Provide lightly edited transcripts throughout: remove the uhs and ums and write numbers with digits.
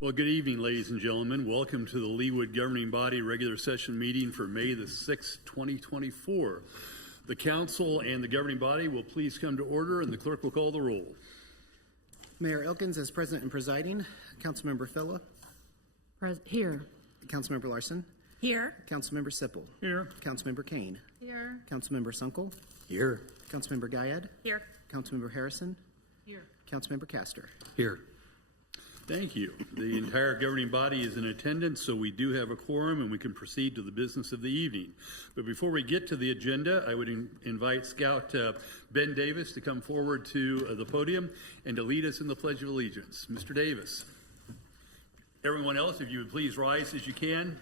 Well, good evening, ladies and gentlemen. Welcome to the Leawood Governing Body regular session meeting for May the 6th, 2024. The council and the governing body will please come to order, and the clerk will call the roll. Mayor Elkins as president and presiding. Councilmember Filla. Here. Councilmember Larson. Here. Councilmember Sipple. Here. Councilmember Kane. Here. Councilmember Sunkel. Here. Councilmember Guyad. Here. Councilmember Harrison. Here. Councilmember Castor. Here. Thank you. The entire governing body is in attendance, so we do have a quorum and we can proceed to the business of the evening. But before we get to the agenda, I would invite Scout Ben Davis to come forward to the podium and to lead us in the Pledge of Allegiance. Mr. Davis. Everyone else, if you would please rise as you can.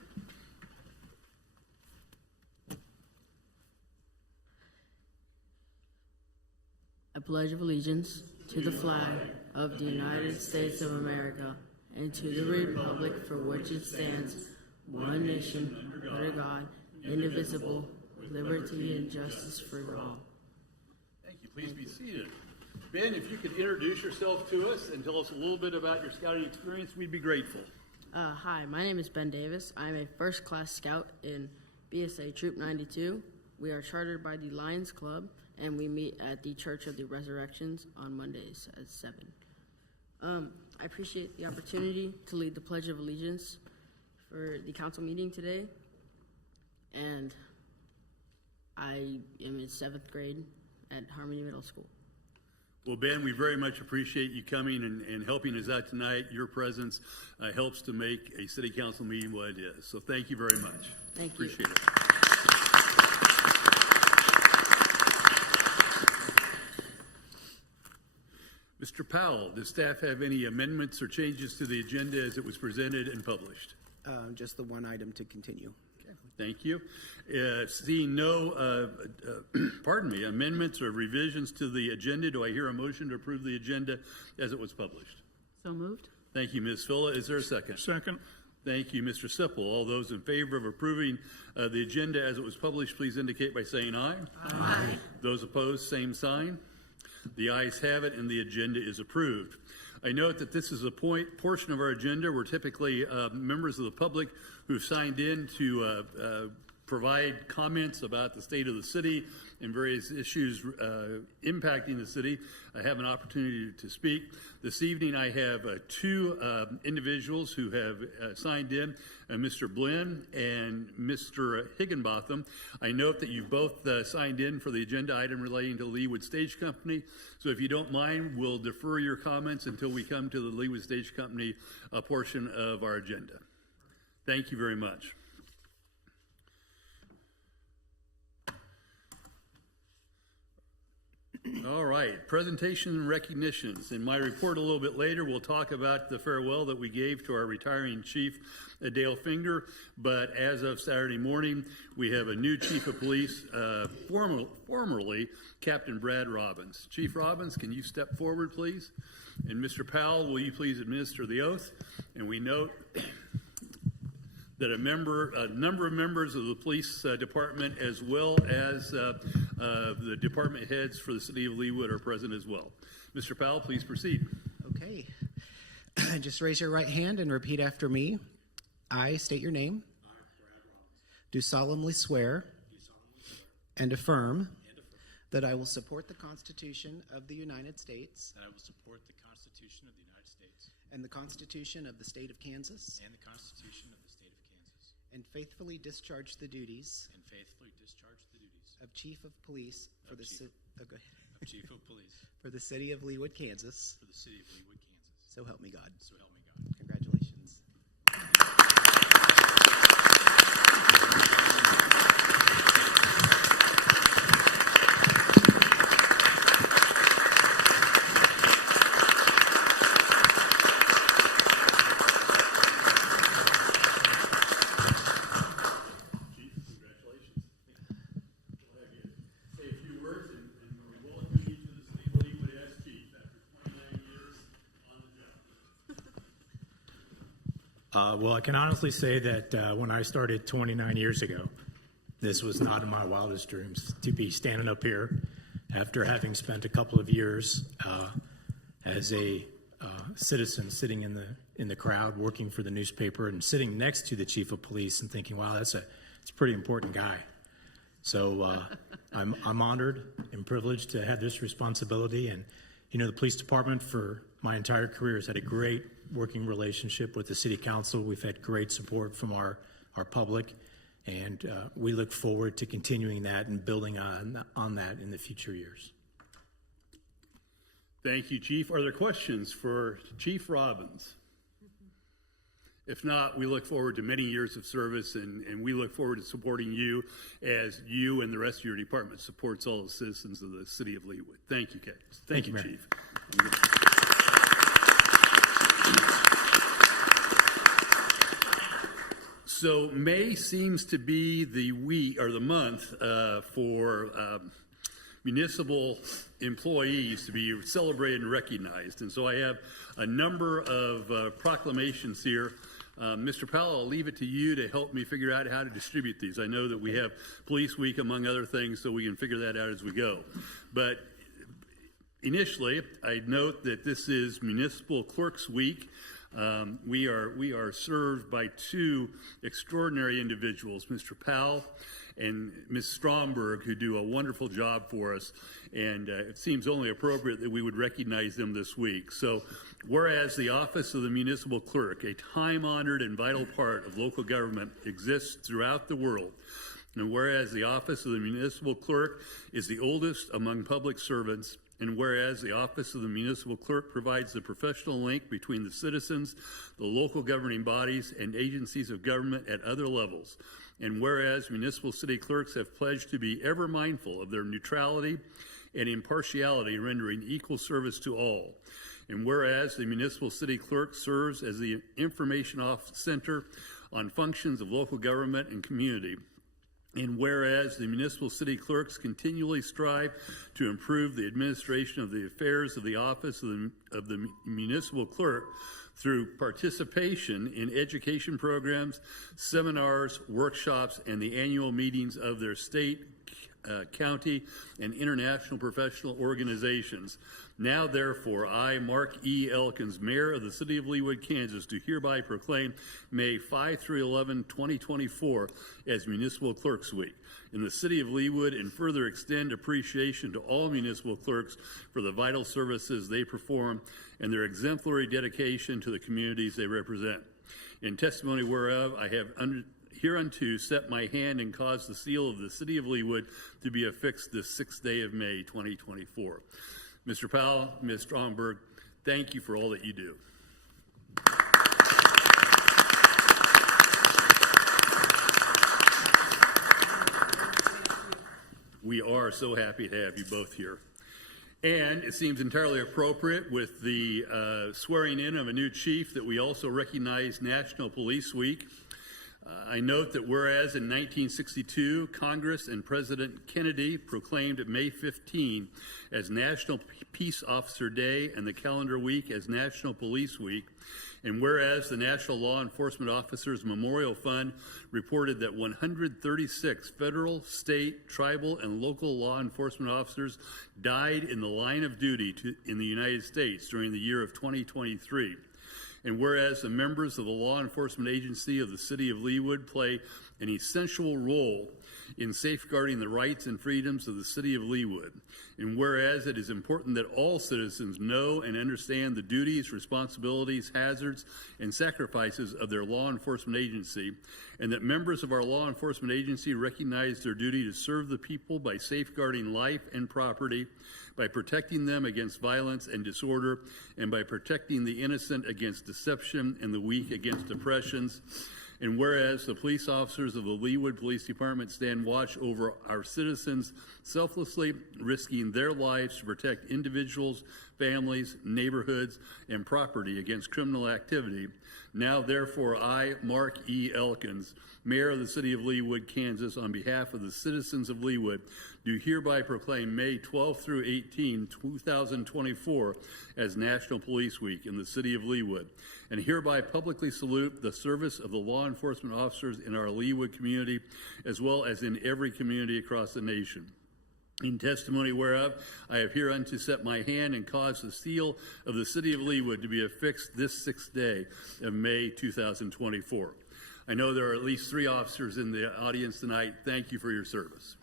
I pledge allegiance to the flag of the United States of America and to the republic for which it stands, one nation, under God, indivisible, with liberty and justice for all. Thank you. Please be seated. Ben, if you could introduce yourself to us and tell us a little bit about your scouting experience, we'd be grateful. Hi, my name is Ben Davis. I'm a first-class scout in BSA Troop 92. We are chartered by the Lions Club, and we meet at the Church of the Resurrections on Mondays at 7. I appreciate the opportunity to lead the Pledge of Allegiance for the council meeting today, and I am in 7th grade at Harmony Middle School. Well, Ben, we very much appreciate you coming and helping us out tonight. Your presence helps to make a city council meeting what it is. So thank you very much. Thank you. Appreciate it. Mr. Powell, does staff have any amendments or changes to the agenda as it was presented and published? Just the one item to continue. Okay, thank you. Seeing no amendments or revisions to the agenda, do I hear a motion to approve the agenda as it was published? So moved. Thank you, Ms. Filla. Is there a second? Second. Thank you, Mr. Sipple. All those in favor of approving the agenda as it was published, please indicate by saying aye. Aye. Those opposed, same sign. The ayes have it, and the agenda is approved. I note that this is a portion of our agenda where typically members of the public who've signed in to provide comments about the state of the city and various issues impacting the city have an opportunity to speak. This evening I have two individuals who have signed in, Mr. Blinn and Mr. Higginbotham. I note that you both signed in for the agenda item relating to Leawood Stage Company. So if you don't mind, we'll defer your comments until we come to the Leawood Stage Company portion of our agenda. Thank you very much. All right, presentation and recognitions. In my report a little bit later, we'll talk about the farewell that we gave to our retiring chief, Dale Finger. But as of Saturday morning, we have a new chief of police, formerly Captain Brad Robbins. Chief Robbins, can you step forward, please? And Mr. Powell, will you please administer the oath? And we note that a number of members of the police department, as well as the department heads for the city of Leawood, are present as well. Mr. Powell, please proceed. Okay. Just raise your right hand and repeat after me. I state your name. I, Brad Robbins, Do solemnly swear and affirm that I will support the Constitution of the United States that I will support the Constitution of the United States and the Constitution of the State of Kansas, and the Constitution of the State of Kansas, and faithfully discharge the duties and faithfully discharge the duties of Chief of Police for the of Chief of Police for the city of Leawood, Kansas. for the city of Leawood, Kansas. So help me God. So help me God. Congratulations. Well, I can honestly say that when I started 29 years ago, this was not in my wildest dreams to be standing up here after having spent a couple of years as a citizen sitting in the crowd working for the newspaper and sitting next to the chief of police and thinking, wow, it's a pretty important guy. So I'm honored and privileged to have this responsibility. And, you know, the police department for my entire career has had a great working relationship with the city council. We've had great support from our public, and we look forward to continuing that and building on that in the future years. Thank you, Chief. Are there questions for Chief Robbins? If not, we look forward to many years of service, and we look forward to supporting you as you and the rest of your department supports all the citizens of the city of Leawood. Thank you, Kate. Thank you, Mayor. Chief. So May seems to be the week or the month for municipal employees to be celebrated and recognized. And so I have a number of proclamations here. Mr. Powell, I'll leave it to you to help me figure out how to distribute these. I know that we have Police Week, among other things, so we can figure that out as we go. But initially, I note that this is Municipal Clerks Week. We are served by two extraordinary individuals, Mr. Powell and Ms. Stromberg, who do a wonderful job for us, and it seems only appropriate that we would recognize them this week. So, whereas the office of the municipal clerk, a time-honored and vital part of local government, exists throughout the world, and whereas the office of the municipal clerk is the oldest among public servants, and whereas the office of the municipal clerk provides the professional link between the citizens, the local governing bodies, and agencies of government at other levels, and whereas municipal city clerks have pledged to be ever mindful of their neutrality and impartiality, rendering equal service to all, and whereas the municipal city clerk serves as the information center on functions of local government and community, and whereas the municipal city clerks continually strive to improve the administration of the affairs of the office of the municipal clerk through participation in education programs, seminars, workshops, and the annual meetings of their state, county, and international professional organizations. Now, therefore, I, Mark E. Elkins, Mayor of the City of Leawood, Kansas, do hereby proclaim May 5 through 11, 2024 as Municipal Clerks Week in the City of Leawood, and further extend appreciation to all municipal clerks for the vital services they perform and their exemplary dedication to the communities they represent. In testimony whereof, I have hereunto set my hand and caused the seal of the City of Leawood to be affixed this 6th day of May, 2024. Mr. Powell, Ms. Stromberg, thank you for all that you do. We are so happy to have you both here. And it seems entirely appropriate with the swearing in of a new chief that we also recognize National Police Week. I note that whereas in 1962, Congress and President Kennedy proclaimed May 15 as National Peace Officer Day and the calendar week as National Police Week, and whereas the National Law Enforcement Officers Memorial Fund reported that 136 federal, state, tribal, and local law enforcement officers died in the line of duty in the United States during the year of 2023. And whereas the members of the law enforcement agency of the City of Leawood play an essential role in safeguarding the rights and freedoms of the City of Leawood, and whereas it is important that all citizens know and understand the duties, responsibilities, hazards, and sacrifices of their law enforcement agency, and that members of our law enforcement agency recognize their duty to serve the people by safeguarding life and property, by protecting them against violence and disorder, and by protecting the innocent against deception and the weak against oppressions. And whereas the police officers of the Leawood Police Department stand watch over our citizens, selflessly risking their lives to protect individuals, families, neighborhoods, and property against criminal activity. Now, therefore, I, Mark E. Elkins, Mayor of the City of Leawood, Kansas, on behalf of the citizens of Leawood, do hereby proclaim May 12 through 18, 2024 as National Police Week in the City of Leawood, and hereby publicly salute the service of the law enforcement officers in our Leawood community, as well as in every community across the nation. In testimony whereof, I have hereunto set my hand and caused the seal of the City of Leawood to be affixed this 6th day of May 2024. I know there are at least 3 officers in the audience tonight. Thank you for your service.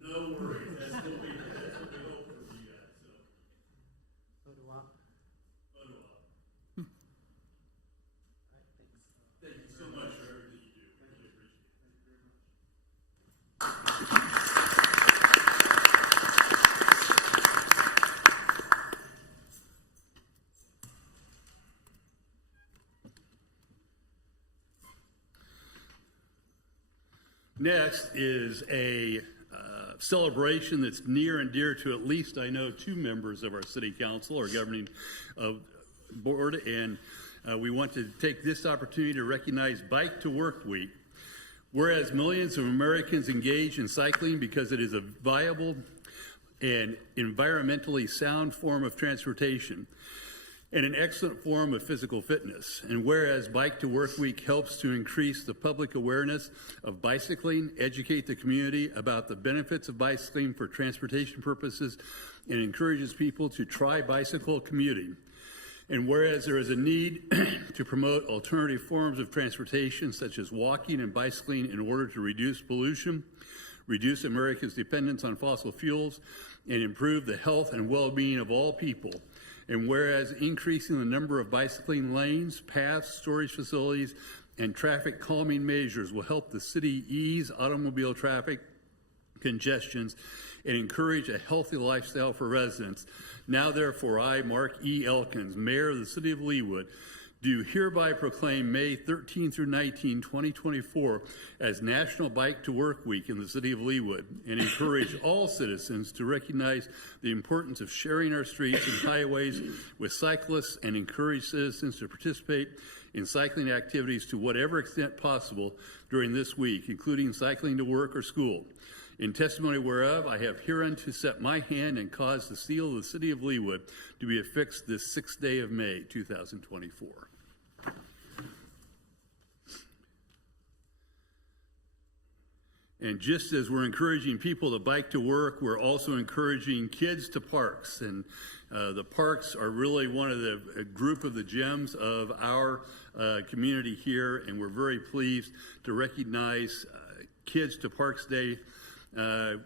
No worries. That's what we hope for you guys. Photo op. Thank you so much for everything you do. Really appreciate it. Next is a celebration that's near and dear to at least I know 2 members of our city council or governing board, and we want to take this opportunity to recognize Bike to Work Week. Whereas millions of Americans engage in cycling because it is a viable and environmentally sound form of transportation and an excellent form of physical fitness. And whereas Bike to Work Week helps to increase the public awareness of bicycling, educate the community about the benefits of bicycling for transportation purposes, and encourages people to try bicycle commuting. And whereas there is a need to promote alternative forms of transportation, such as walking and bicycling, in order to reduce pollution, reduce America's dependence on fossil fuels, and improve the health and well-being of all people. And whereas increasing the number of bicycling lanes, paths, storage facilities, and traffic calming measures will help the city ease automobile traffic congestions and encourage a healthy lifestyle for residents. Now, therefore, I, Mark E. Elkins, Mayor of the City of Leawood, do hereby proclaim May 13 through 19, 2024 as National Bike to Work Week in the City of Leawood, and encourage all citizens to recognize the importance of sharing our streets and highways with cyclists, and encourage citizens to participate in cycling activities to whatever extent possible during this week, including cycling to work or school. In testimony whereof, I have hereunto set my hand and caused the seal of the City of Leawood to be affixed this 6th day of May, 2024. And just as we're encouraging people to bike to work, we're also encouraging kids to parks. And the parks are really one of the group of the gems of our community here, and we're very pleased to recognize Kids to Parks Day.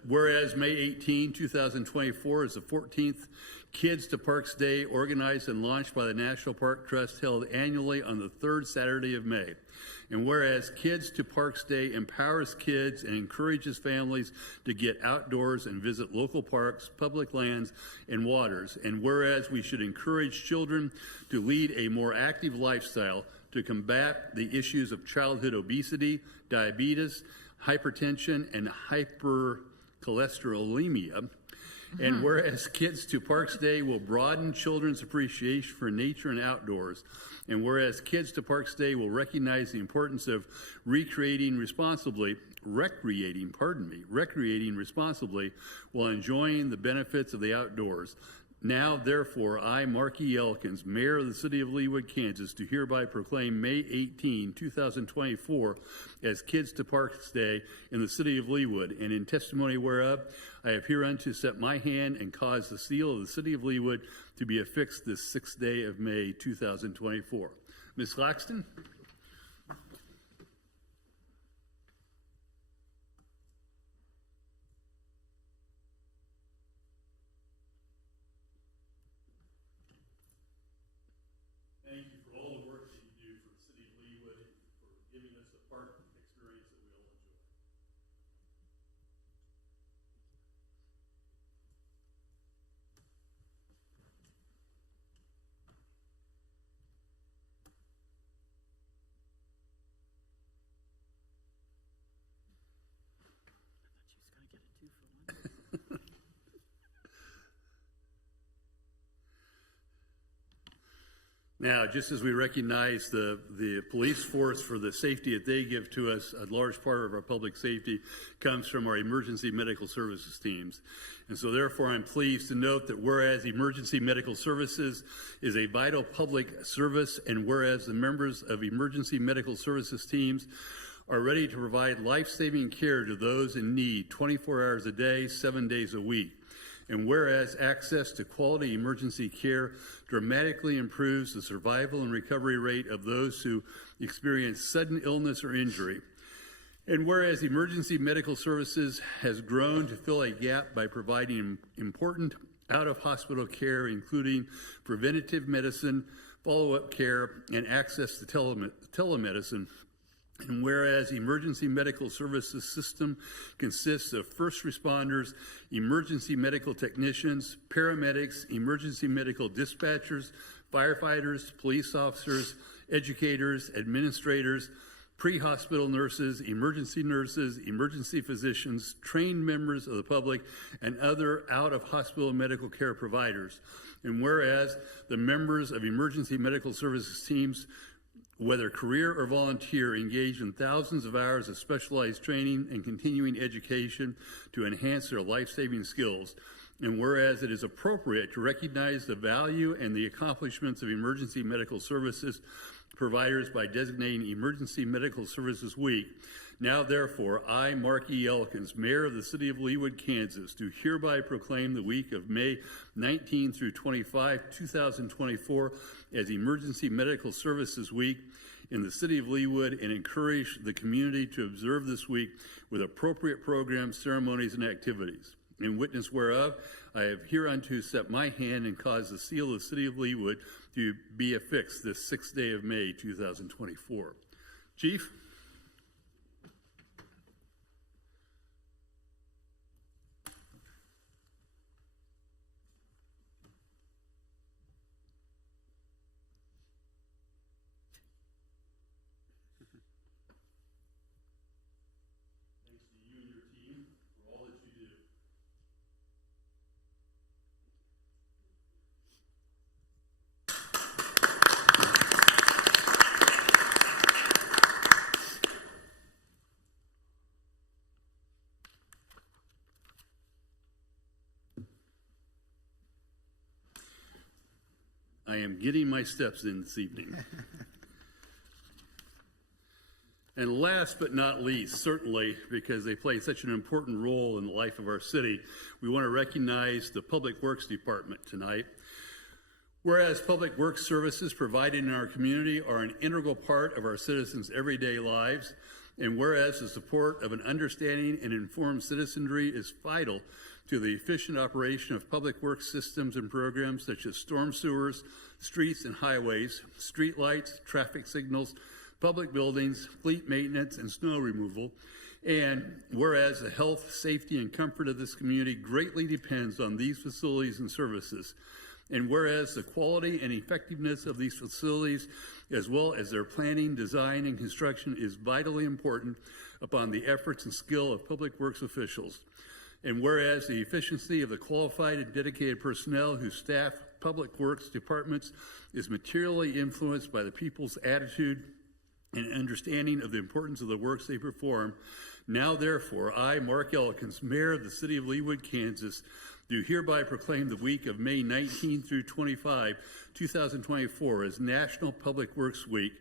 Whereas May 18, 2024 is the 14th Kids to Parks Day, organized and launched by the National Park Trust, held annually on the 3rd Saturday of May. And whereas Kids to Parks Day empowers kids and encourages families to get outdoors and visit local parks, public lands, and waters. And whereas we should encourage children to lead a more active lifestyle to combat the issues of childhood obesity, diabetes, hypertension, and hypercholesterolemia. And whereas Kids to Parks Day will broaden children's appreciation for nature and outdoors, and whereas Kids to Parks Day will recognize the importance of recreating responsibly while enjoying the benefits of the outdoors. Now, therefore, I, Mark E. Elkins, Mayor of the City of Leawood, Kansas, do hereby proclaim May 18, 2024 as Kids to Parks Day in the City of Leawood, and in testimony whereof, I have hereunto set my hand and caused the seal of the City of Leawood to be affixed this 6th day of May, 2024. Ms. Claxton? Thank you for all the work that you do for the City of Leawood and for giving us the park experience that we all enjoy. Now, just as we recognize the police force for the safety that they give to us, a large part of our public safety comes from our emergency medical services teams. And so therefore, I'm pleased to note that whereas emergency medical services is a vital public service, and whereas the members of emergency medical services teams are ready to provide life-saving care to those in need 24 hours a day, 7 days a week. And whereas access to quality emergency care dramatically improves the survival and recovery rate of those who experience sudden illness or injury. And whereas emergency medical services has grown to fill a gap by providing important out-of-hospital care, including preventative medicine, follow-up care, and access to telemedicine. And whereas emergency medical services system consists of first responders, emergency medical technicians, paramedics, emergency medical dispatchers, firefighters, police officers, educators, administrators, pre-hospital nurses, emergency physicians, trained members of the public, and other out-of-hospital medical care providers. And whereas the members of emergency medical services teams, whether career or volunteer, engage in thousands of hours of specialized training and continuing education to enhance their life-saving skills. And whereas it is appropriate to recognize the value and the accomplishments of emergency medical services providers by designating Emergency Medical Services Week, now therefore, I, Mark E. Elkins, Mayor of the City of Leawood, Kansas, do hereby proclaim the week of May 19 through 25, 2024 as Emergency Medical Services Week in the City of Leawood, and encourage the community to observe this week with appropriate programs, ceremonies, and activities. In witness whereof, I have hereunto set my hand and caused the seal of the City of Leawood to be affixed this 6th day of May, 2024. Chief? Thanks to you and your team for all that you do. I am getting my steps in this evening. And last but not least, certainly because they play such an important role in the life of our city, we want to recognize the Public Works Department tonight. Whereas public works services provided in our community are an integral part of our citizens' everyday lives, and whereas the support of an understanding and informed citizenry is vital to the efficient operation of public works systems and programs such as storm sewers, streets and highways, street lights, traffic signals, public buildings, fleet maintenance, and snow removal. And whereas the health, safety, and comfort of this community greatly depends on these facilities and services, and whereas the quality and effectiveness of these facilities, as well as their planning, design, and construction, is vitally important upon the efforts and skill of public works officials. And whereas the efficiency of the qualified and dedicated personnel who staff public works departments is materially influenced by the people's attitude and understanding of the importance of the works they perform, now therefore, I, Mark Elkins, Mayor of the City of Leawood, Kansas, do hereby proclaim the week of May 19 through 25, 2024 as National Public Works Week,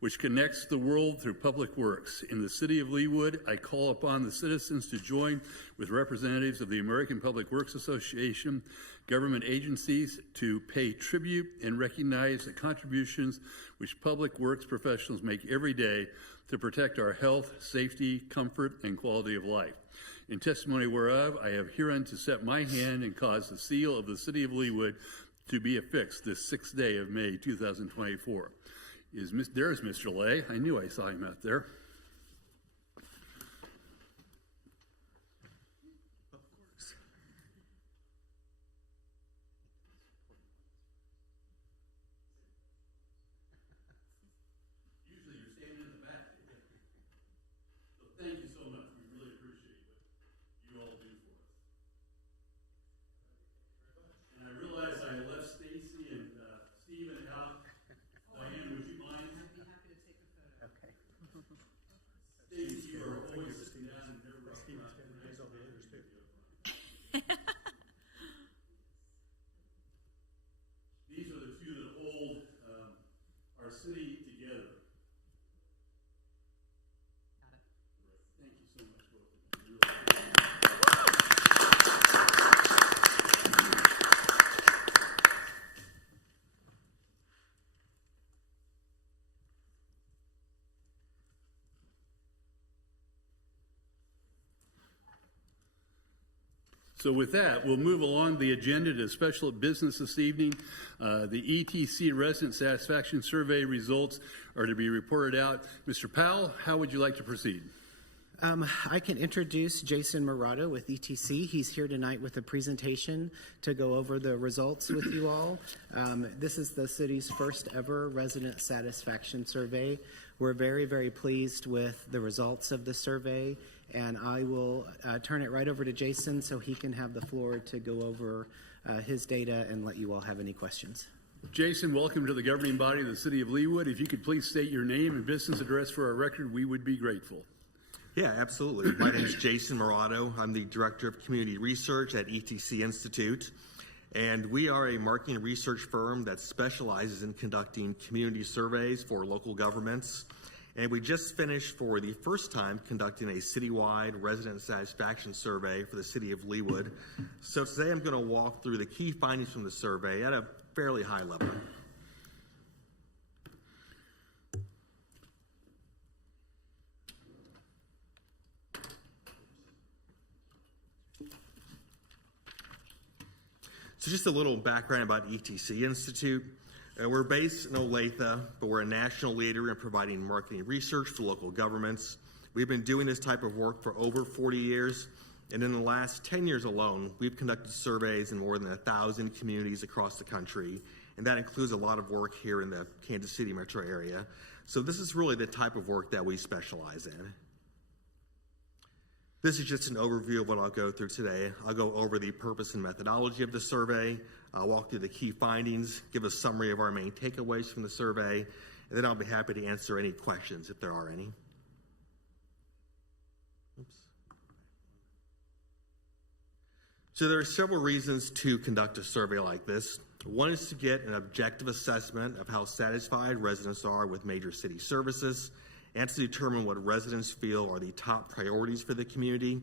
which connects the world through public works. In the City of Leawood, I call upon the citizens to join with representatives of the American Public Works Association, government agencies, to pay tribute and recognize the contributions which public works professionals make every day to protect our health, safety, comfort, and quality of life. In testimony whereof, I have hereunto set my hand and caused the seal of the City of Leawood to be affixed this 6th day of May, 2024. There's Mr. Lay. I knew I saw him out there. Usually you're standing in the back. So thank you so much. We really appreciate what you all do for us. And I realize I left Stacy and Stephen out. So with that, we'll move along the agenda to special business this evening. The ETC resident satisfaction survey results are to be reported out. Mr. Powell, how would you like to proceed? I can introduce Jason Murata with ETC. He's here tonight with a presentation to go over the results with you all. This is the city's first ever resident satisfaction survey. We're very, very pleased with the results of the survey, and I will turn it right over to Jason so he can have the floor to go over his data and let you all have any questions. Jason, welcome to the governing body of the City of Leawood. If you could please state your name and business address for our record, we would be grateful. Yeah, absolutely. My name is Jason Murato. I'm the Director of Community Research at ETC Institute, and we are a marketing research firm that specializes in conducting community surveys for local governments. And we just finished for the first time conducting a citywide resident satisfaction survey for the City of Leawood. So today I'm going to walk through the key findings from the survey at a fairly high level. So just a little background about ETC Institute. We're based in Olathe, but we're a national leader in providing marketing research to local governments. We've been doing this type of work for over 40 years, and in the last 10 years alone, we've conducted surveys in more than 1,000 communities across the country, and that includes a lot of work here in the Kansas City metro area. So this is really the type of work that we specialize in. This is just an overview of what I'll go through today. I'll go over the purpose and methodology of the survey. I'll walk through the key findings, give a summary of our main takeaways from the survey, and then I'll be happy to answer any questions if there are any. Oops. So there are several reasons to conduct a survey like this. One is to get an objective assessment of how satisfied residents are with major city services, and to determine what residents feel are the top priorities for the community.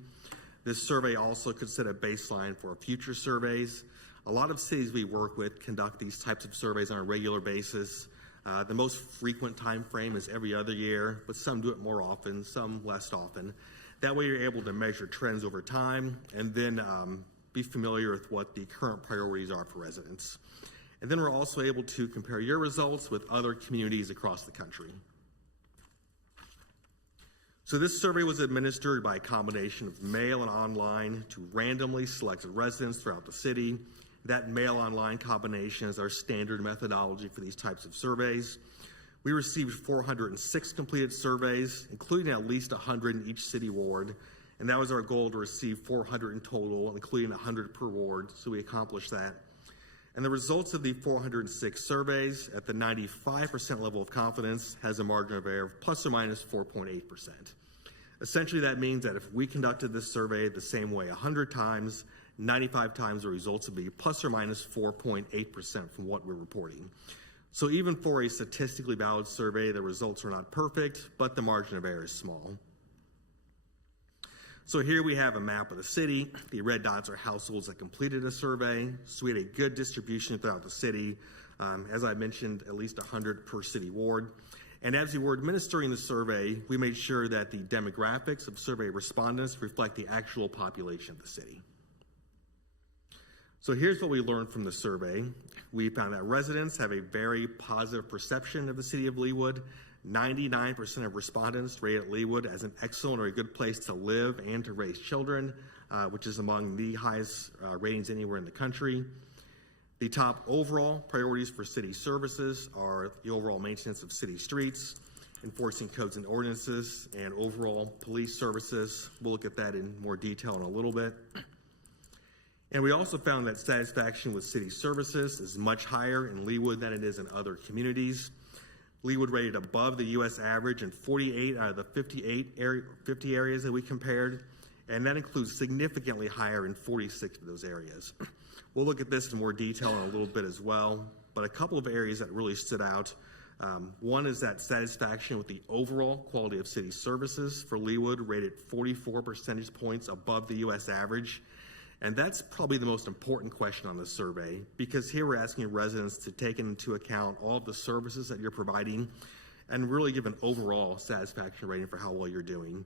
This survey also could set a baseline for future surveys. A lot of cities we work with conduct these types of surveys on a regular basis. The most frequent time frame is every other year, but some do it more often, some less often. That way you're able to measure trends over time and then be familiar with what the current priorities are for residents. And then we're also able to compare your results with other communities across the country. So this survey was administered by a combination of mail and online to randomly selected residents throughout the city. That mail-online combination is our standard methodology for these types of surveys. We received 406 completed surveys, including at least 100 in each city ward, and that was our goal, to receive 400 in total, including 100 per ward, so we accomplished that. And the results of the 406 surveys at the 95% level of confidence has a margin of error of plus or minus 4.8%. Essentially, that means that if we conducted this survey the same way 100 times, 95 times the results would be plus or minus 4.8% from what we're reporting. So even for a statistically valid survey, the results are not perfect, but the margin of error is small. So here we have a map of the city. The red dots are households that completed a survey. So we had a good distribution throughout the city. As I mentioned, at least 100 per city ward. And as we were administering the survey, we made sure that the demographics of survey respondents reflect the actual population of the city. So here's what we learned from the survey. We found that residents have a very positive perception of the City of Leawood. 99% of respondents rated Leawood as an excellent or a good place to live and to raise children, which is among the highest ratings anywhere in the country. The top overall priorities for city services are the overall maintenance of city streets, enforcing codes and ordinances, and overall police services. We'll look at that in more detail in a little bit. And we also found that satisfaction with city services is much higher in Leawood than it is in other communities. Leawood rated above the U.S. average in 48 out of the 50 areas that we compared, and that includes significantly higher in 46 of those areas. We'll look at this in more detail in a little bit as well, but a couple of areas that really stood out. One is that satisfaction with the overall quality of city services for Leawood rated 44 percentage points above the U.S. average. And that's probably the most important question on the survey, because here we're asking residents to take into account all of the services that you're providing and really give an overall satisfaction rating for how well you're doing.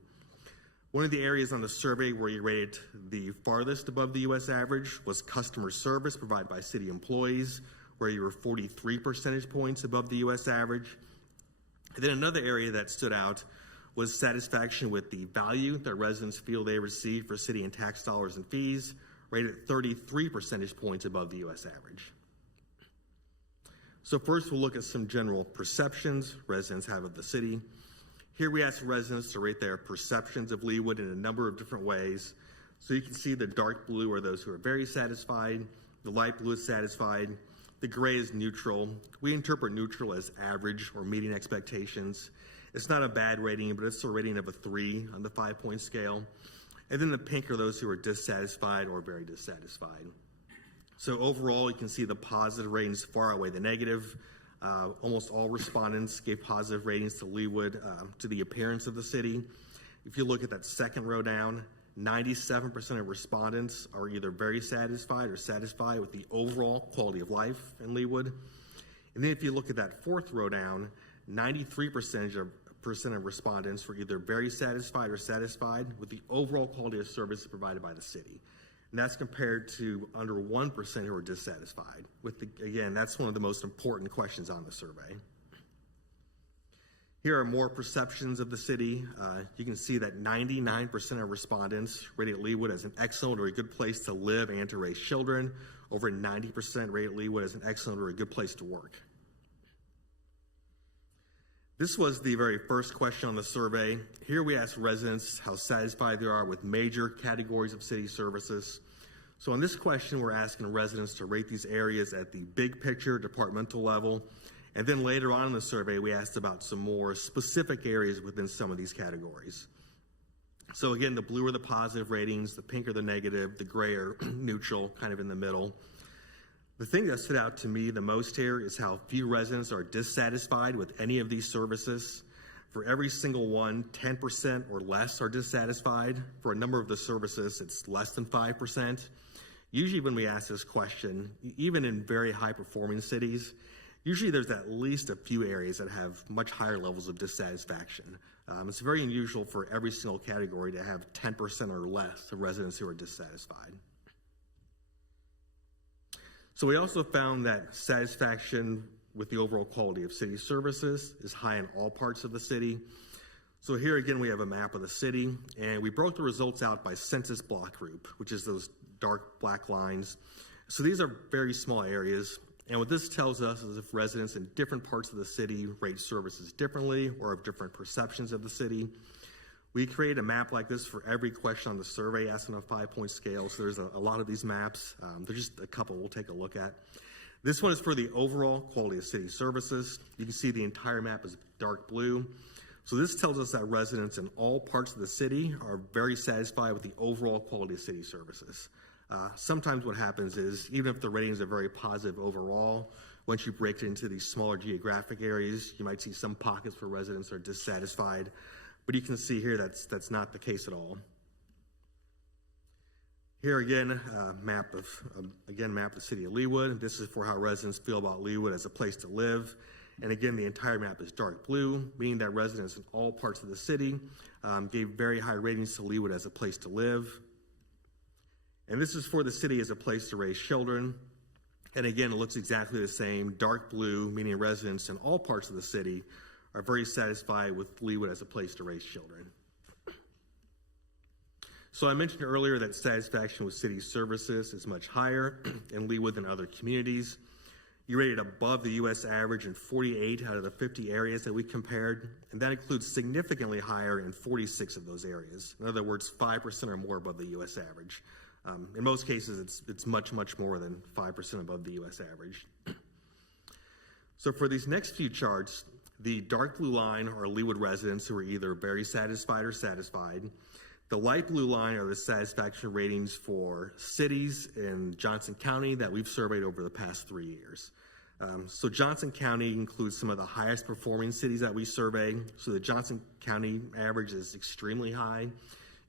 One of the areas on the survey where you rated the farthest above the U.S. average was customer service provided by city employees, where you were 43 percentage points above the U.S. average. And then another area that stood out was satisfaction with the value that residents feel they receive for city and tax dollars and fees, rated 33 percentage points above the U.S. average. So first we'll look at some general perceptions residents have of the city. Here we ask residents to rate their perceptions of Leawood in a number of different ways. So you can see the dark blue are those who are very satisfied, the light blue is satisfied, the gray is neutral. We interpret neutral as average or meeting expectations. It's not a bad rating, but it's a rating of a 3 on the 5-point scale. And then the pink are those who are dissatisfied or very dissatisfied. So overall, you can see the positive ratings far outweigh the negative. Almost all respondents gave positive ratings to Leawood, to the appearance of the city. If you look at that second row down, 97% of respondents are either very satisfied or satisfied with the overall quality of life in Leawood. And then if you look at that fourth row down, 93% of respondents were either very satisfied or satisfied with the overall quality of service provided by the city. And that's compared to under 1% who are dissatisfied. Again, that's one of the most important questions on the survey. Here are more perceptions of the city. You can see that 99% of respondents rated Leawood as an excellent or a good place to live and to raise children. Over 90% rated Leawood as an excellent or a good place to work. This was the very first question on the survey. Here we asked residents how satisfied they are with major categories of city services. So on this question, we're asking residents to rate these areas at the big picture departmental level. And then later on in the survey, we asked about some more specific areas within some of these categories. So again, the blue are the positive ratings, the pink are the negative, the gray are neutral, kind of in the middle. The thing that stood out to me the most here is how few residents are dissatisfied with any of these services. For every single one, 10% or less are dissatisfied. For a number of the services, it's less than 5%. Usually when we ask this question, even in very high-performing cities, usually there's at least a few areas that have much higher levels of dissatisfaction. It's very unusual for every single category to have 10% or less of residents who are dissatisfied. So we also found that satisfaction with the overall quality of city services is high in all parts of the city. So here again, we have a map of the city, and we broke the results out by census block group, which is those dark black lines. So these are very small areas, and what this tells us is if residents in different parts of the city rate services differently or have different perceptions of the city. We create a map like this for every question on the survey, asking on a 5-point scale. So there's a lot of these maps. There's just a couple we'll take a look at. This one is for the overall quality of city services. You can see the entire map is dark blue. So this tells us that residents in all parts of the city are very satisfied with the overall quality of city services. Sometimes what happens is, even if the ratings are very positive overall, once you break it into these smaller geographic areas, you might see some pockets where residents are dissatisfied. But you can see here that's not the case at all. Here again, map of the city of Leawood. This is for how residents feel about Leawood as a place to live. And again, the entire map is dark blue, meaning that residents in all parts of the city gave very high ratings to Leawood as a place to live. And this is for the city as a place to raise children. And again, it looks exactly the same, dark blue, meaning residents in all parts of the city are very satisfied with Leawood as a place to raise children. So I mentioned earlier that satisfaction with city services is much higher in Leawood than other communities. You rated above the U.S. average in 48 out of the 50 areas that we compared, and that includes significantly higher in 46 of those areas. In other words, 5% or more above the U.S. average. In most cases, it's much, much more than 5% above the U.S. average. So for these next few charts, the dark blue line are Leawood residents who are either very satisfied or satisfied. The light blue line are the satisfaction ratings for cities in Johnson County that we've surveyed over the past 3 years. So Johnson County includes some of the highest performing cities that we survey. So the Johnson County average is extremely high.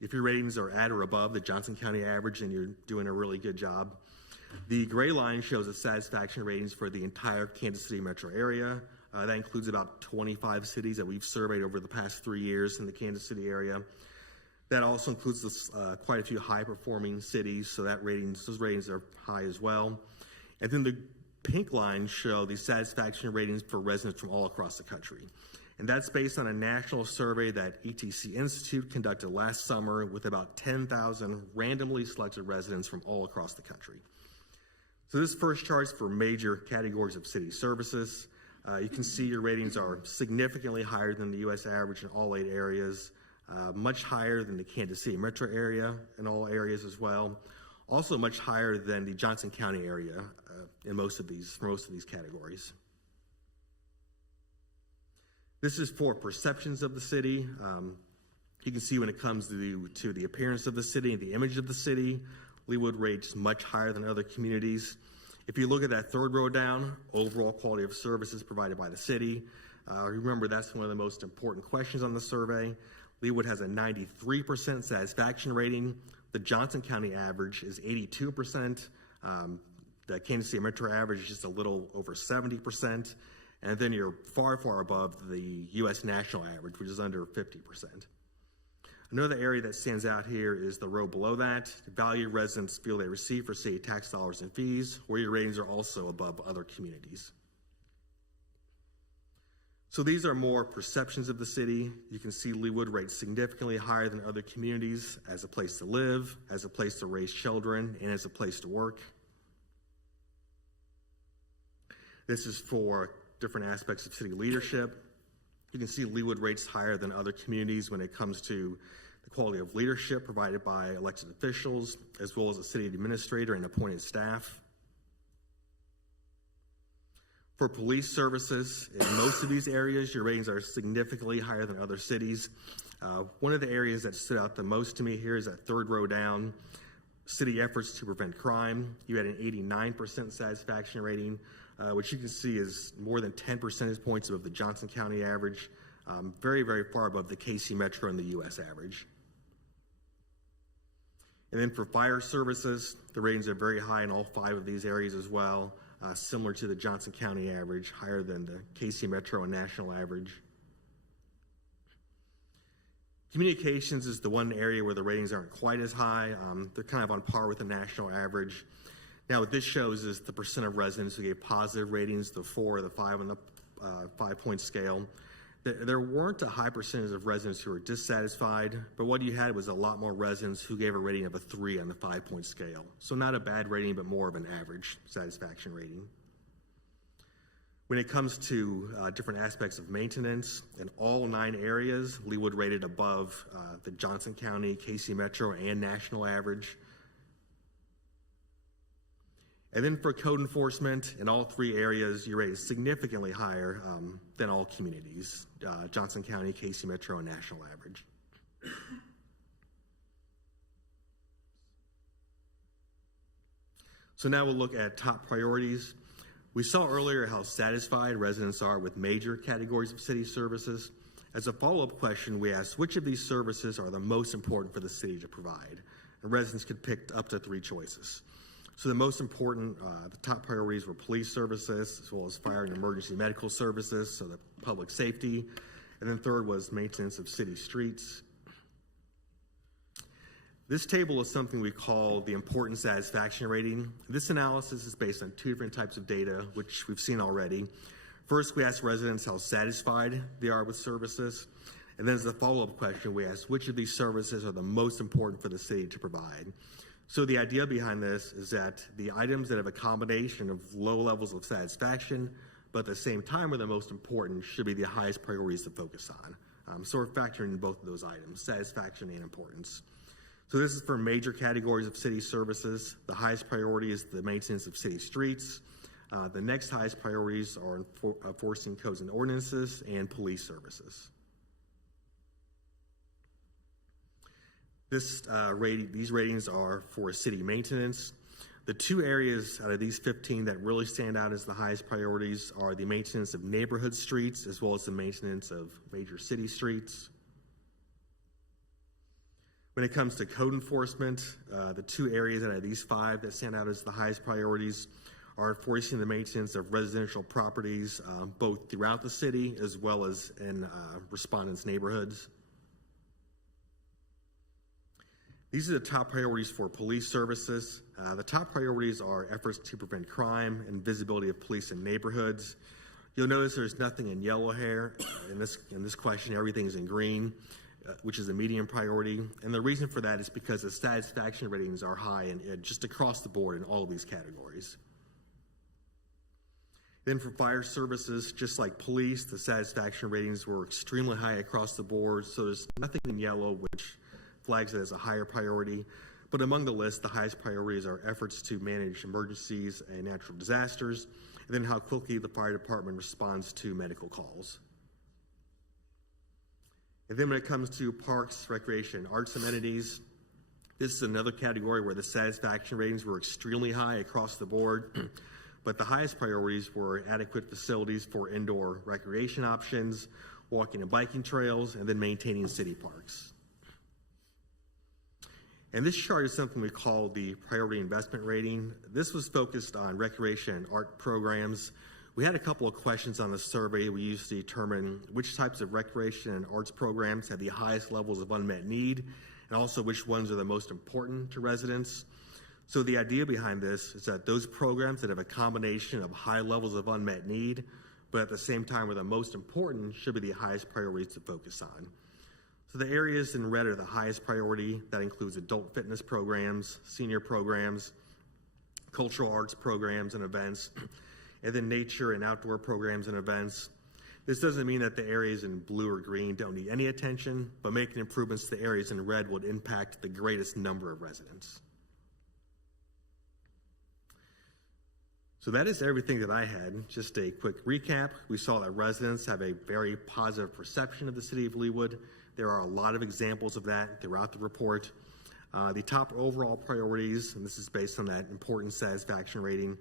If your ratings are at or above the Johnson County average, then you're doing a really good job. The gray line shows the satisfaction ratings for the entire Kansas City metro area. That includes about 25 cities that we've surveyed over the past 3 years in the Kansas City area. That also includes quite a few high-performing cities, so those ratings are high as well. And then the pink lines show the satisfaction ratings for residents from all across the country. And that's based on a national survey that ETC Institute conducted last summer with about 10,000 randomly selected residents from all across the country. So this first chart is for major categories of city services. You can see your ratings are significantly higher than the U.S. average in all 8 areas, much higher than the Kansas City metro area in all areas as well. Also much higher than the Johnson County area for most of these categories. This is for perceptions of the city. You can see when it comes to the appearance of the city and the image of the city, Leawood rates much higher than other communities. If you look at that third row down, overall quality of services provided by the city, remember that's one of the most important questions on the survey. Leawood has a 93% satisfaction rating. The Johnson County average is 82%. The Kansas City metro average is just a little over 70%. And then you're far, far above the U.S. national average, which is under 50%. Another area that stands out here is the row below that. The value residents feel they receive for city tax dollars and fees, where your ratings are also above other communities. So these are more perceptions of the city. You can see Leawood rates significantly higher than other communities as a place to live, as a place to raise children, and as a place to work. This is for different aspects of city leadership. You can see Leawood rates higher than other communities when it comes to the quality of leadership provided by elected officials, as well as a city administrator and appointed staff. For police services, in most of these areas, your ratings are significantly higher than other cities. One of the areas that stood out the most to me here is that third row down, city efforts to prevent crime. You had an 89% satisfaction rating, which you can see is more than 10 percentage points above the Johnson County average, very, very far above the KC Metro and the U.S. average. And then for fire services, the ratings are very high in all 5 of these areas as well, similar to the Johnson County average, higher than the KC Metro and national average. Communications is the one area where the ratings aren't quite as high. They're kind of on par with the national average. Now, what this shows is the percent of residents who gave positive ratings, the 4 or the 5 on the 5-point scale. There weren't a high percentage of residents who were dissatisfied, but what you had was a lot more residents who gave a rating of a 3 on the 5-point scale. So not a bad rating, but more of an average satisfaction rating. When it comes to different aspects of maintenance, in all 9 areas, Leawood rated above the Johnson County, KC Metro, and national average. And then for code enforcement, in all 3 areas, you rate significantly higher than all communities, Johnson County, KC Metro, and national average. So now we'll look at top priorities. We saw earlier how satisfied residents are with major categories of city services. As a follow-up question, we asked which of these services are the most important for the city to provide. And residents could pick up to 3 choices. So the most important, the top priorities were police services, as well as fire and emergency medical services, so the public safety. And then third was maintenance of city streets. This table is something we call the important satisfaction rating. This analysis is based on 2 different types of data, which we've seen already. First, we asked residents how satisfied they are with services. And then as a follow-up question, we asked which of these services are the most important for the city to provide. So the idea behind this is that the items that have a combination of low levels of satisfaction, but at the same time are the most important, should be the highest priorities to focus on. So we're factoring in both of those items, satisfaction and importance. So this is for major categories of city services. The highest priority is the maintenance of city streets. The next highest priorities are enforcing codes and ordinances and police services. These ratings are for city maintenance. The 2 areas out of these 15 that really stand out as the highest priorities are the maintenance of neighborhood streets as well as the maintenance of major city streets. When it comes to code enforcement, the 2 areas out of these 5 that stand out as the highest priorities are enforcing the maintenance of residential properties, both throughout the city as well as in respondents' neighborhoods. These are the top priorities for police services. The top priorities are efforts to prevent crime and visibility of police in neighborhoods. You'll notice there's nothing in yellow here. In this question, everything is in green, which is a medium priority. And the reason for that is because the satisfaction ratings are high and just across the board in all of these categories. Then for fire services, just like police, the satisfaction ratings were extremely high across the board. So there's nothing in yellow, which flags it as a higher priority. But among the list, the highest priorities are efforts to manage emergencies and natural disasters, and then how quickly the fire department responds to medical calls. And then when it comes to parks, recreation, arts amenities, this is another category where the satisfaction ratings were extremely high across the board. But the highest priorities were adequate facilities for indoor recreation options, walking and biking trails, and then maintaining city parks. And this chart is something we call the priority investment rating. This was focused on recreation and art programs. We had a couple of questions on the survey we used to determine which types of recreation and arts programs have the highest levels of unmet need, and also which ones are the most important to residents. So the idea behind this is that those programs that have a combination of high levels of unmet need, but at the same time are the most important, should be the highest priorities to focus on. So the areas in red are the highest priority. That includes adult fitness programs, senior programs, cultural arts programs and events, and then nature and outdoor programs and events. This doesn't mean that the areas in blue or green don't need any attention, but making improvements to the areas in red would impact the greatest number of residents. So that is everything that I had. Just a quick recap. We saw that residents have a very positive perception of the city of Leawood. There are a lot of examples of that throughout the report. The top overall priorities, and this is based on that important satisfaction rating,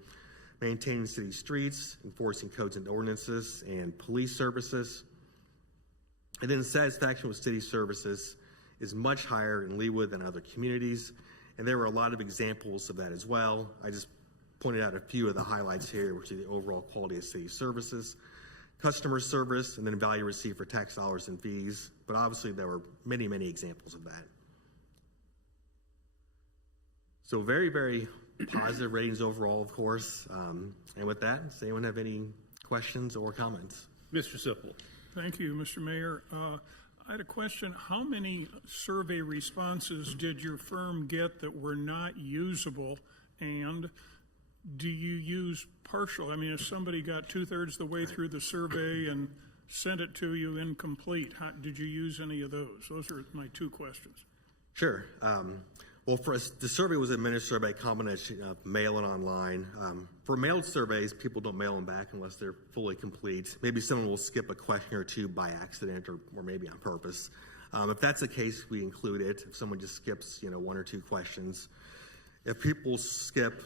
maintaining city streets, enforcing codes and ordinances, and police services. And then satisfaction with city services is much higher in Leawood than other communities, and there were a lot of examples of that as well. I just pointed out a few of the highlights here, which are the overall quality of city services, customer service, and then value received for tax dollars and fees. But obviously there were many, many examples of that. So very, very positive ratings overall, of course. And with that, does anyone have any questions or comments? Mr. Sipple. Thank you, Mr. Mayor. I had a question. How many survey responses did your firm get that were not usable? And do you use partial? I mean, if somebody got 2/3 the way through the survey and sent it to you incomplete, did you use any of those? Those are my two questions. Sure. Well, for us, the survey was administered by a combination of mail and online. For mailed surveys, people don't mail them back unless they're fully complete. Maybe someone will skip a question or two by accident or maybe on purpose. If that's the case, we include it. If someone just skips, one or two questions. If people skip,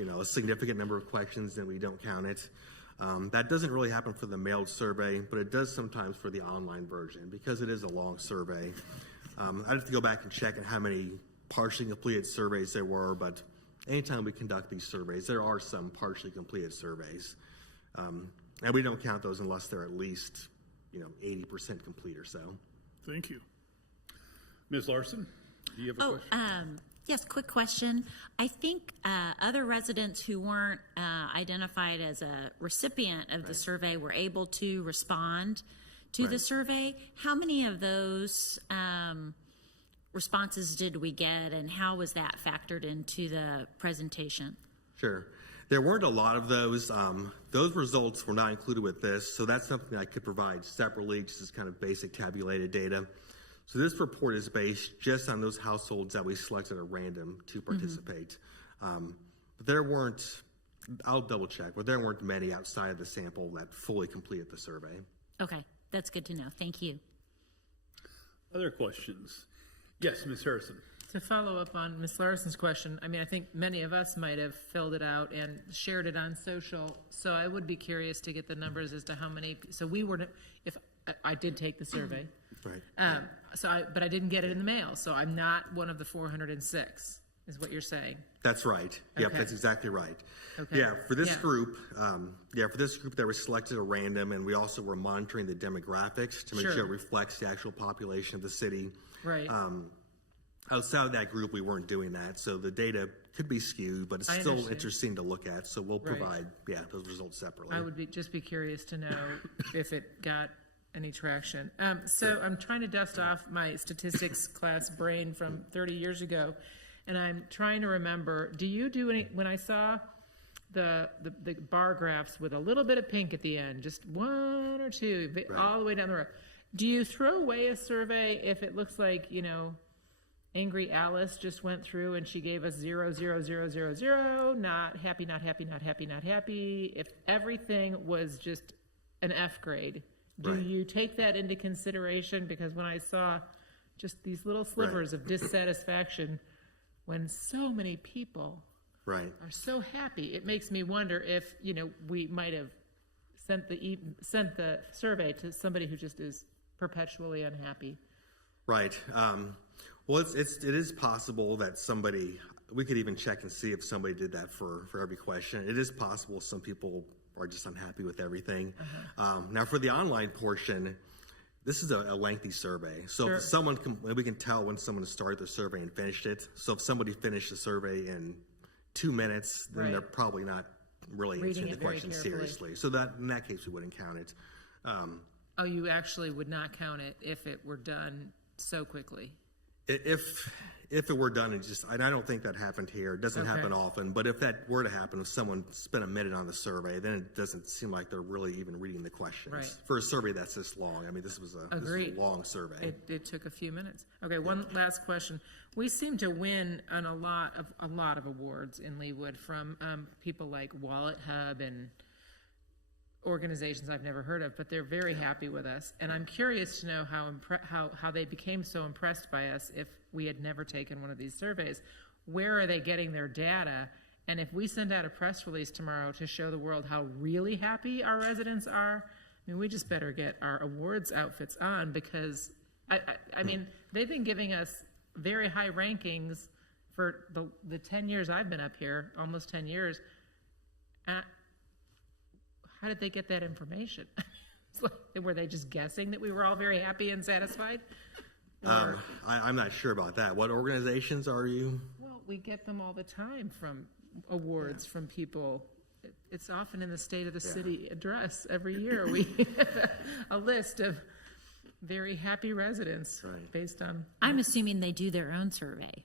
a significant number of questions, then we don't count it. That doesn't really happen for the mailed survey, but it does sometimes for the online version because it is a long survey. I'd have to go back and check on how many partially completed surveys there were, but anytime we conduct these surveys, there are some partially completed surveys. And we don't count those unless they're at least, 80% complete or so. Thank you. Ms. Larson, do you have a question? Yes, quick question. I think other residents who weren't identified as a recipient of the survey were able to respond to the survey. How many of those responses did we get, and how was that factored into the presentation? Sure. There weren't a lot of those. Those results were not included with this, so that's something I could provide separately, just as kind of basic tabulated data. So this report is based just on those households that we selected at random to participate. But there weren't, I'll double check, but there weren't many outside of the sample that fully completed the survey. Okay, that's good to know. Thank you. Other questions? Yes, Ms. Harrison. To follow up on Ms. Larson's question, I think many of us might have filled it out and shared it on social, so I would be curious to get the numbers as to how many, so we were, if I did take the survey. Right. But I didn't get it in the mail, so I'm not one of the 406, is what you're saying. That's right. Yep, Okay. that's exactly right. Okay. Yeah, for this group, they were selected at random, and we also were monitoring the demographics to make sure it reflects the actual population of the city. Right. outside of that group, we weren't doing that. So the data could be skewed, but it's I still understand. interesting to look at. So we'll Right. provide, those results separately. I would just be curious to know if it got any traction. So I'm trying to dust off my statistics class brain from 30 years ago, and I'm trying to remember, do you do any, when I saw the bar graphs with a little bit of pink at the end, just one or two, all the way down the road, do you throw away a survey if it looks like, Angry Alice just went through and she gave us 0, 0, 0, 0, 0, not happy, not happy, not happy, not happy. If everything was just an F grade, do Right. you take that into consideration? Because when I saw just these little slivers of dissatisfaction, when so many people Right. are so happy, it makes me wonder if, we might have sent the survey to somebody who just is perpetually unhappy. Right. Well, it is possible that we could even check and see if somebody did that for every question. It is possible some people are just unhappy with everything. Now, for the online portion, this is a lengthy survey. So Sure. if we can tell when someone started the survey and finished it. So if somebody finished the survey in 2 minutes, then Right. they're probably not really Reading answering it the very question carefully. seriously. So in that case, we wouldn't count it. Oh, you actually would not count it if it were done so quickly? If it were done, and I don't think that happened here. It doesn't happen Okay. often, but if that were to happen, if someone spent a minute on the survey, then it doesn't seem like they're really even reading the questions. Right. For a survey that's this long, I mean, this was a Agreed. long survey. It took a few minutes. Okay, one last question. We seem to win on a lot of awards in Leawood from people like Wallet Hub and organizations I've never heard of, but they're very happy with us. And I'm curious to know how they became so impressed by us if we had never taken one of these surveys. Where are they getting their data? And if we send out a press release tomorrow to show the world how really happy our residents are, I mean, we just better get our awards outfits on, because I mean, they've been giving us very high rankings for the 10 years I've been up here, almost 10 years. How did they get that information? It's like, were they just guessing that we were all very happy and satisfied? I'm not sure about that. What organizations are you? Well, we get them all the time from awards from people. It's often in the State of the City address every year. We have a list of very happy residents Right. based on. I'm assuming they do their own survey.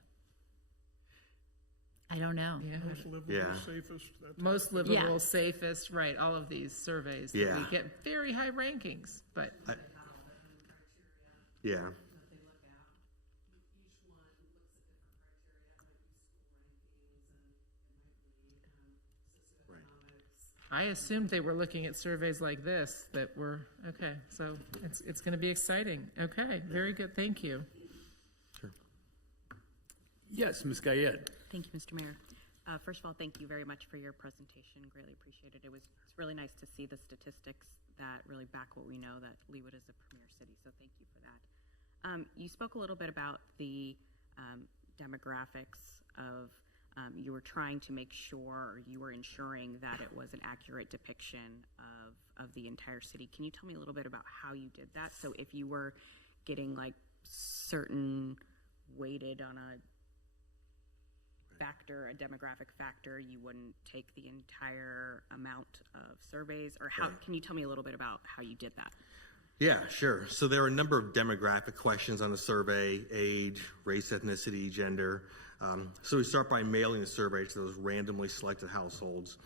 I don't know. Yeah. Most livable, Yeah. safest. that- Most livable, Yeah. safest, right, all of these surveys. that Yeah. We get very high rankings, but Yeah. I assumed they were looking at surveys like this that were, okay, so it's going to be exciting. Okay, very good, thank you. Yes, Ms. Gayed. Thank you, Mr. Mayor. First of all, thank you very much for your presentation. Greatly appreciated. It's really nice to see the statistics that really back what we know, that Leawood is a premier city, so thank you for that. You spoke a little bit about the demographics of you were trying to make sure, or you were ensuring that it was an accurate depiction of the entire city. Can you tell me a little bit about how you did that? So if you were getting like certain weighted on a factor, a demographic factor, you wouldn't take the entire amount of surveys, or how? Can you tell me a little bit about how you did that? Yeah, sure. So there are a number of demographic questions on the survey: age, race, ethnicity, gender. So we start by mailing the survey to those randomly selected households.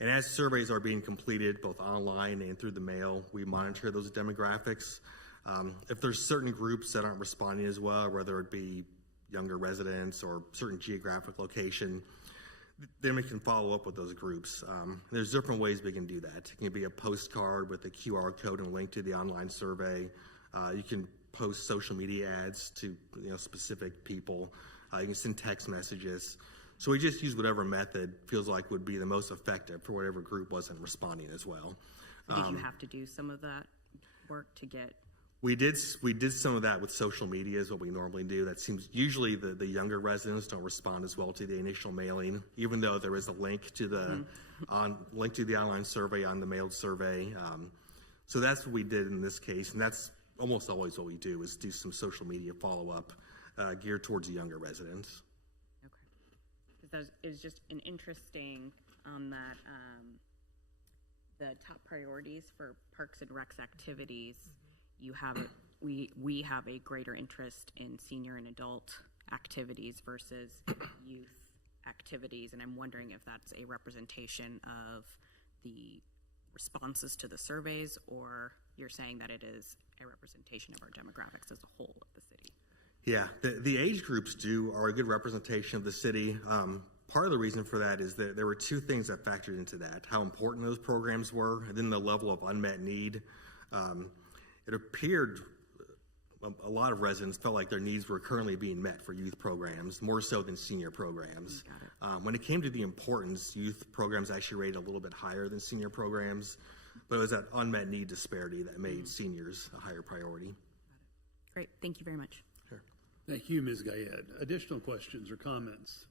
And as surveys are being completed, both online and through the mail, we monitor those demographics. If there's certain groups that aren't responding as well, whether it be younger residents or certain geographic location, then we can follow up with those groups. There's different ways we can do that. It can be a postcard with a QR code and link to the online survey. You can post social media ads to specific people. You can send text messages. So we just use whatever method feels like would be the most effective for whatever group wasn't responding as well. Did you have to do some of that work to get? We did some of that with social media is what we normally do. That seems usually the younger residents don't respond as well to the initial mailing, even though there is a link to the online survey on the mailed survey. So that's what we did in this case, and that's almost always what we do is do some social media follow up. geared towards the younger residents. Okay. Because that is just an interesting on that, the top priorities for Parks and Recs activities. You have, we have a greater interest in senior and adult activities versus youth activities. And I'm wondering if that's a representation of the responses to the surveys, or you're saying that it is a representation of our demographics as a whole of the city? Yeah, the age groups are a good representation of the city. Part of the reason for that is that there were two things that factored into that: how important those programs were, and then the level of unmet need. It appeared a lot of residents felt like their needs were currently being met for youth programs, more so than senior programs. When it came to the importance, youth programs actually rated a little bit higher than senior programs, but it was that unmet need disparity that made seniors a higher priority. Great, thank you very much. Sure. Thank you, Ms. Gayed. Additional questions or comments?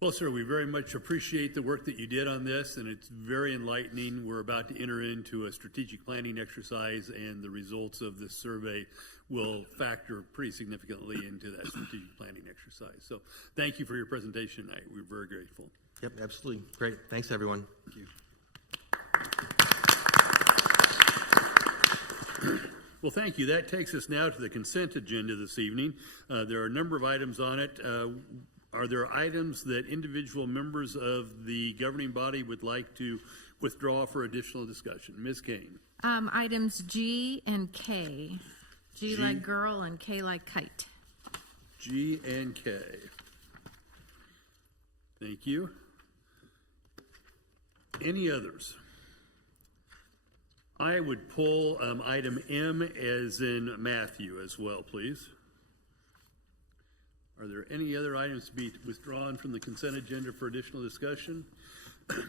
Well, sir, we very much appreciate the work that you did on this, and it's very enlightening. We're about to enter into a strategic planning exercise, and the results of this survey will factor pretty significantly into that strategic planning exercise. So thank you for your presentation tonight. We're very grateful. Yep, absolutely. Great. Thanks, everyone. Thank you. Well, thank you. That takes us now to the consent agenda this evening. There are a number of items on it. Are there items that individual members of the governing body would like to withdraw for additional discussion? Ms. Kane. Items G and K. G like girl and K like kite. G and K. Thank you. Any others? I would pull item M as in Matthew as well, please. Are there any other items to be withdrawn from the consent agenda for additional discussion?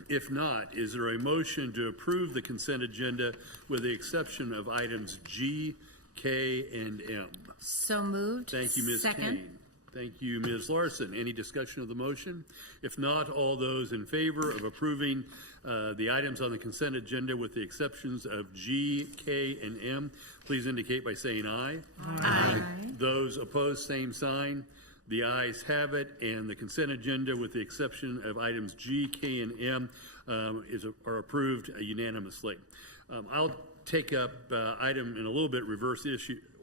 If not, is there a motion to approve the consent agenda with the exception of items G, K, and M? So moved. Thank you, Ms. Second. Kane. Thank you, Ms. Larson. Any discussion of the motion? If not, all those in favor of approving the items on the consent agenda with the exceptions of G, K, and M, please indicate by saying aye. Aye. Those opposed, same sign. The ayes have it, and the consent agenda, with the exception of items G, K, and M, are approved unanimously. I'll take up item in a little bit reverse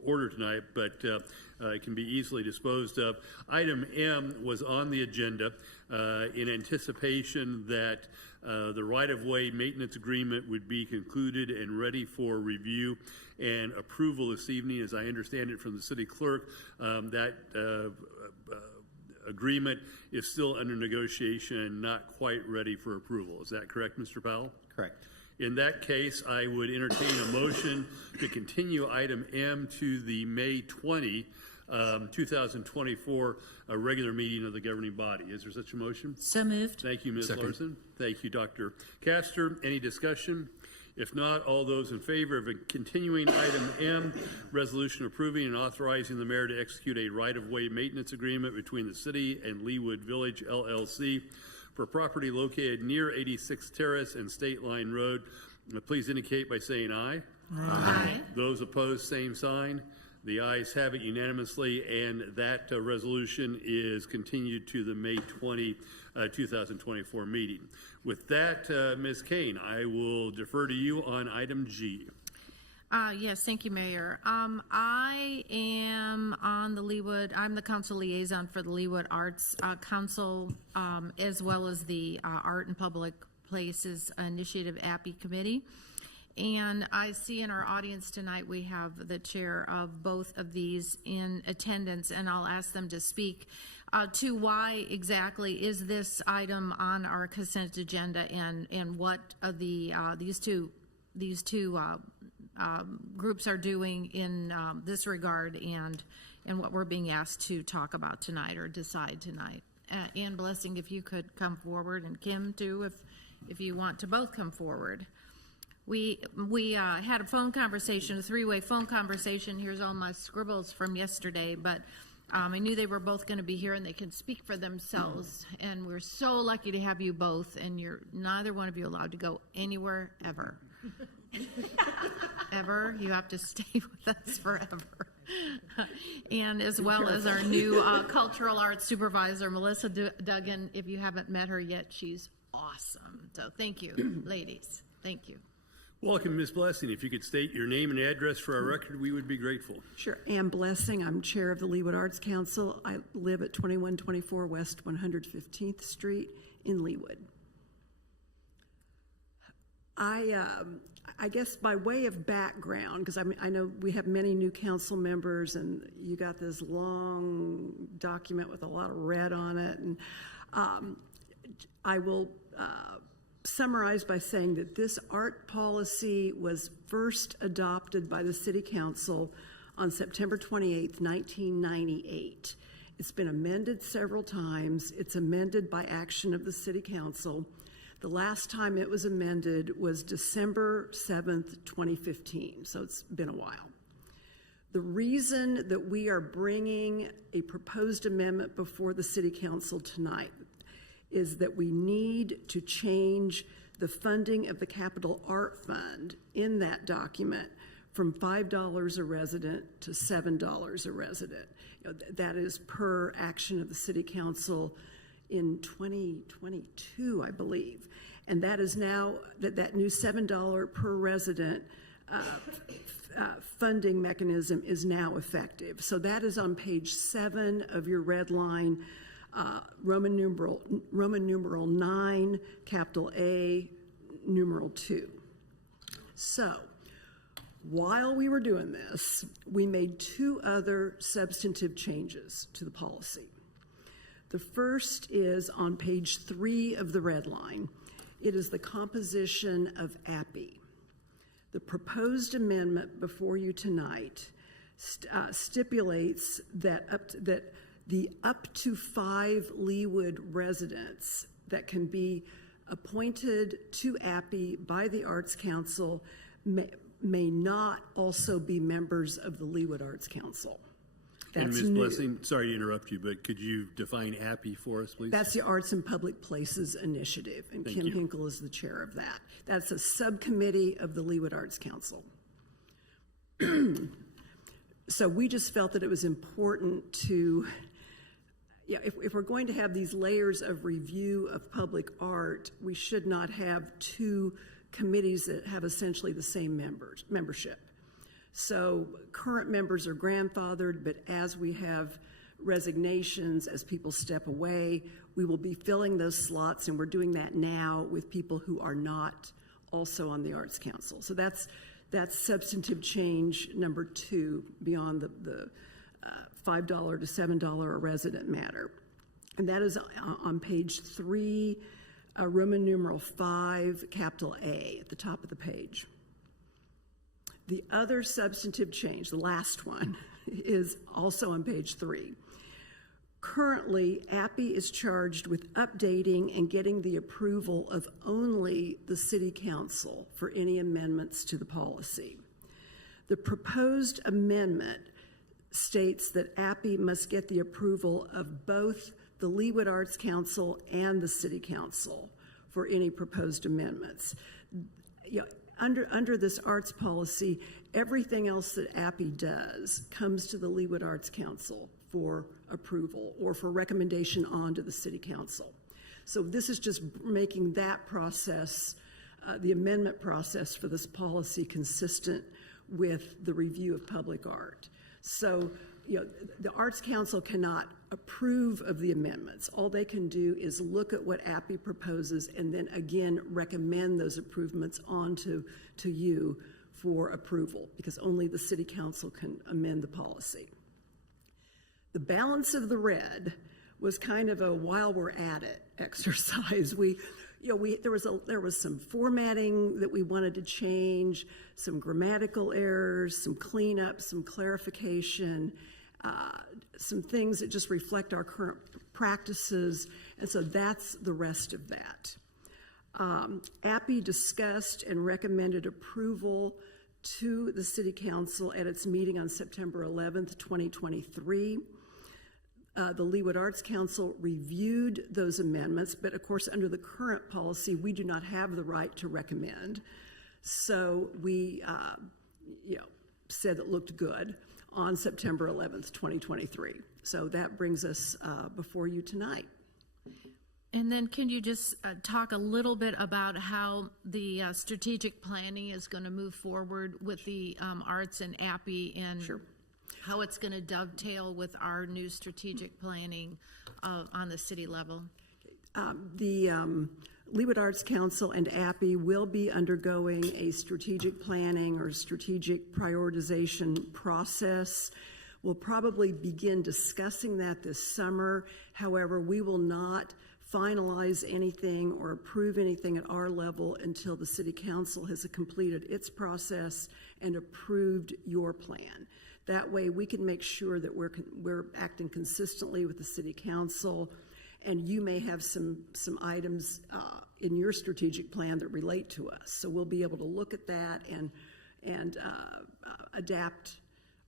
order tonight, but it can be easily disposed of. Item M was on the agenda in anticipation that the right-of-way maintenance agreement would be concluded and ready for review and approval this evening. As I understand it from the city clerk, that agreement is still under negotiation and not quite ready for approval. Is that correct, Mr. Powell? Correct. In that case, I would entertain a motion to continue item M to the May 20, 2024 regular meeting of the governing body. Is there such a motion? So moved. Thank you, Ms. Larson. Thank you, Dr. Castor. Any discussion? If not, all those in favor of continuing item M, resolution approving and authorizing the mayor to execute a right-of-way maintenance agreement between the City and Leawood Village, LLC, for property located near 86 Terrace and State Line Road, please indicate by saying aye. Aye. Those opposed, same sign. The ayes have it unanimously, and that resolution is continued to the May 20, 2024 meeting. With that, Ms. Kane, I will defer to you on item G. Yes, thank you, Mayor. I am on the Leawood, I'm the council liaison for the Leawood Arts Council, as well as the Art and Public Places Initiative APPI Committee. And I see in our audience tonight, we have the chair of both of these in attendance, and I'll ask them to speak to why exactly is this item on our consent agenda, and what of the these two groups are doing in this regard, and what we're being asked to talk about tonight or decide tonight. Ann Blessing, if you could come forward, and Kim too, if you want to both come forward. We had a phone conversation, a three-way phone conversation. Here's all my scribbles from yesterday, but I knew they were both going to be here and they can speak for themselves. And we're so lucky to have you both, and you're neither one of you allowed to go anywhere ever. Ever. You have to stay with us forever. And as well as our new cultural arts supervisor, Melissa Duggan. If you haven't met her yet, she's awesome. So thank you, ladies. Thank you. Welcome, Ms. Blessing. If you could state your name and address for our record, we would be grateful. Sure. Ann Blessing. I'm chair of the Leawood Arts Council. I live at 2124 West 115th Street in Leawood. I guess by way of background, because I know we have many new council members, and you got this long document with a lot of red on it, and I will summarize by saying that this art policy was first adopted by the City Council on September 28th, 1998. It's been amended several times. It's amended by action of the City Council. The last time it was amended was December 7th, 2015, so it's been a while. The reason that we are bringing a proposed amendment before the City Council tonight is that we need to change the funding of the Capital Art Fund in that document from $5 a resident to $7 a resident. That is per action of the City Council in 2022, I believe. And that is now, that new $7 per resident funding mechanism is now effective. So that is on page 7 of your red line, Roman numeral 9, capital A, numeral 2. So while we were doing this, we made 2 other substantive changes to the policy. The first is on page 3 of the red line. It is the composition of APPI. The proposed amendment before you tonight stipulates that the up to 5 Leawood residents that can be appointed to APPI by the Arts Council may not also be members of the Leawood Arts Council. And That's Ms. new. Blessing, sorry to interrupt you, but could you define APPI for us, please? That's the Arts and Public Places Initiative, and Thank Kim you. Hinkle is the chair of that. That's a subcommittee of the Leawood Arts Council. So we just felt that it was important to, if we're going to have these layers of review of public art, we should not have 2 committees that have essentially the same membership. So current members are grandfathered, but as we have resignations, as people step away, we will be filling those slots, and we're doing that now with people who are not also on the Arts Council. So that's substantive change number 2 beyond the $5 to $7 a resident matter. And that is on page 3, Roman numeral 5, capital A, at the top of the page. The other substantive change, the last one, is also on page 3. Currently, APPI is charged with updating and getting the approval of only the City Council for any amendments to the policy. The proposed amendment states that APPI must get the approval of both the Leawood Arts Council and the City Council for any proposed amendments. Under this arts policy, everything else that APPI does comes to the Leawood Arts Council for approval or for recommendation on to the City Council. So this is just making that process, the amendment process for this policy, consistent with the review of public art. So, the Arts Council cannot approve of the amendments. All they can do is look at what APPI proposes and then again recommend those improvements on to you for approval, because only the City Council can amend the policy. The balance of the red was kind of a while we're at it exercise. There was some formatting that we wanted to change, some grammatical errors, some cleanup, some clarification, some things that just reflect our current practices, and so that's the rest of that. APPI discussed and recommended approval to the City Council at its meeting on September 11th, 2023. The Leawood Arts Council reviewed those amendments, but of course, under the current policy, we do not have the right to recommend. So we, said it looked good. on September 11th, 2023. So that brings us before you tonight. And then can you just talk a little bit about how the strategic planning is going to move forward with the arts and APPI, and how it's going to dovetail with our new strategic planning on the city level? The Leawood Arts Council and APPI will be undergoing a strategic planning or strategic prioritization process. We'll probably begin discussing that this summer. However, we will not finalize anything or approve anything at our level until the City Council has completed its process and approved your plan. That way we can make sure that we're acting consistently with the City Council, and you may have some items in your strategic plan that relate to us. So we'll be able to look at that and adapt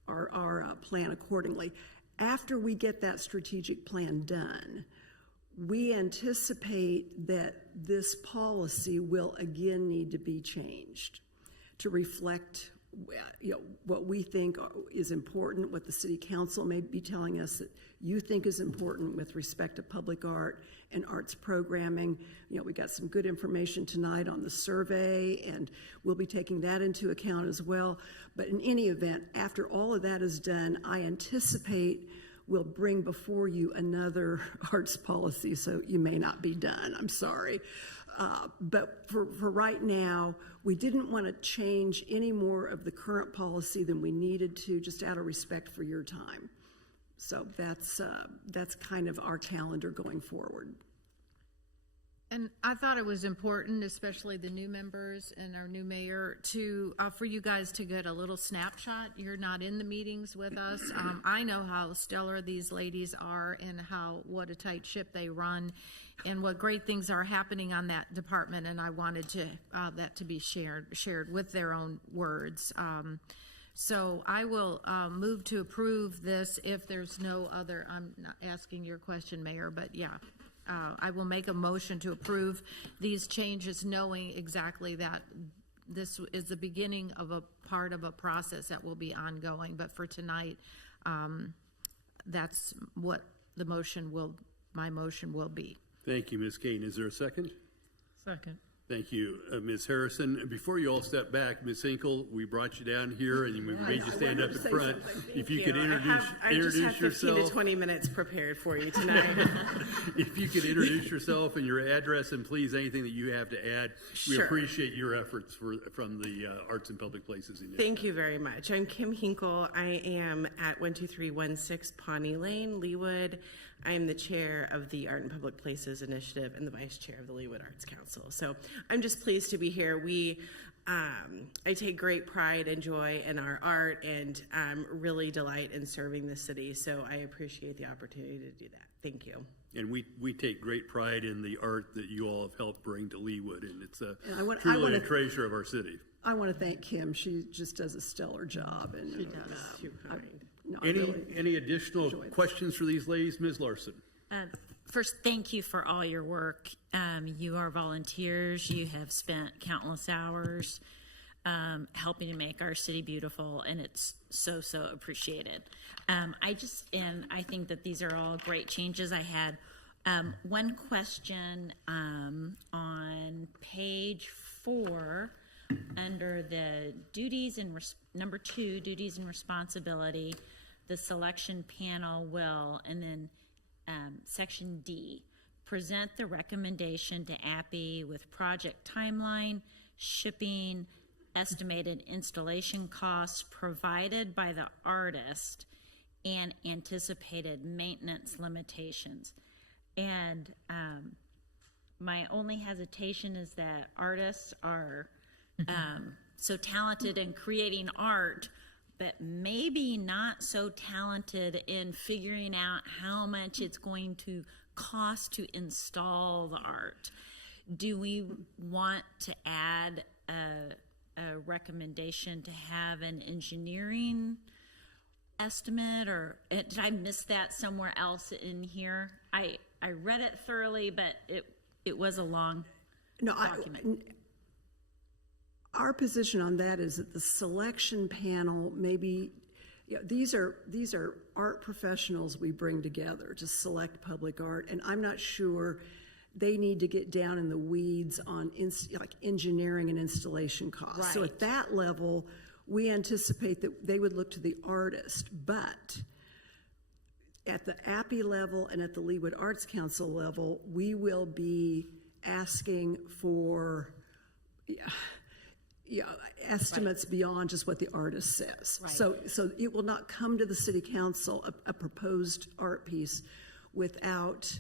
our plan accordingly. After we get that strategic plan done, we anticipate that this policy will again need to be changed to reflect what we think is important, what the City Council may be telling us that you think is important with respect to public art and arts programming. We got some good information tonight on the survey, and we'll be taking that into account as well. But in any event, after all of that is done, I anticipate we'll bring before you another arts policy, so you may not be done. I'm sorry. But for right now, we didn't want to change any more of the current policy than we needed to, just out of respect for your time. So that's kind of our calendar going forward. And I thought it was important, especially the new members and our new mayor, to for you guys to get a little snapshot. You're not in the meetings with us. I know how stellar these ladies are and what a tight ship they run, and what great things are happening on that department. And I wanted to that to be shared with their own words. So I will move to approve this if there's no other. I'm not asking your question, Mayor, but yeah. I will make a motion to approve these changes, knowing exactly that this is the beginning of a part of a process that will be ongoing. But for tonight, that's what my motion will be. Thank you, Ms. Kane. Is there a second? Second. Thank you, Ms. Harrison. Before you all step back, Ms. Hinkle, we brought you down here and we made you stand up in front. If you could introduce I just have 15 yourself. to 20 minutes prepared for you tonight. If you could introduce yourself and your address, and please anything that you have to add. We Sure. appreciate your efforts from the Arts and Public Places Initiative. Thank you very much. I'm Kim Hinkle. I am at 12316 Pawnee Lane, Leawood. I am the chair of the Art and Public Places Initiative and the vice chair of the Leawood Arts Council. So I'm just pleased to be here. I take great pride and joy in our art, and really delight in serving the city. So I appreciate the opportunity to do that. Thank you. And we take great pride in the art that you all have helped bring to Leawood, and it's a truly a treasure of our city. I want to thank Kim. She just does a stellar job. And She does. Too kind. Any additional questions for these ladies? Ms. Larson. First, thank you for all your work. You are volunteers. You have spent countless hours helping to make our city beautiful, and it's so appreciated. I think that these are all great changes. I had one question on page 4 under the duties and number 2, duties and responsibility. The selection panel will, and then section D, present the recommendation to APPI with project timeline, shipping, estimated installation costs provided by the artist, and anticipated maintenance limitations. And my only hesitation is that artists are so talented in creating art, but maybe not so talented in figuring out how much it's going to cost to install the art. Do we want to add a recommendation to have an engineering estimate, or did I miss that somewhere else in here? I read it thoroughly, but it was a long document. Our position on that is that the selection panel maybe, these are art professionals we bring together to select public art, and I'm not sure they need to get down in the weeds on like engineering and installation costs. So Right. at that level, we anticipate that they would look to the artist, but at the APPI level and at the Leawood Arts Council level, we will be asking for estimates beyond just what the artist says. Right. So it will not come to the city council, a proposed art piece, without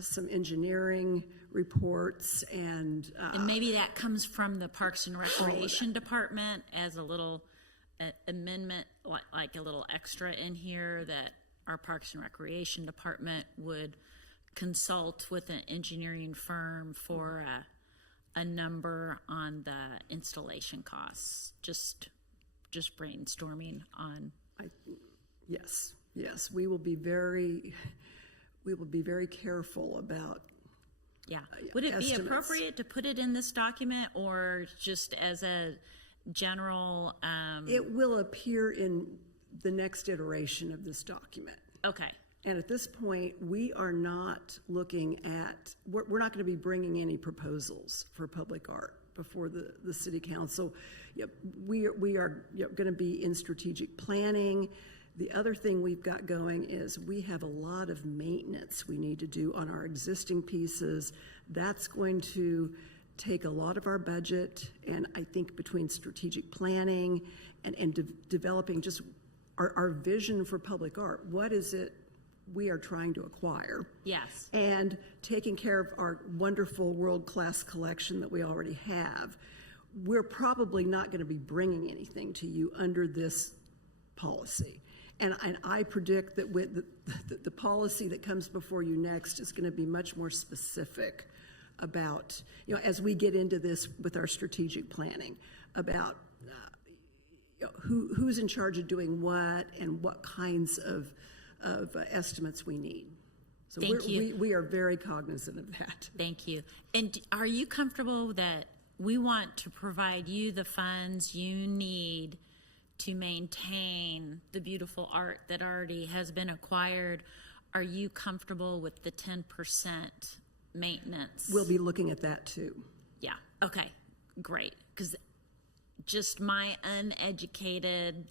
some engineering reports and And maybe that comes from the Parks and Recreation Department as a little amendment, like a little extra in here, that our Parks and Recreation Department would consult with an engineering firm for a number on the installation costs. Just brainstorming on. yes, we will be very careful about. Yeah. Would it be estimates. appropriate to put it in this document, or just as a general? It will appear in the next iteration of this document. Okay. And at this point, we are not looking at, we're not going to be bringing any proposals for public art before the city council. We are going to be in strategic planning. The other thing we've got going is we have a lot of maintenance we need to do on our existing pieces. That's going to take a lot of our budget, and I think between strategic planning and developing just our vision for public art, what is it we are trying to acquire? Yes. And taking care of our wonderful world-class collection that we already have. We're probably not going to be bringing anything to you under this policy. And I predict that with the policy that comes before you next is going to be much more specific about, as we get into this with our strategic planning, about who's in charge of doing what and what kinds of estimates we need. So Thank you. We are very cognizant of that. Thank you. And are you comfortable that we want to provide you the funds you need to maintain the beautiful art that already has been acquired? Are you comfortable with the 10% maintenance? We'll be looking at that too. Yeah. Okay. Great. Because just my uneducated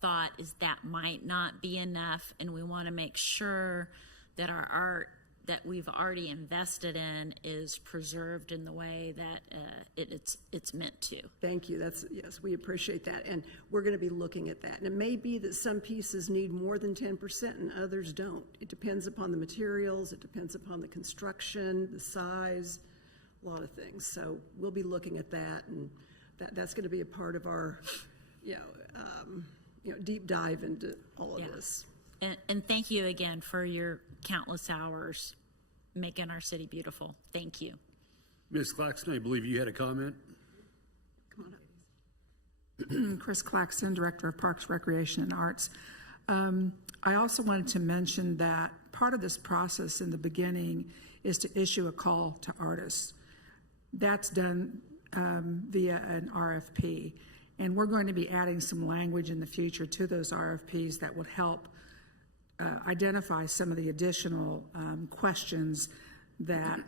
thought is that might not be enough, and we want to make sure that our art that we've already invested in is preserved in the way that it's meant to. Thank you. Yes, we appreciate that. And we're going to be looking at that. And it may be that some pieces need more than 10% and others don't. It depends upon the materials. It depends upon the construction, the size, a lot of things. So we'll be looking at that, and that's going to be a part of our, deep dive into all of this. And thank you again for your countless hours making our city beautiful. Thank you. Ms. Claxton, I believe you had a comment? Come on up. Chris Claxton, Director of Parks, Recreation, and Arts. I also wanted to mention that part of this process in the beginning is to issue a call to artists. That's done via an RFP. And we're going to be adding some language in the future to those RFPs that would help identify some of the additional questions that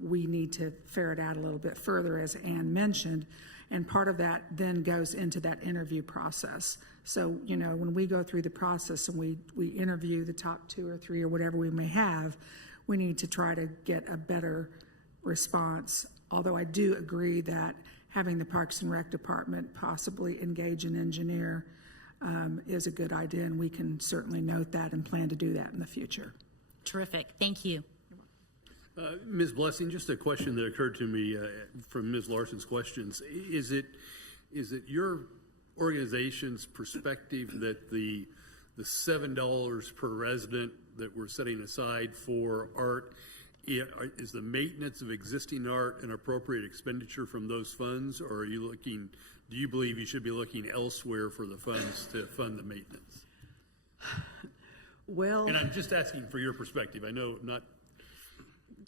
we need to ferret out a little bit further, as Ann mentioned. And part of that then goes into that interview process. So, when we go through the process and we interview the top 2 or 3 or whatever we may have, we need to try to get a better response. Although I do agree that having the Parks and Rec Department possibly engage an engineer is a good idea, and we can certainly note that and plan to do that in the future. Terrific. Thank you. Ms. Blessing, just a question that occurred to me from Ms. Larson's questions. Is it your organization's perspective that the $7 per resident that we're setting aside for art, is the maintenance of existing art an appropriate expenditure from those funds, or are you looking? Do you believe you should be looking elsewhere for the funds to fund the maintenance? Well, and I'm just asking for your perspective. I know not.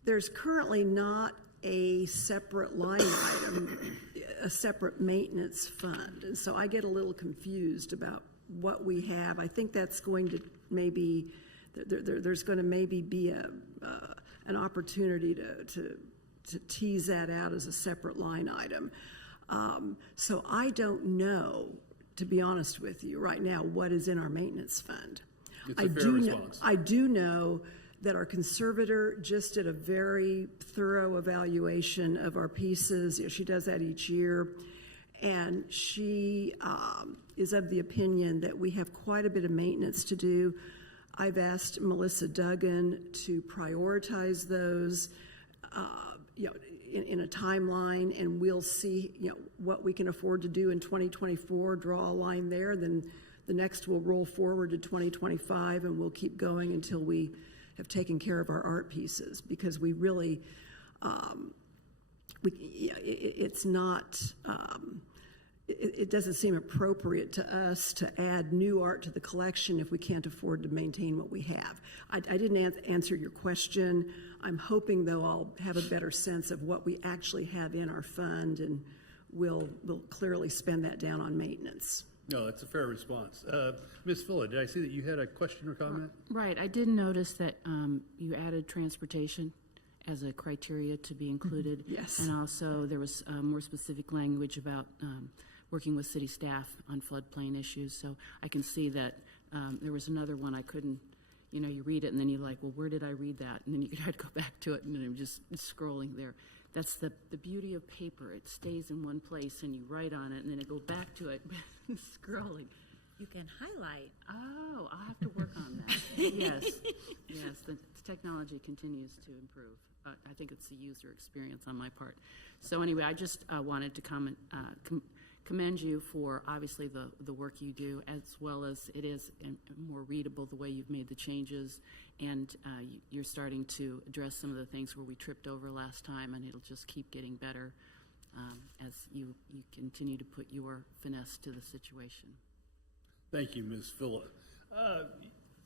There's currently not a separate line item a separate maintenance fund. And so I get a little confused about what we have. I think that's going to maybe, there's going to maybe be an opportunity to tease that out as a separate line item. So I don't know, to be honest with you, right now, what is in our maintenance fund. It's a fair response. I do know that our conservator just did a very thorough evaluation of our pieces. She does that each year. And she is of the opinion that we have quite a bit of maintenance to do. I've asked Melissa Duggan to prioritize those, in a timeline, and we'll see, what we can afford to do in 2024, draw a line there, then the next will roll forward to 2025, and we'll keep going until we have taken care of our art pieces, because we really, it's not, it doesn't seem appropriate to us to add new art to the collection if we can't afford to maintain what we have. I didn't answer your question. I'm hoping, though, I'll have a better sense of what we actually have in our fund, and we'll clearly spend that down on maintenance. No, that's a fair response. Ms. Filla, did I see that you had a question or comment? Right. I did notice that you added transportation as a criteria to be included. Yes. And also there was more specific language about working with city staff on floodplain issues. So I can see that there was another one I couldn't, you read it and then you're like, well, where did I read that? And then you had to go back to it, and then I'm just scrolling there. That's the beauty of paper. It stays in one place and you write on it and then it goes back to it. Scrolling. You can highlight. Oh, I'll have to work on that. Yes, the technology continues to improve. I think it's the user experience on my part. So anyway, I just wanted to commend you for obviously the work you do, as well as it is more readable the way you've made the changes, and you're starting to address some of the things where we tripped over last time, and it'll just keep getting better as you continue to put your finesse to the situation. Thank you, Ms. Filla.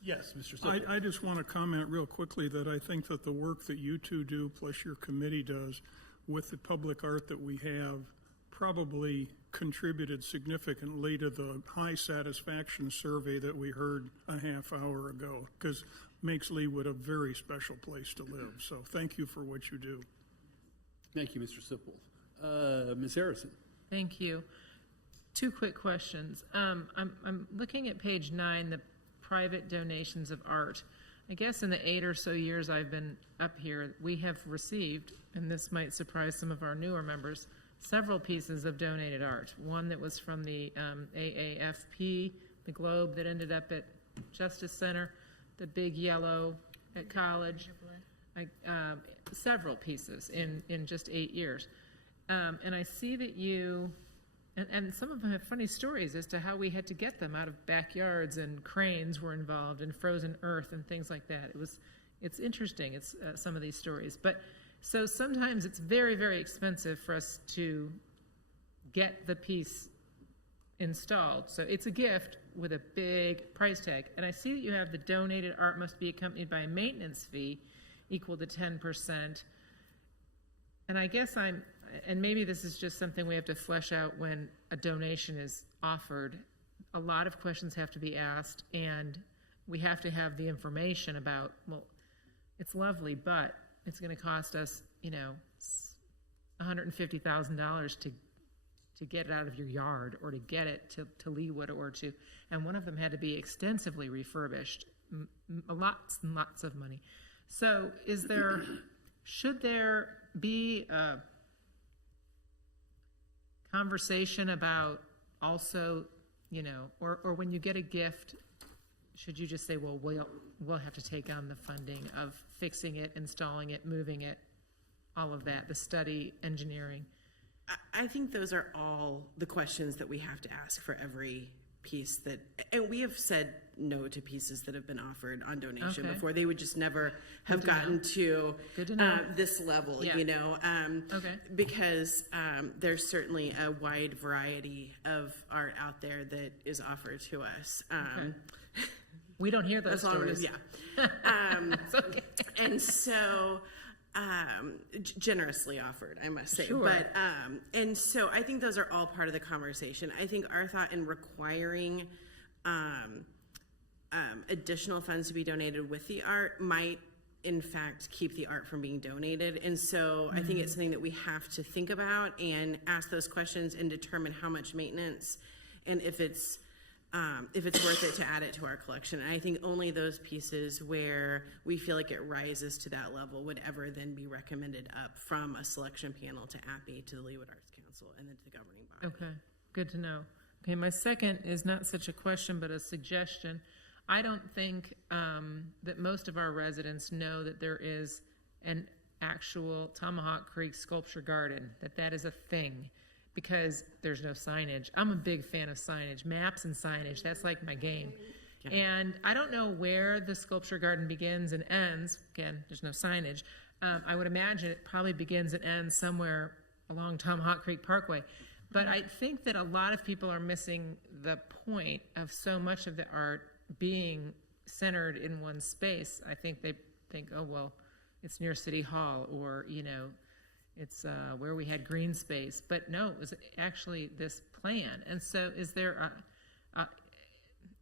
Yes, Mr. Sippel. I just want to comment real quickly that I think that the work that you two do, plus your committee does, with the public art that we have, probably contributed significantly to the high satisfaction survey that we heard a half hour ago, because makes Leawood a very special place to live. So thank you for what you do. Thank you, Mr. Sippel. Ms. Harrison. Thank you. Two quick questions. I'm looking at page 9, the private donations of art. I guess in the 8 or so years I've been up here, we have received, and this might surprise some of our newer members, several pieces of donated art. One that was from the AAFP, the globe that ended up at Justice Center, the big yellow at College, several pieces in just 8 years. And I see that you, and some of them have funny stories as to how we had to get them out of backyards, and cranes were involved, and frozen earth and things like that. It's interesting. It's some of these stories. But so sometimes it's very, very expensive for us to get the piece installed. So it's a gift with a big price tag. And I see that you have the donated art must be accompanied by a maintenance fee equal to 10%. And I guess and maybe this is just something we have to flesh out when a donation is offered. A lot of questions have to be asked, and we have to have the information about, well, it's lovely, but it's going to cost us, $150,000 to get it out of your yard, or to get it to Leawood, and one of them had to be extensively refurbished, lots and lots of money. So should there be a conversation about also, or when you get a gift, should you just say, well, we'll have to take on the funding of fixing it, installing it, moving it, all of that, the study, engineering? I think those are all the questions that we have to ask for every piece and we have said no to pieces that have been offered on donation before. They would just never have gotten to this level, because there's certainly a wide variety of art out there that is offered to us. We don't hear those stories. It's okay. And so generously offered, I must say. Sure. But and so I think those are all part of the conversation. I think our thought in requiring additional funds to be donated with the art might in fact keep the art from being donated. And so I think it's something that we have to think about and ask those questions and determine how much maintenance and if it's worth it to add it to our collection. And I think only those pieces where we feel like it rises to that level would ever then be recommended up from a selection panel to APPI to the Leawood Arts Council and then to the governing body. Okay, good to know. Okay, my second is not such a question, but a suggestion. I don't think that most of our residents know that there is an actual Tomahawk Creek Sculpture Garden, that is a thing, because there's no signage. I'm a big fan of signage, maps and signage. That's like my game. And I don't know where the Sculpture Garden begins and ends. Again, there's no signage. I would imagine it probably begins and ends somewhere along Tomahawk Creek Parkway. But I think that a lot of people are missing the point of so much of the art being centered in one space. I think they think, oh, well, it's near City Hall, or, you know, it's where we had green space. But no, it was actually this plan. And so is there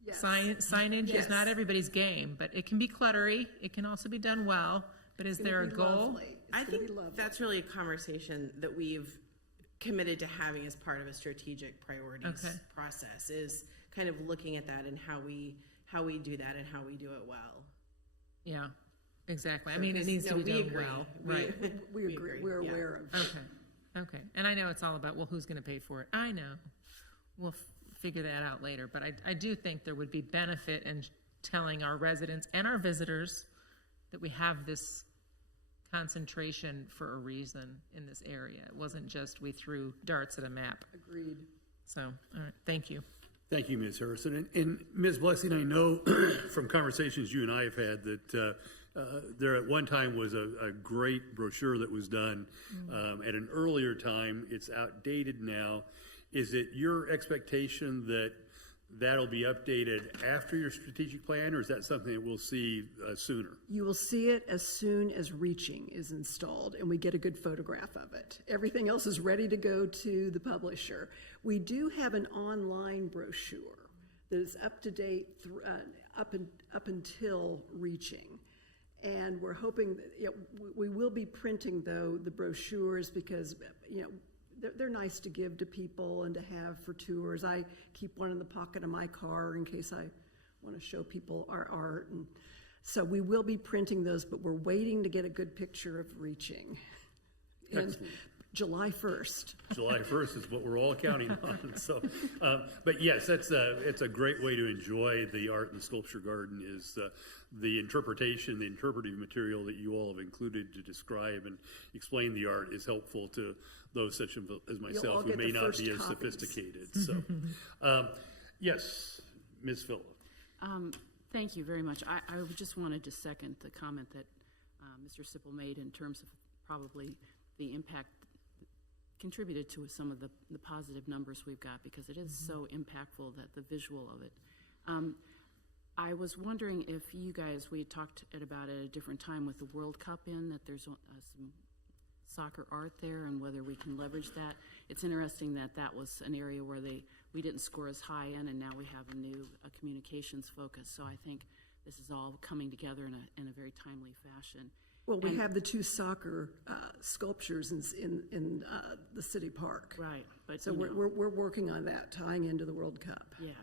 Yes. signage? Yes. Is not everybody's game, but it can be cluttery. It can also be done well. But is there a goal? I think that's really a conversation that we've committed to having as part of a strategic priorities process, is kind of looking at that and how we do that and how we do it well. Yeah, exactly. I mean, it needs to be done well. Right. We agree. We're aware of. Okay. And I know it's all about, well, who's going to pay for it? I know. We'll figure that out later. But I do think there would be benefit in telling our residents and our visitors that we have this concentration for a reason in this area. It wasn't just we threw darts at a map. Agreed. So, all right, thank you. Thank you, Ms. Harrison. And Ms. Blessing, I know from conversations you and I have had that there at one time was a great brochure that was done at an earlier time. It's outdated now. Is it your expectation that that'll be updated after your strategic plan, or is that something that we'll see sooner? You will see it as soon as reaching is installed and we get a good photograph of it. Everything else is ready to go to the publisher. We do have an online brochure that is up to date up until reaching. And we're hoping that we will be printing, though, the brochures because, they're nice to give to people and to have for tours. I keep one in the pocket of my car in case I want to show people our art. And so we will be printing those, but we're waiting to get a good picture of reaching. And July 1st. July 1st is what we're all counting on. So, but yes, it's a great way to enjoy the art in the Sculpture Garden is the interpretation, the interpretive material that you all have included to describe and explain the art is helpful to those such as myself who may not be as sophisticated. So, yes, Ms. Filla. Thank you very much. I just wanted to second the comment that Mr. Sipple made in terms of probably the impact contributed to some of the positive numbers we've got, because it is so impactful, that the visual of it. I was wondering if you guys, we talked about it at a different time with the World Cup that there's some soccer art there and whether we can leverage that. It's interesting that was an area where we didn't score as high in, and now we have a new communications focus. So I think this is all coming together in a very timely fashion. Well, we have the two soccer sculptures in the city park. Right. But so we're working on that, tying into the World Cup. Yes,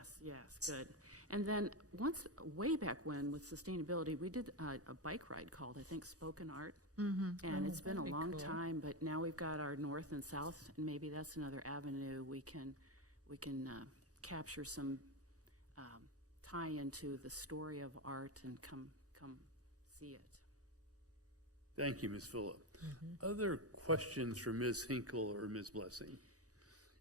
good. And then way back when with sustainability, we did a bike ride called, I think, Spoken Art. And it's been a long time, but now we've got our north and south, and maybe that's another avenue we can capture some tie into the story of art and come see it. Thank you, Ms. Phillip. Other questions for Ms. Hinkle or Ms. Blessing?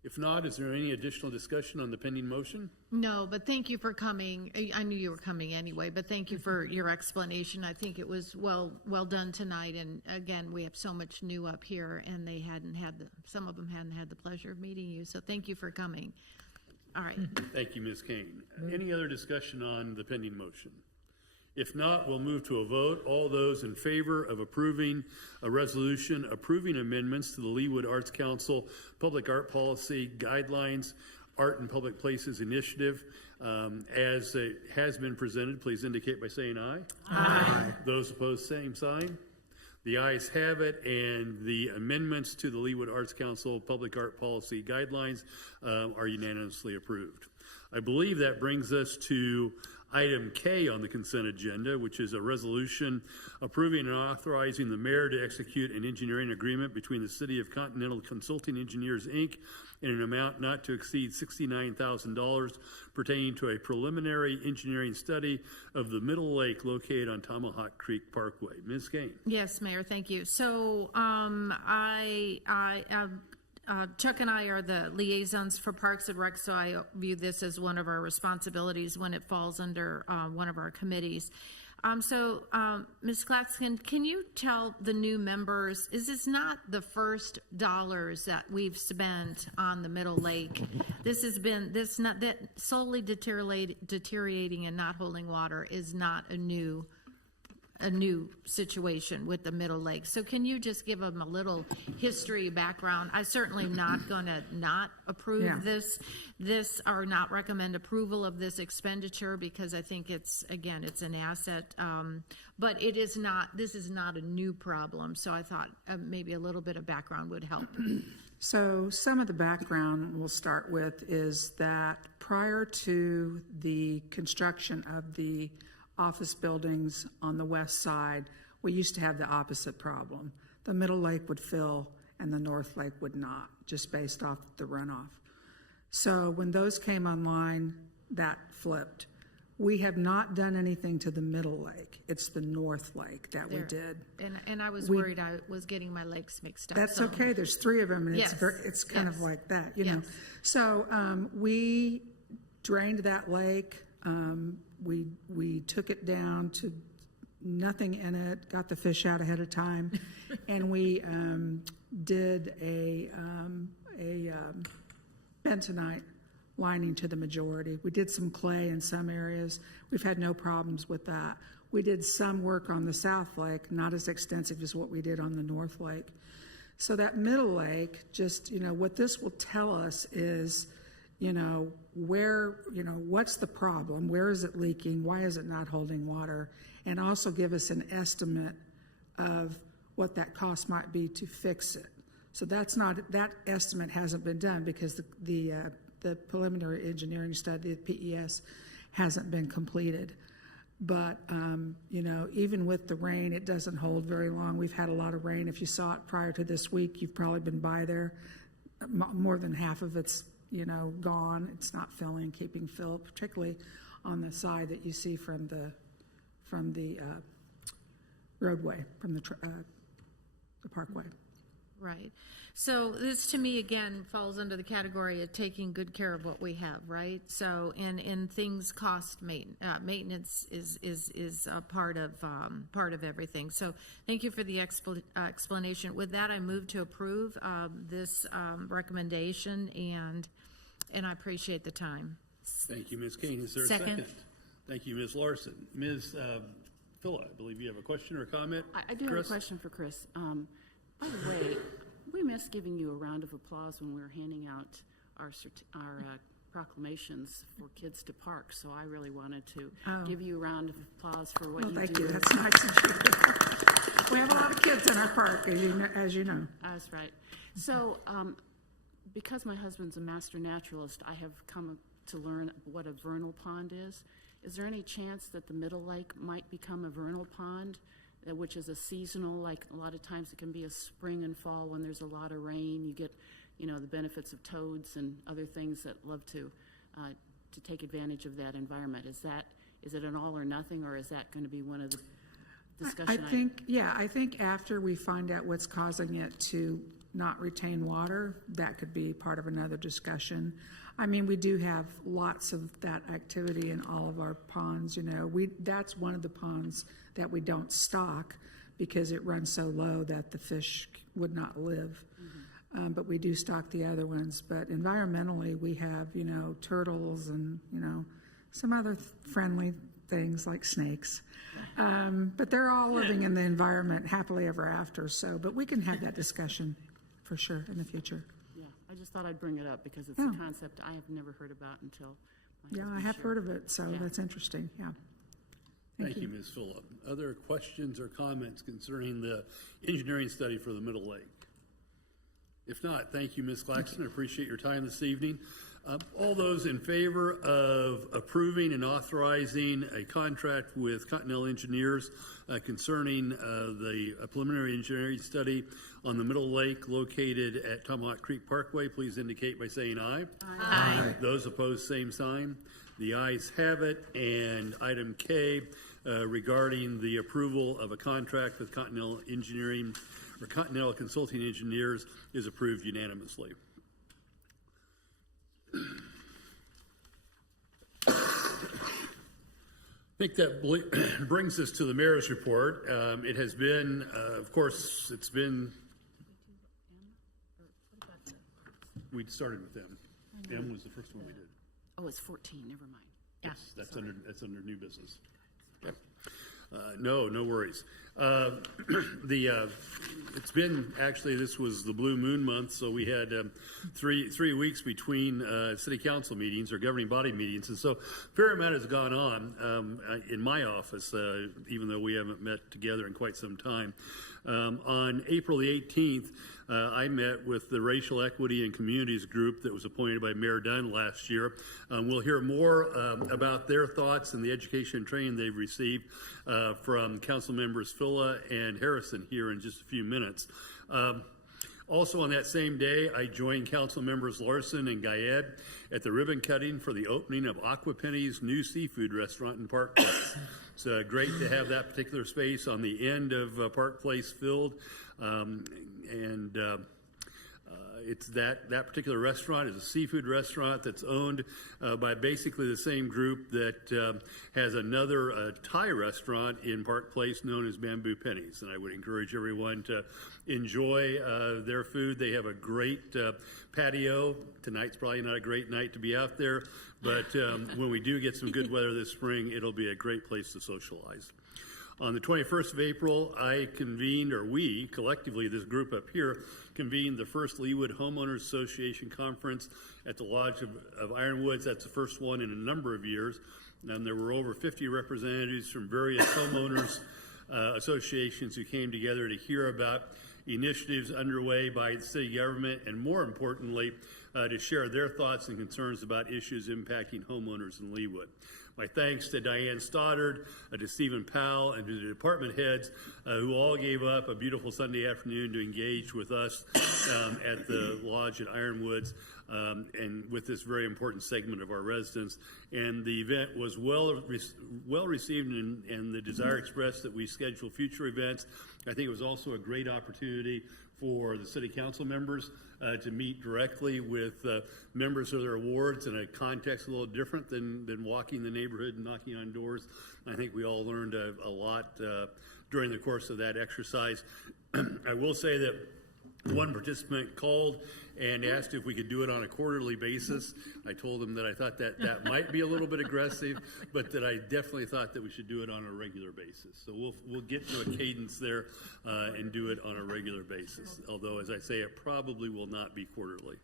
If not, is there any additional discussion on the pending motion? No, but thank you for coming. I knew you were coming anyway, but thank you for your explanation. I think it was well done tonight. And again, we have so much new up here, and some of them hadn't had the pleasure of meeting you. So thank you for coming. All right. Thank you, Ms. Kane. Any other discussion on the pending motion? If not, we'll move to a vote. All those in favor of approving a resolution approving amendments to the Leawood Arts Council Public Art Policy Guidelines Art in Public Places Initiative, as it has been presented, please indicate by saying aye. Aye. Those opposed, same sign. The ayes have it, and the amendments to the Leawood Arts Council Public Art Policy Guidelines are unanimously approved. I believe that brings us to item K on the consent agenda, which is a resolution approving and authorizing the mayor to execute an engineering agreement between the City of Continental Consulting Engineers, Inc. in an amount not to exceed $69,000 pertaining to a preliminary engineering study of the Middle Lake located on Tomahawk Creek Parkway. Ms. Kane. Yes, Mayor, thank you. So Chuck and I are the liaisons for Parks and Rec, so I view this as one of our responsibilities when it falls under one of our committees. Ms. Claxton, can you tell the new members, is this not the first dollars that we've spent on the Middle Lake? This has been, that solely deteriorating and not holding water is not a new situation with the Middle Lake. So can you just give them a little history background? I certainly not going to not approve this or not recommend approval of this expenditure because I think it's an asset. But this is not a new problem. So I thought maybe a little bit of background would help. So some of the background we'll start with is that prior to the construction of the office buildings on the west side, we used to have the opposite problem. The Middle Lake would fill and the North Lake would not, just based off the runoff. So when those came online, that flipped. We have not done anything to the Middle Lake. It's the North Lake that we did. And I was worried I was getting my lakes mixed up. That's okay. There's three of them, and it's kind of like that, you know. So we drained that lake. We took it down to nothing in it, got the fish out ahead of time, and we did a bentonite lining to the majority. We did some clay in some areas. We've had no problems with that. We did some work on the South Lake, not as extensive as what we did on the North Lake. So that Middle Lake, just, what this will tell us is, where, what's the problem? Where is it leaking? Why is it not holding water? And also give us an estimate of what that cost might be to fix it. So that estimate hasn't been done because the preliminary engineering study, the PES, hasn't been completed. But, even with the rain, it doesn't hold very long. We've had a lot of rain. If you saw it prior to this week, you've probably been by there. More than half of it's gone. It's not filling, keeping fill, particularly on the side that you see from the roadway, from the parkway. Right. So this, to me, again, falls under the category of taking good care of what we have, right? So, and things cost maintenance is a part of everything. So, thank you for the explanation. With that, I move to approve this recommendation, and I appreciate the time. Thank you, Ms. Kane. Is there a second? Thank you, Ms. Larson. Ms. Filla, I believe you have a question or a comment. I do have a question for Chris. By the way, we missed giving you a round of applause when we were handing out our proclamations for kids to park. So I really wanted to give you a round of applause for what you do. Thank you. That's nice of you. We have a lot of kids in our park, as you know. That's right. So because my husband's a master naturalist, I have come to learn what a vernal pond is. Is there any chance that the Middle Lake might become a vernal pond? Which is a seasonal, like a lot of times it can be a spring and fall when there's a lot of rain. You get, the benefits of toads and other things that love to take advantage of that environment. Is it an all or nothing, or is that going to be one of the discussion items? I think after we find out what's causing it to not retain water, that could be part of another discussion. I mean, we do have lots of that activity in all of our ponds. That's one of the ponds that we don't stock because it runs so low that the fish would not live. Mm-hmm. But we do stock the other ones. But environmentally, we have, turtles and, some other friendly things like snakes. But they're all living in the environment happily ever after. So, but we can have that discussion for sure in the future. Yeah, I just thought I'd bring it up because it's Yeah. a concept I have never heard about until my Yeah, I husband have shared. heard of it, so Yeah. that's interesting. Yeah. Thank you, Ms. Filla. Other questions or comments concerning the engineering study for the Middle Lake? If not, thank you, Ms. Claxton. I appreciate your time this evening. All those in favor of approving and authorizing a contract with Continental Engineers concerning the preliminary engineering study on the Middle Lake located at Tomahawk Creek Parkway, please indicate by saying aye. Aye. Those opposed, same sign. The ayes have it. And item K, regarding the approval of a contract with Continental Engineering or Continental Consulting Engineers is approved unanimously. I think that brings us to the mayor's report. It has been, of course, it's been. We started with M. M was the first one we did. Oh, it's 14, never mind. Yes, that's under new business. Yep. No worries. It's been, actually, this was the Blue Moon month, so we had 3 weeks between city council meetings or governing body meetings, and so a fair amount has gone on in my office, even though we haven't met together in quite some time. On April the 18th, I met with the Racial Equity and Communities group that was appointed by Mayor Dunn last year. We'll hear more about their thoughts and the education and training they've received from Councilmembers Filla and Harrison here in just a few minutes. Also on that same day, I joined Councilmembers Larson and Guyed at the ribbon cutting for the opening of Aqua Penny's new seafood restaurant in Park Place. It's great to have that particular space on the end of Park Place filled. It's that particular restaurant is a seafood restaurant that's owned by basically the same group that has another Thai restaurant in Park Place known as Bamboo Pennies. And I would encourage everyone to enjoy their food. They have a great patio. Tonight's probably not a great night to be out there, but when we do get some good weather this spring, it'll be a great place to socialize. On the 21st of April, I convened, or we, collectively, this group up here, convened the first Leawood Homeowners Association Conference at the Lodge of Ironwoods. That's the first one in a number of years. And there were over 50 representatives from various homeowners associations who came together to hear about initiatives underway by the city government and, more importantly, to share their thoughts and concerns about issues impacting homeowners in Leawood. My thanks to Diane Stoddard, to Stephen Powell, and to the department heads who all gave up a beautiful Sunday afternoon to engage with us at the Lodge at Ironwoods and with this very important segment of our residents. And the event was well received and the desire expressed that we schedule future events. I think it was also a great opportunity for the city council members to meet directly with members of their wards in a context a little different than walking the neighborhood and knocking on doors. I think we all learned a lot during the course of that exercise. I will say that one participant called and asked if we could do it on a quarterly basis. I told him that I thought that might be a little bit aggressive, but that I definitely thought that we should do it on a regular basis. So we'll get to a cadence there and do it on a regular basis. Although, as I say, it probably will not be quarterly.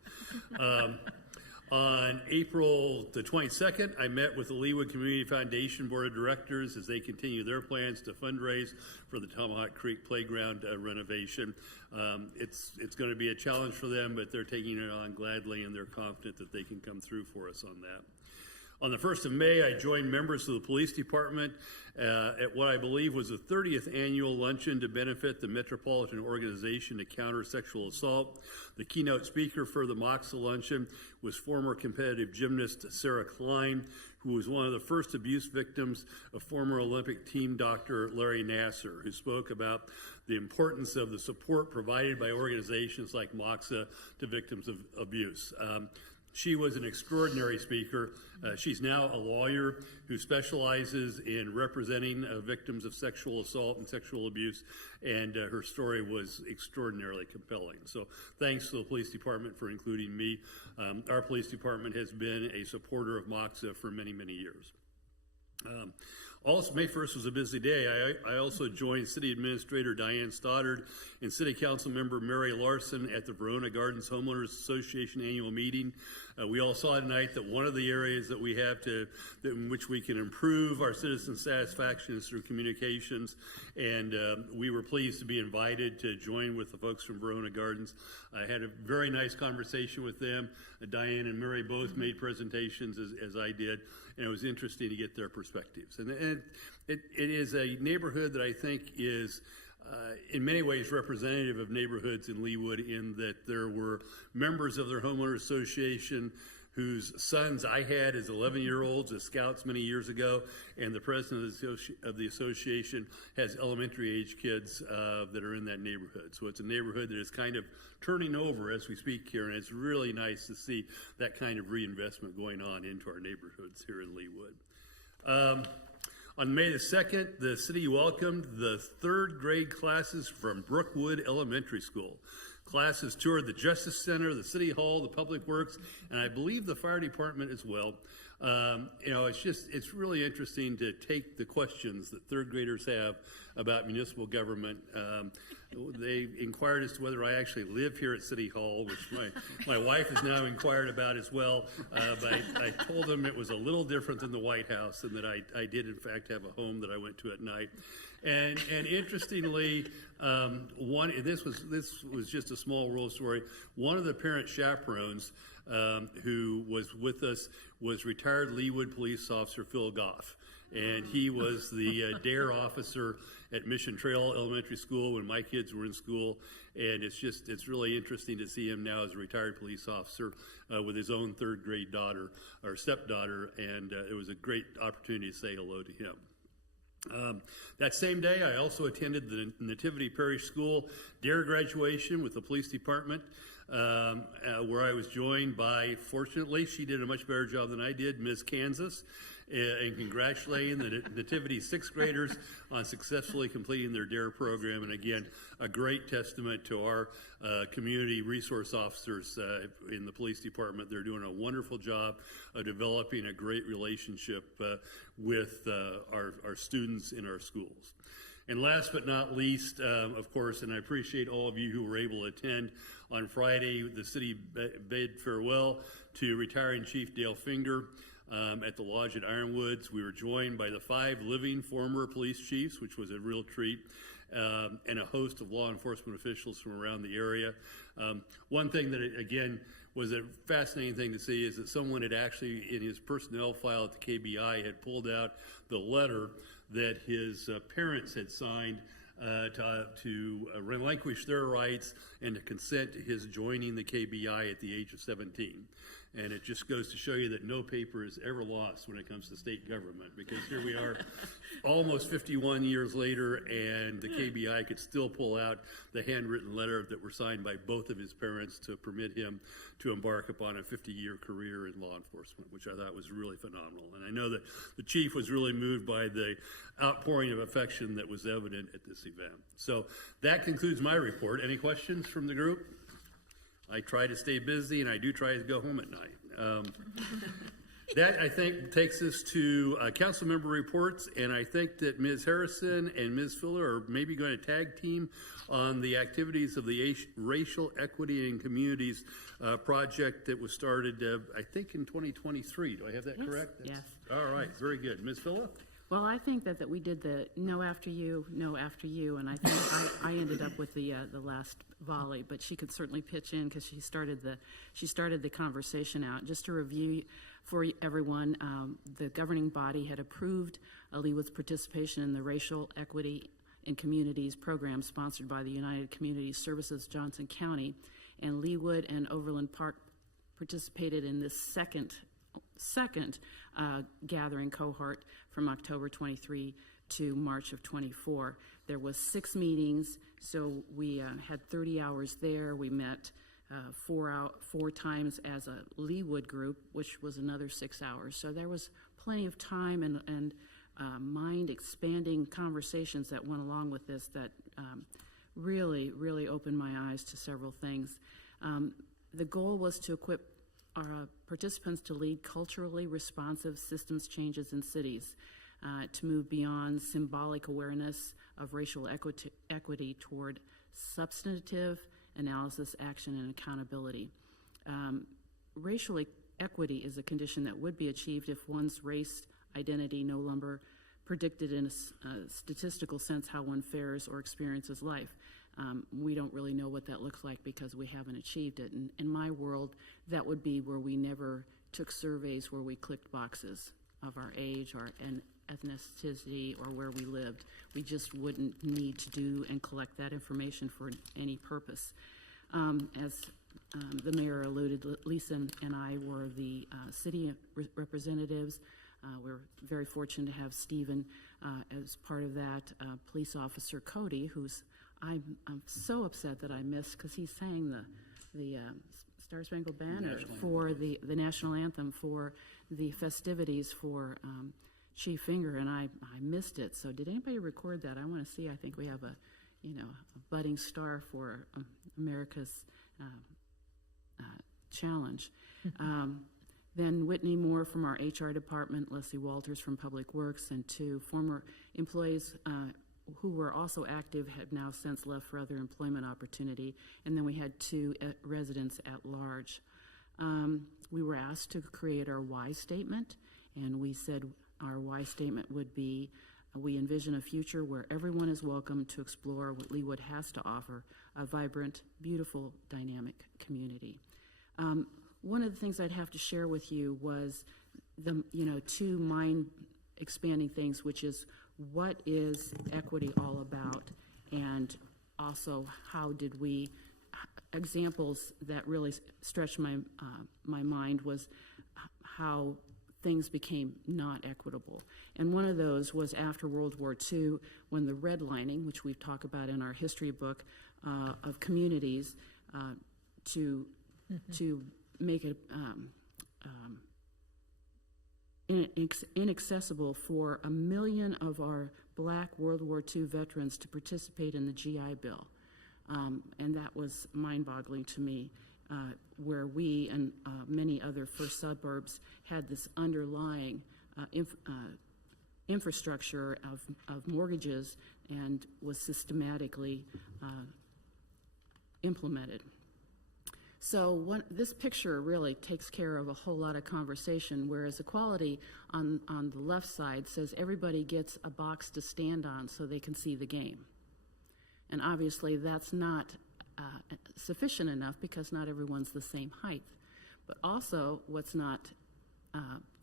On April the 22nd, I met with the Leawood Community Foundation Board of Directors as they continue their plans to fundraise for the Tomahawk Creek Playground renovation. It's going to be a challenge for them, but they're taking it on gladly, and they're confident that they can come through for us on that. On the 1st of May, I joined members of the police department at what I believe was the 30th annual luncheon to benefit the Metropolitan Organization to Counter Sexual Assault. The keynote speaker for the MOXA luncheon was former competitive gymnast Sarah Klein, who was one of the first abuse victims of former Olympic team doctor Larry Nassar, who spoke about the importance of the support provided by organizations like MOXA to victims of abuse. She was an extraordinary speaker. She's now a lawyer who specializes in representing victims of sexual assault and sexual abuse, and her story was extraordinarily compelling. So thanks to the police department for including me. Our police department has been a supporter of MOXA for many, many years. Also, May 1st was a busy day. I also joined City Administrator Diane Stoddard and City Council Member Mary Larson at the Verona Gardens Homeowners Association annual meeting. We all saw tonight that one of the areas that we have in which we can improve our citizen satisfaction is through communications, and we were pleased to be invited to join with the folks from Verona Gardens. I had a very nice conversation with them. Diane and Mary both made presentations as I did, and it was interesting to get their perspectives. And it is a neighborhood that I think is in many ways representative of neighborhoods in Leawood, in that there were members of their homeowner association whose sons I had as 11-year-olds as scouts many years ago, and the president of the association has elementary age kids that are in that neighborhood. So it's a neighborhood that is kind of turning over as we speak here, and it's really nice to see that kind of reinvestment going on into our neighborhoods here in Leawood. On May the 2nd, the city welcomed the 3rd grade classes from Brookwood Elementary School. Classes toured the Justice Center, the City Hall, the Public Works, and I believe the fire department as well. It's really interesting to take the questions that 3rd graders have about municipal government. They inquired as to whether I actually live here at City Hall, which my wife has now inquired about as well. But I told them it was a little different than the White House, and that I did in fact have a home that I went to at night. And interestingly, this was just a small world story. One of the parent chaperones who was with us was retired Leawood police officer Phil Goff, and he was the DARE officer at Mission Trail Elementary School when my kids were in school. And it's really interesting to see him now as a retired police officer with his own 3rd grade daughter or stepdaughter, and it was a great opportunity to say hello to him. That same day, I also attended the Nativity Parish School DARE graduation with the police department, where I was joined by, fortunately, she did a much better job than I did, Ms. Kansas, and congratulating the Nativity 6th graders on successfully completing their DARE program. And again, a great testament to our community resource officers in the police department. They're doing a wonderful job of developing a great relationship with our students in our schools. And last but not least, of course, and I appreciate all of you who were able to attend on Friday, the city bid farewell to retiring Chief Dale Finger at the Lodge at Ironwoods. We were joined by the 5 living former police chiefs, which was a real treat, and a host of law enforcement officials from around the area. One thing that, again, was a fascinating thing to see is that someone had actually, in his personnel file at the KBI, had pulled out the letter that his parents had signed to relinquish their rights and to consent to his joining the KBI at the age of 17. And it just goes to show you that no paper is ever lost when it comes to state government, because here we are almost 51 years later, and the KBI could still pull out the handwritten letter that were signed by both of his parents to permit him to embark upon a 50-year career in law enforcement, which I thought was really phenomenal. And I know that the chief was really moved by the outpouring of affection that was evident at this event. So that concludes my report. Any questions from the group? I try to stay busy, and I do try to go home at night. That, I think, takes us to council member reports, and I think that Ms. Harrison and Ms. Filla are maybe going to tag team on the activities of the Racial Equity in Communities project that was started, I think, in 2023. Do I have that correct? Yes. All right, very good. Ms. Filla? Well, I think that we did the no after you, and I think I ended up with the last volley, but she could certainly pitch in because she started the conversation out. Just to review for everyone, the governing body had approved Leawood's participation in the Racial Equity in Communities program sponsored by the United Community Services Johnson County, and Leawood and Overland Park participated in this second gathering cohort from October 23 to March of 24. There was 6 meetings, so we had 30 hours there. We met 4 times as a Leawood group, which was another 6 hours. So there was plenty of time and mind-expanding conversations that went along with this that really, really opened my eyes to several things. The goal was to equip our participants to lead culturally responsive systems changes in cities. to move beyond symbolic awareness of racial equity toward substantive analysis, action, and accountability. Racial equity is a condition that would be achieved if one's race identity no longer predicted in a statistical sense how one fares or experiences life. We don't really know what that looks like because we haven't achieved it. And in my world, that would be where we never took surveys where we clicked boxes of our age or an ethnicity or where we lived. We just wouldn't need to do and collect that information for any purpose. As the mayor alluded, Lisa and I were the city representatives. We're very fortunate to have Stephen as part of that. Police Officer Cody, who's I'm so upset that I missed because he sang the Star Spangled Banner for the national anthem for the festivities for Chief Finger, and I missed it. So did anybody record that? I want to see. I think we have a budding star for America's challenge. Then Whitney Moore from our HR department, Leslie Walters from Public Works, and two former employees who were also active had now since left for other employment opportunity. And then we had two residents at large. We were asked to create our why statement, and we said our why statement would be, we envision a future where everyone is welcome to explore what Leawood has to offer, a vibrant, beautiful, dynamic community. One of the things I'd have to share with you was the two mind-expanding things, which is what is equity all about, and also how did we, examples that really stretched my mind was how things became not equitable. And one of those was after World War II, when the redlining, which we've talked about in our history book, of communities to make it inaccessible for 1 million of our Black World War II veterans to participate in the GI Bill. And that was mind-boggling to me, where we and many other first suburbs had this underlying infrastructure of mortgages and was systematically implemented. So this picture really takes care of a whole lot of conversation, whereas equality on the left side says everybody gets a box to stand on so they can see the game. And obviously that's not sufficient enough because not everyone's the same height. But also what's not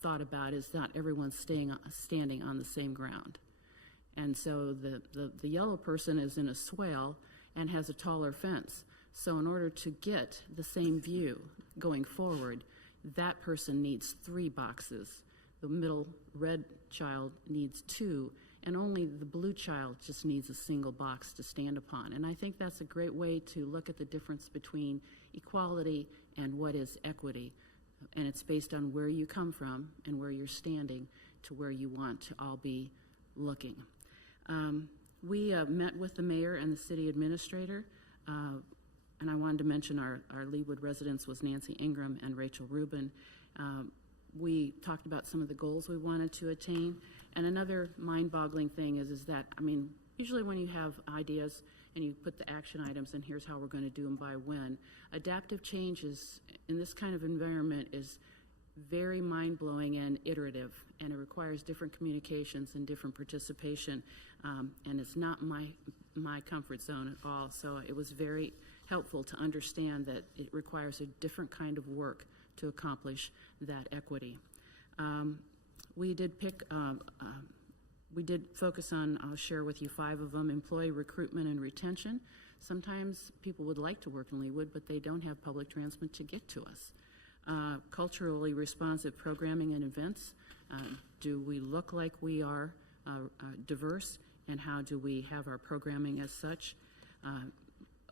thought about is not everyone's standing on the same ground. And so the yellow person is in a swale and has a taller fence. So in order to get the same view going forward, that person needs 3 boxes. The middle red child needs 2, and only the blue child just needs a single box to stand upon. And I think that's a great way to look at the difference between equality and what is equity. And it's based on where you come from and where you're standing to where you want to all be looking. We met with the mayor and the city administrator, and I wanted to mention our Leawood residents was Nancy Ingram and Rachel Rubin. We talked about some of the goals we wanted to attain. And another mind-boggling thing is that, I mean, usually when you have ideas and you put the action items and here's how we're going to do them by when, adaptive changes in this kind of environment is very mind-blowing and iterative, and it requires different communications and different participation, and it's not my comfort zone at all. So it was very helpful to understand that it requires a different kind of work to accomplish that equity. We did focus on, I'll share with you 5 of them: employee recruitment and retention. Sometimes people would like to work in Leawood, but they don't have public transit to get to us. Culturally responsive programming and events. Do we look like we are diverse, and how do we have our programming as such?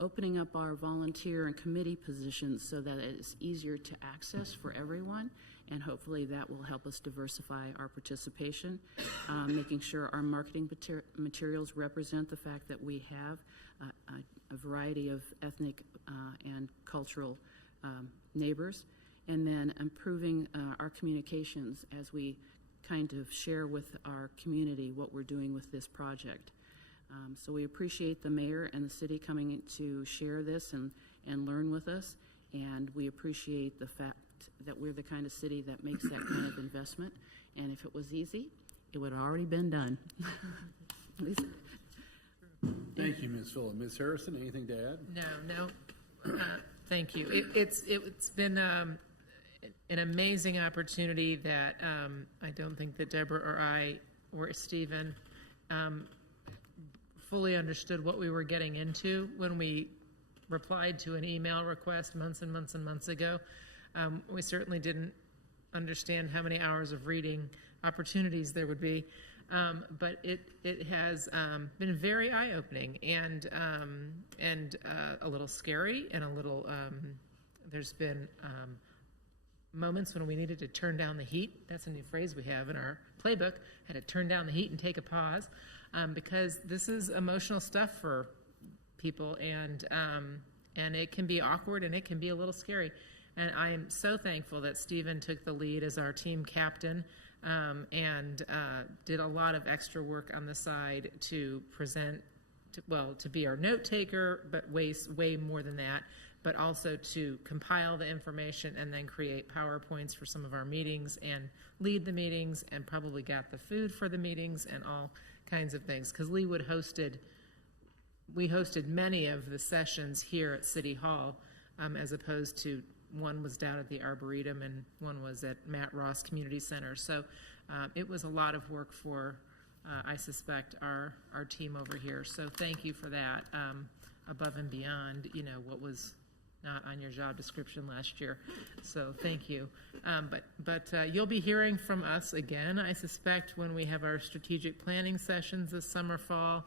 Opening up our volunteer and committee positions so that it's easier to access for everyone, and hopefully that will help us diversify our participation. Making sure our marketing materials represent the fact that we have a variety of ethnic and cultural neighbors, and then improving our communications as we kind of share with our community what we're doing with this project. So we appreciate the mayor and the city coming to share this and learn with us, and we appreciate the fact that we're the kind of city that makes that kind of investment. And if it was easy, it would have already been done. Lisa? Thank you, Ms. Filla. Ms. Harrison, anything to add? No. Thank you. It's been an amazing opportunity that I don't think that Deborah or I or Stephen fully understood what we were getting into when we replied to an email request months and months and months ago. We certainly didn't understand how many hours of reading opportunities there would be, but it has been very eye-opening and a little scary, and a little. There's been moments when we needed to turn down the heat. That's a new phrase we have in our playbook. Had to turn down the heat and take a pause, because this is emotional stuff for people, and it can be awkward and it can be a little scary. And I am so thankful that Stephen took the lead as our team captain, and did a lot of extra work on the side to present, to be our note taker, but way more than that, but also to compile the information and then create PowerPoints for some of our meetings and lead the meetings, and probably got the food for the meetings and all kinds of things. Because we hosted many of the sessions here at City Hall, as opposed to one was down at the Arboretum and one was at Matt Ross Community Center. So it was a lot of work for, I suspect, our team over here. So thank you for that, above and beyond, what was not on your job description last year. So thank you. But you'll be hearing from us again, I suspect, when we have our strategic planning sessions this summer, fall.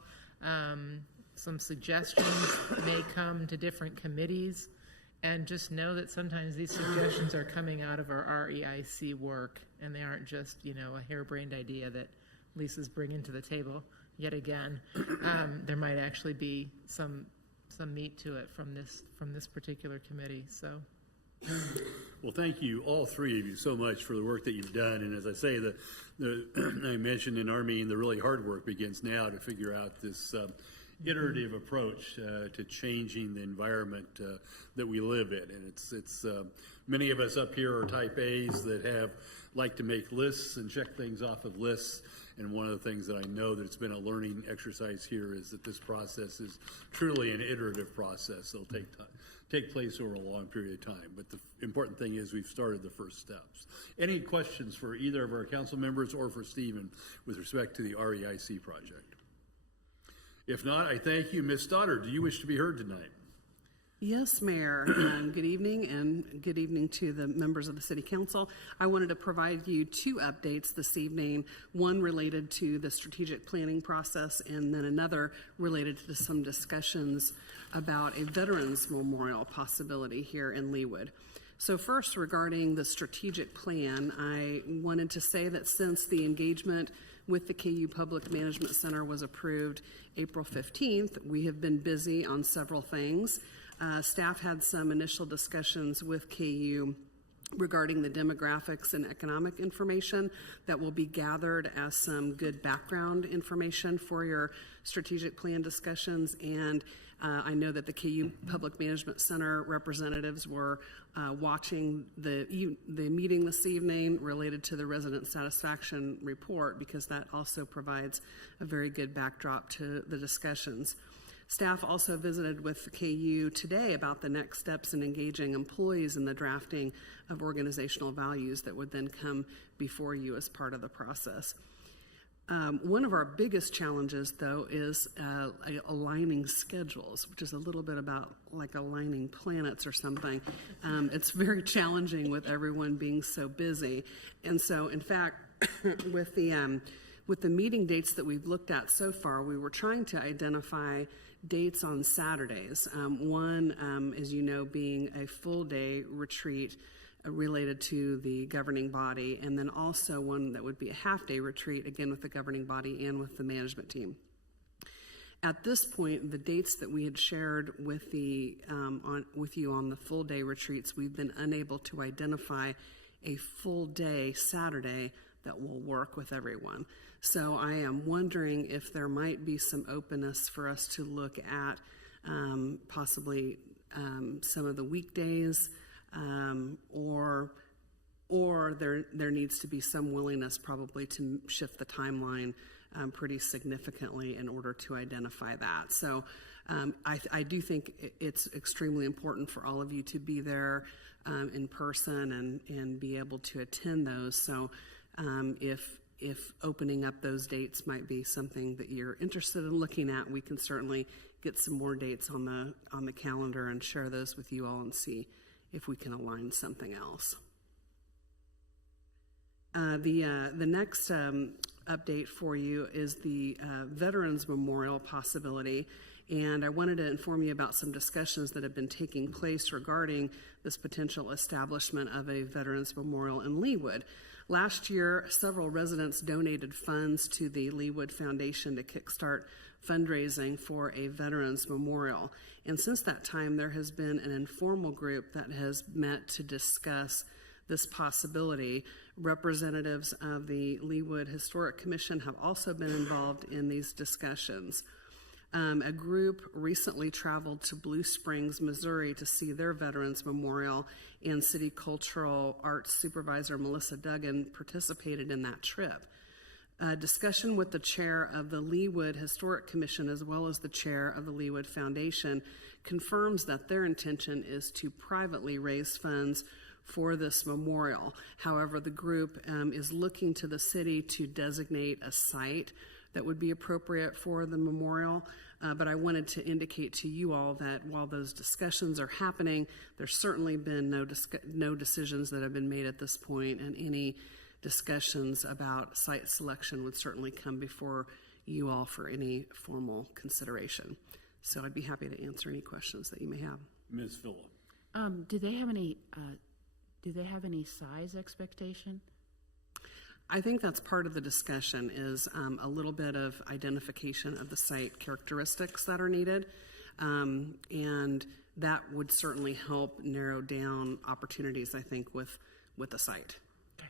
Some suggestions may come to different committees. And just know that sometimes these suggestions are coming out of our REIC work, and they aren't just, a harebrained idea that Lisa's bringing to the table yet again. There might actually be some meat to it from this particular committee. So, well, thank you, all three of you, so much for the work that you've done. And as I say, I mentioned in our meeting, the really hard work begins now to figure out this iterative approach to changing the environment that we live in. And it's many of us up here are type A's that like to make lists and check things off of lists. And one of the things that I know that it's been a learning exercise here is that this process is truly an iterative process. It'll take place over a long period of time. But the important thing is we've started the first steps. Any questions for either of our council members or for Stephen with respect to the REIC project? If not, I thank you. Ms. Stoddard, do you wish to be heard tonight? Yes, Mayor. Good evening, and good evening to the members of the City Council. I wanted to provide you two updates this evening, one related to the strategic planning process, and then another related to some discussions about a Veterans Memorial possibility here in Leawood. So first, regarding the strategic plan, I wanted to say that since the engagement with the KU Public Management Center was approved April 15th, we have been busy on several things. Staff had some initial discussions with KU regarding the demographics and economic information that will be gathered as some good background information for your strategic plan discussions. And I know that the KU Public Management Center representatives were watching the meeting this evening related to the resident satisfaction report, because that also provides a very good backdrop to the discussions. Staff also visited with the KU today about the next steps in engaging employees in the drafting of organizational values that would then come before you as part of the process. One of our biggest challenges, though, is aligning schedules, which is a little bit about like aligning planets or something. It's very challenging with everyone being so busy. And so, in fact, with the meeting dates that we've looked at so far, we were trying to identify dates on Saturdays. One, as you know, being a full-day retreat related to the governing body, and then also one that would be a half-day retreat, again with the governing body and with the management team. At this point, the dates that we had shared with you on the full-day retreats, we've been unable to identify a full-day Saturday that will work with everyone. So I am wondering if there might be some openness for us to look at possibly some of the weekdays, or there needs to be some willingness probably to shift the timeline pretty significantly in order to identify that. So I do think it's extremely important for all of you to be there in person and be able to attend those. So if opening up those dates might be something that you're interested in looking at, we can certainly get some more dates on the calendar and share those with you all and see if we can align something else. The next update for you is the Veterans Memorial possibility. And I wanted to inform you about some discussions that have been taking place regarding this potential establishment of a Veterans Memorial in Leawood. Last year, several residents donated funds to the Leawood Foundation to kickstart fundraising for a Veterans Memorial. And since that time, there has been an informal group that has met to discuss this possibility. Representatives of the Leawood Historic Commission have also been involved in these discussions. A group recently traveled to Blue Springs, Missouri to see their Veterans Memorial, and City Cultural Arts Supervisor Melissa Duggan participated in that trip. A discussion with the chair of the Leawood Historic Commission as well as the chair of the Leawood Foundation confirms that their intention is to privately raise funds for this memorial. However, the group is looking to the city to designate a site that would be appropriate for the memorial. But I wanted to indicate to you all that while those discussions are happening, there's certainly been no decisions that have been made at this point, and any discussions about site selection would certainly come before you all for any formal consideration. So I'd be happy to answer any questions that you may have. Ms. Filla. Do they have any size expectation? I think that's part of the discussion is a little bit of identification of the site characteristics that are needed. And that would certainly help narrow down opportunities, I think, with the site. Okay.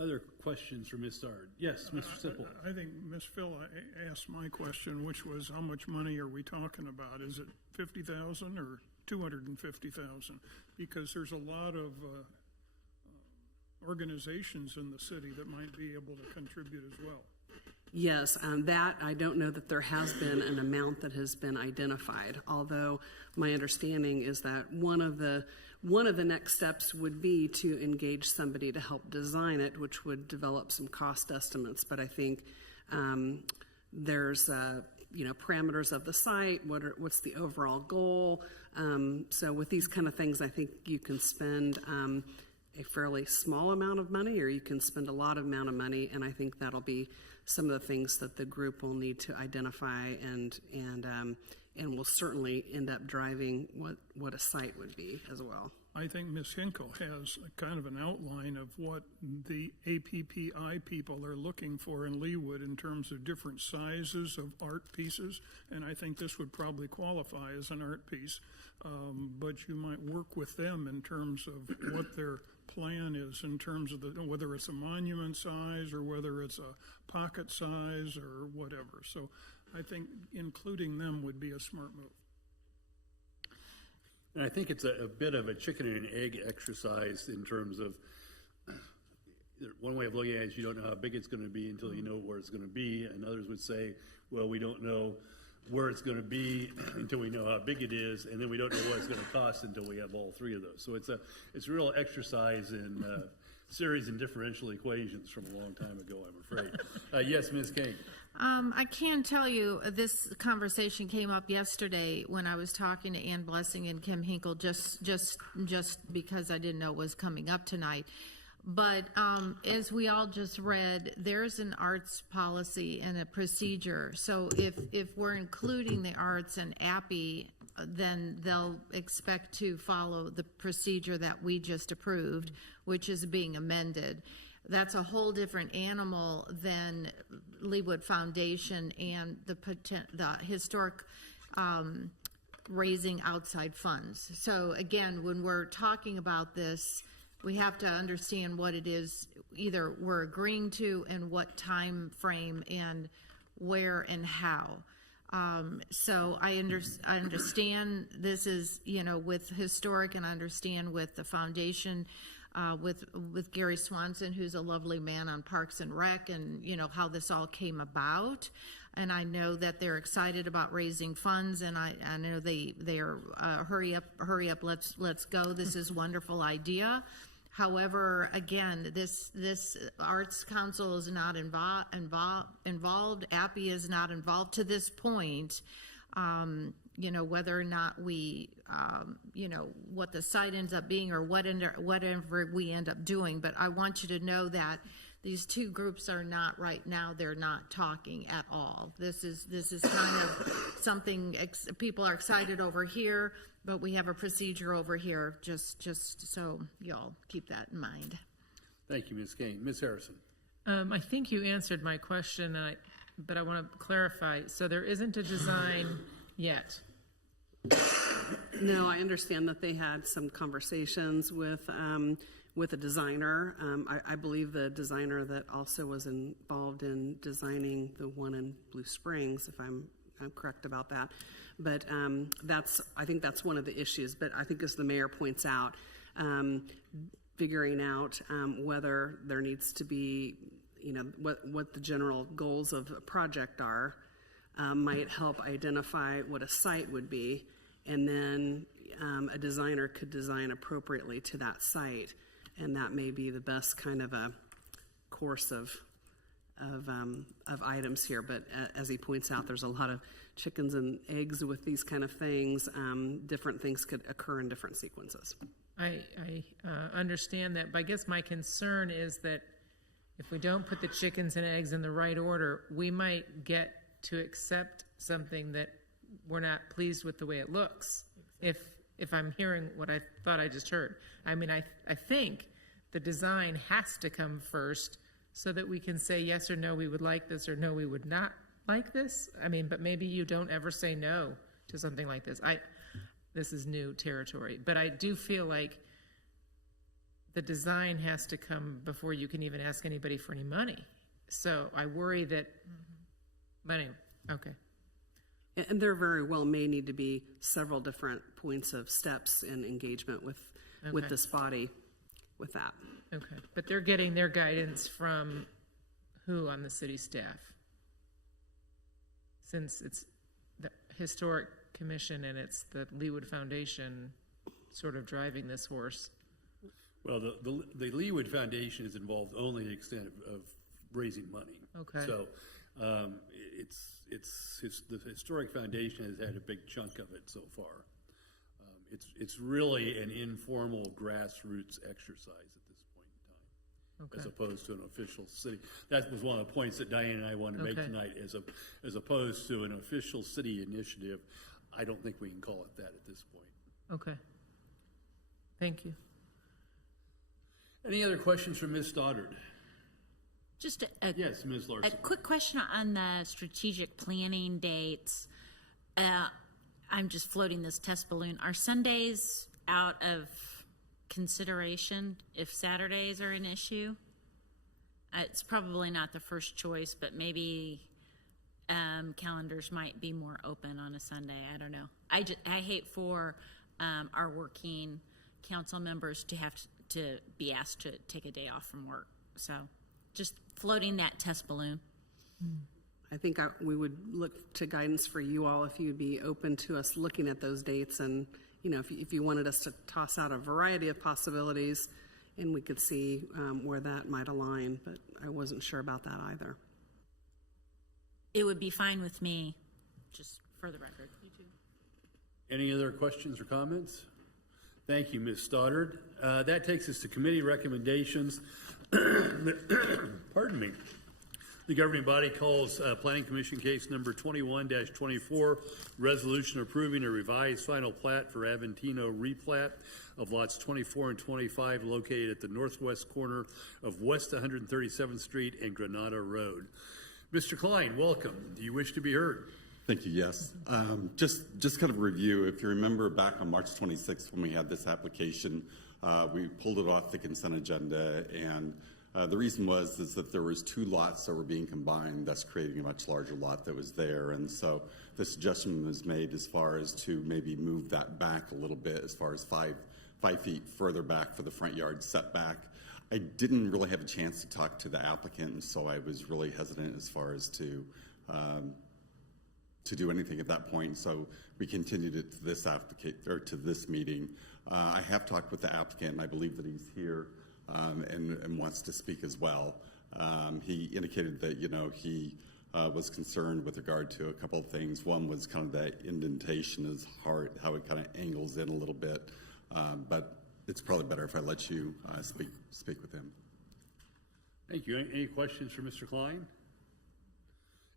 Other questions for Ms. Sard? Yes, Mr. Sipple. I think Ms. Filla asked my question, which was how much money are we talking about? Is it $50,000 or $250,000? Because there's a lot of organizations in the city that might be able to contribute as well. Yes, that I don't know that there has been an amount that has been identified, although my understanding is that one of the next steps would be to engage somebody to help design it, which would develop some cost estimates. But I think there's parameters of the site, what's the overall goal. So with these kind of things, I think you can spend a fairly small amount of money, or you can spend a lot of amount of money, and I think that'll be some of the things that the group will need to identify, and will certainly end up driving what a site would be as well. I think Ms. Hinkle has a kind of an outline of what the APPI people are looking for in Leawood in terms of different sizes of art pieces, and I think this would probably qualify as an art piece, but you might work with them in terms of what their plan is in terms of whether it's a monument size or whether it's a pocket size or whatever. So I think including them would be a smart move. And I think it's a bit of a chicken and an egg exercise in terms of one way of looking at it is you don't know how big it's going to be until you know where it's going to be, and others would say, well, we don't know where it's going to be until we know how big it is, and then we don't know what it's going to cost until we have all three of those. So it's a real exercise in series and differential equations from a long time ago, I'm afraid. Yes, Ms. King. I can tell you this conversation came up yesterday when I was talking to Ann Blessing and Kim Hinkle, just because I didn't know it was coming up tonight. But as we all just read, there's an arts policy and a procedure. So if we're including the arts and APPI, then they'll expect to follow the procedure that we just approved, which is being amended. That's a whole different animal than Leawood Foundation and the historic raising outside funds. So again, when we're talking about this, We have to understand what it is either we're agreeing to and what time frame and where and how. So I understand this is, with historic, and I understand with the foundation, with Gary Swanson, who's a lovely man on Parks and Rec, and how this all came about. And I know that they're excited about raising funds, and I know they are hurry up, let's go. This is a wonderful idea. However, again, this Arts Council is not involved. APPI is not involved to this point. Whether or not we, what the site ends up being or whatever we end up doing. But I want you to know that these two groups are not right now. They're not talking at all. This is kind of something people are excited over here, but we have a procedure over here. Just so y'all keep that in mind. Thank you, Ms. Kane. Ms. Harrison. I think you answered my question, but I want to clarify. So there isn't a design yet. No, I understand that they had some conversations with a designer. I believe the designer that also was involved in designing the one in Blue Springs, if I'm correct about that. But I think that's one of the issues. But I think, as the mayor points out, figuring out whether there needs to be, what the general goals of a project are, might help identify what a site would be, and then a designer could design appropriately to that site, and that may be the best kind of a course of items here. But as he points out, there's a lot of chickens and eggs with these kind of things. Different things could occur in different sequences. I understand that, but I guess my concern is that if we don't put the chickens and eggs in the right order, we might get to accept something that we're not pleased with the way it looks. If I'm hearing what I thought I just heard. I mean, I think the design has to come first so that we can say yes or no, we would like this, or no, we would not like this. I mean, but maybe you don't ever say no to something like this. This is new territory, but I do feel like the design has to come before you can even ask anybody for any money. So I worry that, but anyway, okay. And there very well may need to be several different points of steps in engagement with this body with that. Okay, but they're getting their guidance from who on the city staff? Since it's the Historic Commission and it's the Leawood Foundation sort of driving this horse. Well, the Leawood Foundation is involved only to the extent of raising money. Okay. So the Historic Foundation has had a big chunk of it so far. It's really an informal grassroots exercise at this point in time, as opposed to an official city. That was one of the points that Diane and I wanted to make tonight. As opposed to an official city initiative, I don't think we can call it that at this point. Okay. Thank you. Any other questions from Ms. Stoddard? Just Yes, Ms. a Larson. quick question on the strategic planning dates. I'm just floating this test balloon. Are Sundays out of consideration if Saturdays are an issue? It's probably not the first choice, but maybe calendars might be more open on a Sunday. I don't know. I hate for our working council members to have to be asked to take a day off from work. So just floating that test balloon. I think we would look to guidance for you all if you'd be open to us looking at those dates, and if you wanted us to toss out a variety of possibilities, and we could see where that might align. But I wasn't sure about that either. It would be fine with me, just for the record. You too. Any other questions or comments? Thank you, Ms. Stoddard. That takes us to committee recommendations. Pardon me. The governing body calls Planning Commission case number 21-24, resolution approving a revised final plat for Aventino replat of lots 24 and 25 located at the northwest corner of West 137th Street and Granada Road. Mr. Klein, welcome. Do you wish to be heard? Thank you, yes. Just kind of a review, if you remember back on March 26th when we had this application, we pulled it off the consent agenda, and the reason is that there was 2 lots that were being combined, thus creating a much larger lot that was there. And so the suggestion was made as far as to maybe move that back a little bit, as far as 5 feet further back for the front yard setback. I didn't really have a chance to talk to the applicant, and so I was really hesitant as far as to do anything at that point. So we continued it to this to this meeting. I have talked with the applicant, and I believe that he's here and wants to speak as well. He indicated that he was concerned with regard to a couple of things. One was kind of that indentation is hard, how it kind of angles in a little bit, but it's probably better if I let you speak with him. Thank you. Any questions for Mr. Klein?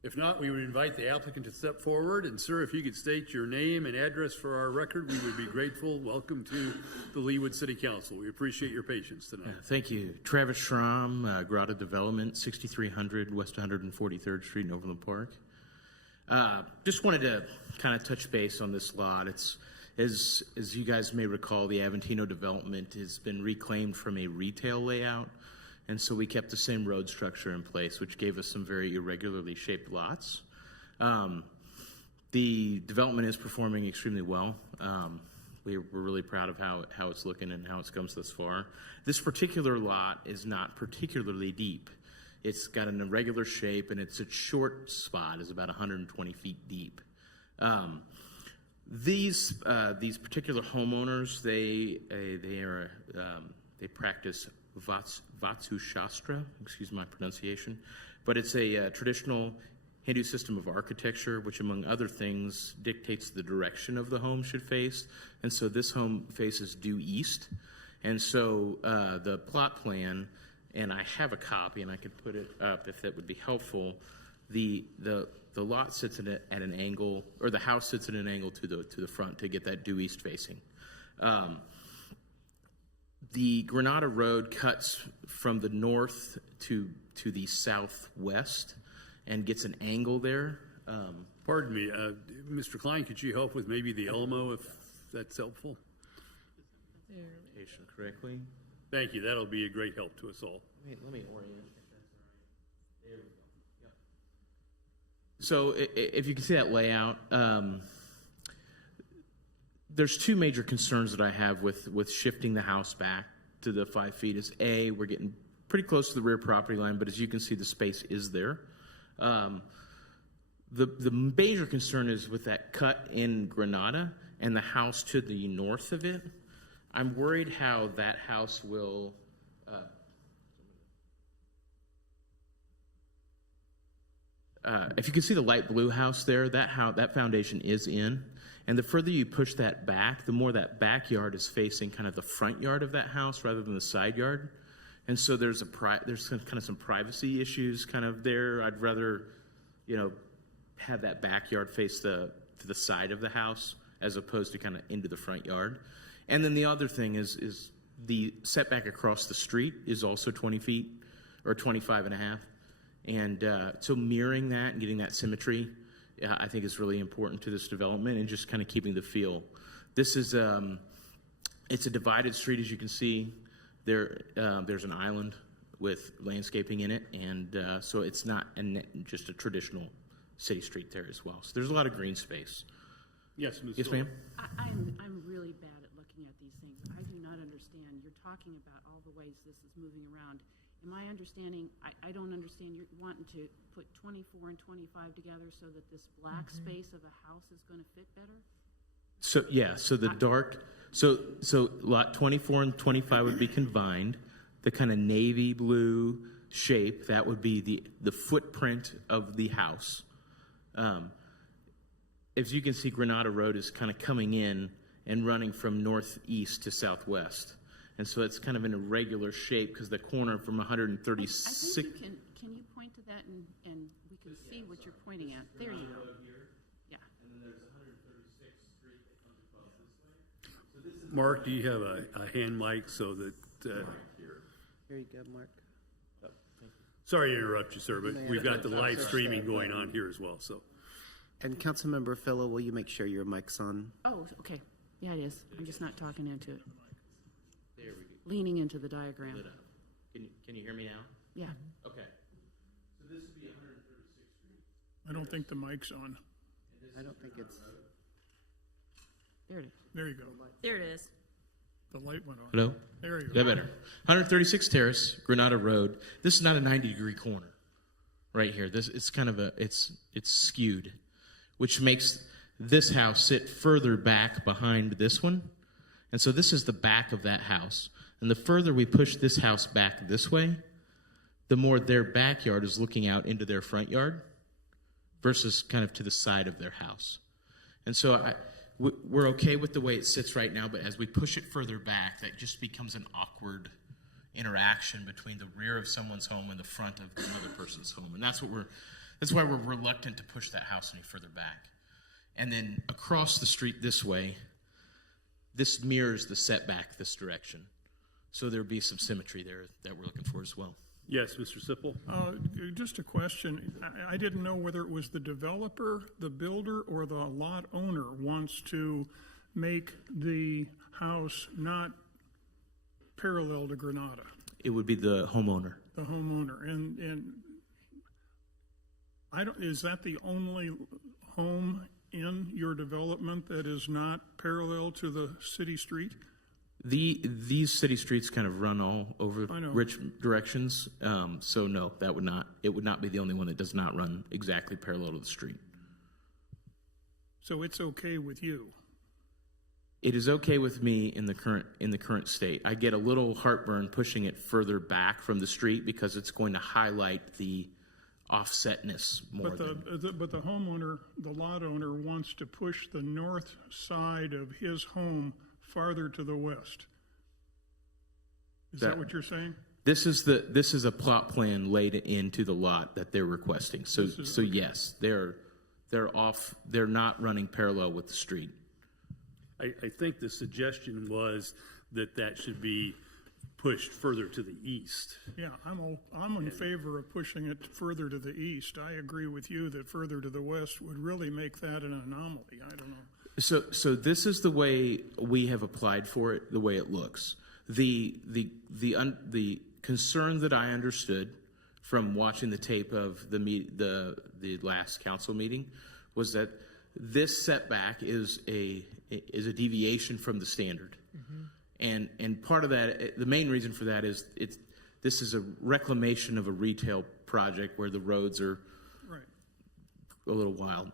If not, we would invite the applicant to step forward. And sir, if you could state your name and address for our record, we would be grateful. Welcome to the Leawood City Council. We appreciate your patience tonight. Thank you. Travis Schramm, Grotto Development, 6300 West 143rd Street in Overland Park. Just wanted to kind of touch base on this lot. It's, as you guys may recall, the Aventino development has been reclaimed from a retail layout. And so we kept the same road structure in place, which gave us some very irregularly shaped lots. The development is performing extremely well. We're really proud of how it's looking and how it's come thus far. This particular lot is not particularly deep. It's got an irregular shape, and it's a short spot, is about 120 feet deep. These particular homeowners, they practice Vatsu Shastra, excuse my pronunciation, but it's a traditional Hindu system of architecture, which among other things dictates the direction of the home should face. And so this home faces due east. And so the plot plan, and I have a copy and I could put it up if that would be helpful. The lot sits at an angle, or the house sits at an angle to the front to get that due east facing. The Granada Road cuts from the north to the southwest and gets an angle there. Pardon me, Mr. Klein, could you help with maybe the Elmo if that's helpful? Orientation correctly. It. Thank you. That'll be a great help to us all. Let me orient. There we go. Yep. So if you can see that layout, there's 2 major concerns that I have with shifting the house back to the 5 feet. Is A, we're getting pretty close to the rear property line, but as you can see, the space is there. The major concern is with that cut in Granada and the house to the north of it. I'm worried how that house will if you can see the light blue house there, that foundation is in. And the further you push that back, the more that backyard is facing kind of the front yard of that house rather than the side yard. And so there's kind of some privacy issues kind of there. I'd rather, have that backyard face to the side of the house as opposed to kind of into the front yard. And then the other thing is the setback across the street is also 20 feet or 25 and a half. And so mirroring that and getting that symmetry, I think is really important to this development, and just kind of keeping the feel. This is it's a divided street, as you can see. There's an island with landscaping in it, and so it's not just a traditional city street there as well. So there's a lot of green space. Yes, Ms. Yes, ma'am. I'm really bad at looking at these things. I do not understand. You're talking about all the ways this is moving around. Am I understanding? I don't understand. You're wanting to put 24 and 25 together so that this black space of a house is going to fit better? So yeah, so the dark, so lot 24 and 25 would be combined. The kind of navy blue shape, that would be the footprint of the house. As you can see, Granada Road is kind of coming in and running from northeast to southwest. And so it's kind of an irregular shape because the corner from 136. I think can you point to that and we can see what you're pointing at? There you go. Yeah. And then there's 136th Street that comes across this way. So this is Mark, do you have a hand mic so that... Here you go, Mark. Sorry to interrupt you, sir, but we've got the live streaming going on here as well. So, And Councilmember Filla, will you make sure your mic's on? Oh, okay. Yeah, it is. I'm just not talking into it. There we go. Leaning into the diagram. Can you hear me now? Yeah. Okay. So this would be 136th Street. I don't think the mic's on. I don't think it's. There it is. There you go. There it is. The light went on. Hello? There you Is go. that better? 136 Terrace, Granada Road. This is not a 90-degree corner right here. This it's kind of it's skewed, which makes this house sit further back behind this one. And so this is the back of that house. And the further we push this house back this way, the more their backyard is looking out into their front yard versus kind of to the side of their house. And so we're okay with the way it sits right now, but as we push it further back, that just becomes an awkward interaction between the rear of someone's home and the front of another person's home. And that's why we're reluctant to push that house any further back. And then across the street this way, this mirrors the setback this direction. So there'd be some symmetry there that we're looking for as well. Yes, Mr. Sipple? Just a question. I didn't know whether it was the developer, the builder, or the lot owner wants to make the house not parallel to Granada, It would be the homeowner. the homeowner. And I don't, is that the only home in your development that is not parallel to the city street? These city streets kind of run all over I know. rich directions. So no, it would not be the only one that does not run exactly parallel to the street. So it's okay with you? It is okay with me in the current state. I get a little heartburn pushing it further back from the street because it's going to highlight the offsetness more. But the homeowner, the lot owner, wants to push the north side of his home farther to the west. Is that what you're saying? This is a plot plan laid into the lot that they're requesting. So yes, they're not running parallel with the street. I think the suggestion was that should be pushed further to the east. Yeah, I'm in favor of pushing it further to the east. I agree with you that further to the west would really make that an anomaly. I don't know. So this is the way we have applied for it, the way it looks. The concern that I understood from watching the tape of the last council meeting was that this setback is a deviation from the standard. Mm-hmm. And part of that, the main reason for that is this is a reclamation of a retail project where the roads are a little wild.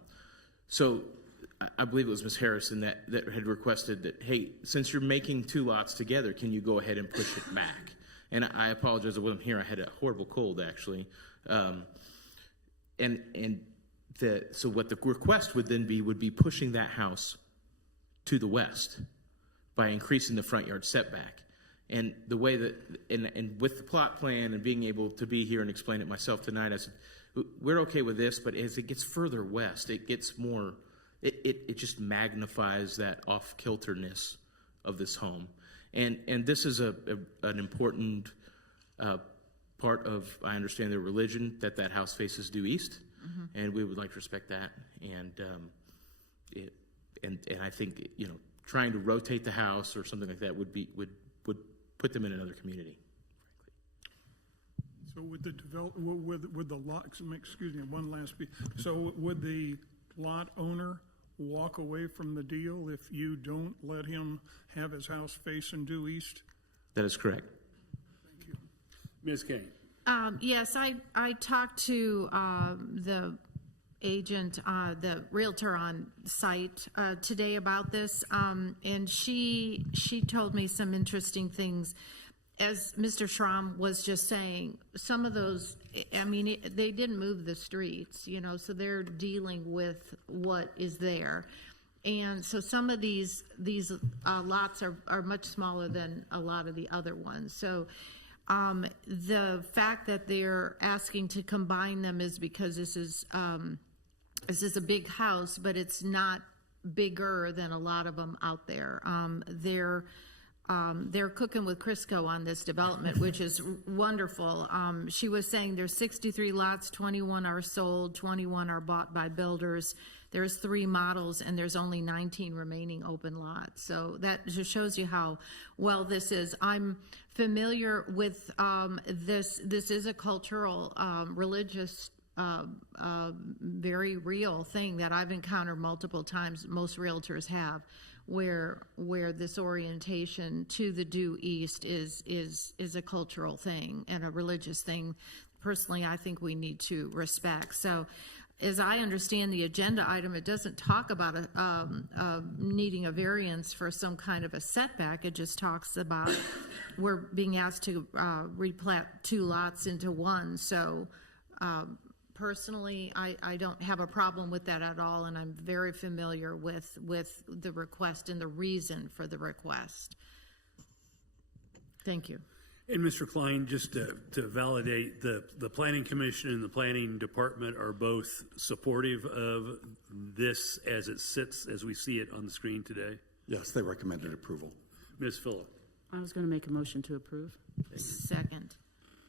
So I believe it was Ms. Harrison that had requested that, hey, since you're making two lots together, can you go ahead and push it back? And I apologize, I wasn't here. I had a horrible cold, actually. So what the request would then be would be pushing that house to the west by increasing the front yard setback. And the way that, and with the plot plan and being able to be here and explain it myself tonight, I said, we're okay with this, but as it gets further west, it gets more, it just magnifies that off-kilterness of this home. And this is an important part of, I understand, their religion, that house faces due east. Mm-hmm. And we would like to respect that. And I think, trying to rotate the house or something like that would put them in another community. So would the lot, excuse me, one last piece. So would the lot owner walk away from the deal if you don't let him have his house facing due east? That is correct. Thank you. Ms. Kane? Yes, I talked to the agent, the realtor on site today about this, and she told me some interesting things. As Mr. Schramm was just saying, some of those, they didn't move the streets, so they're dealing with what is there. And so some of these lots are much smaller than a lot of the other ones. So the fact that they're asking to combine them is because this is a big house, but it's not bigger than a lot of them out there. They're they're cooking with Crisco on this development, which is wonderful. She was saying there's 63 lots, 21 are sold, 21 are bought by builders. There's 3 models, and there's only 19 remaining open lots. So that just shows you how well this is. I'm familiar with this. This is a cultural, religious, very real thing that I've encountered multiple times. Most realtors have, where this orientation to the due east is a cultural thing and a religious thing. Personally, I think we need to respect. So, as I understand the agenda item, it doesn't talk about needing a variance for some kind of a setback. It just talks about we're being asked to replat 2 lots into 1. So personally, I don't have a problem with that at all, and I'm very familiar with the request and the reason for the request. Thank you. And Mr. Klein, just to validate, the Planning Commission and the Planning Department are both supportive of this as it sits, as we see it on the screen today? Yes, they recommended approval. Ms. Filla. I was going to make a motion to approve. Second.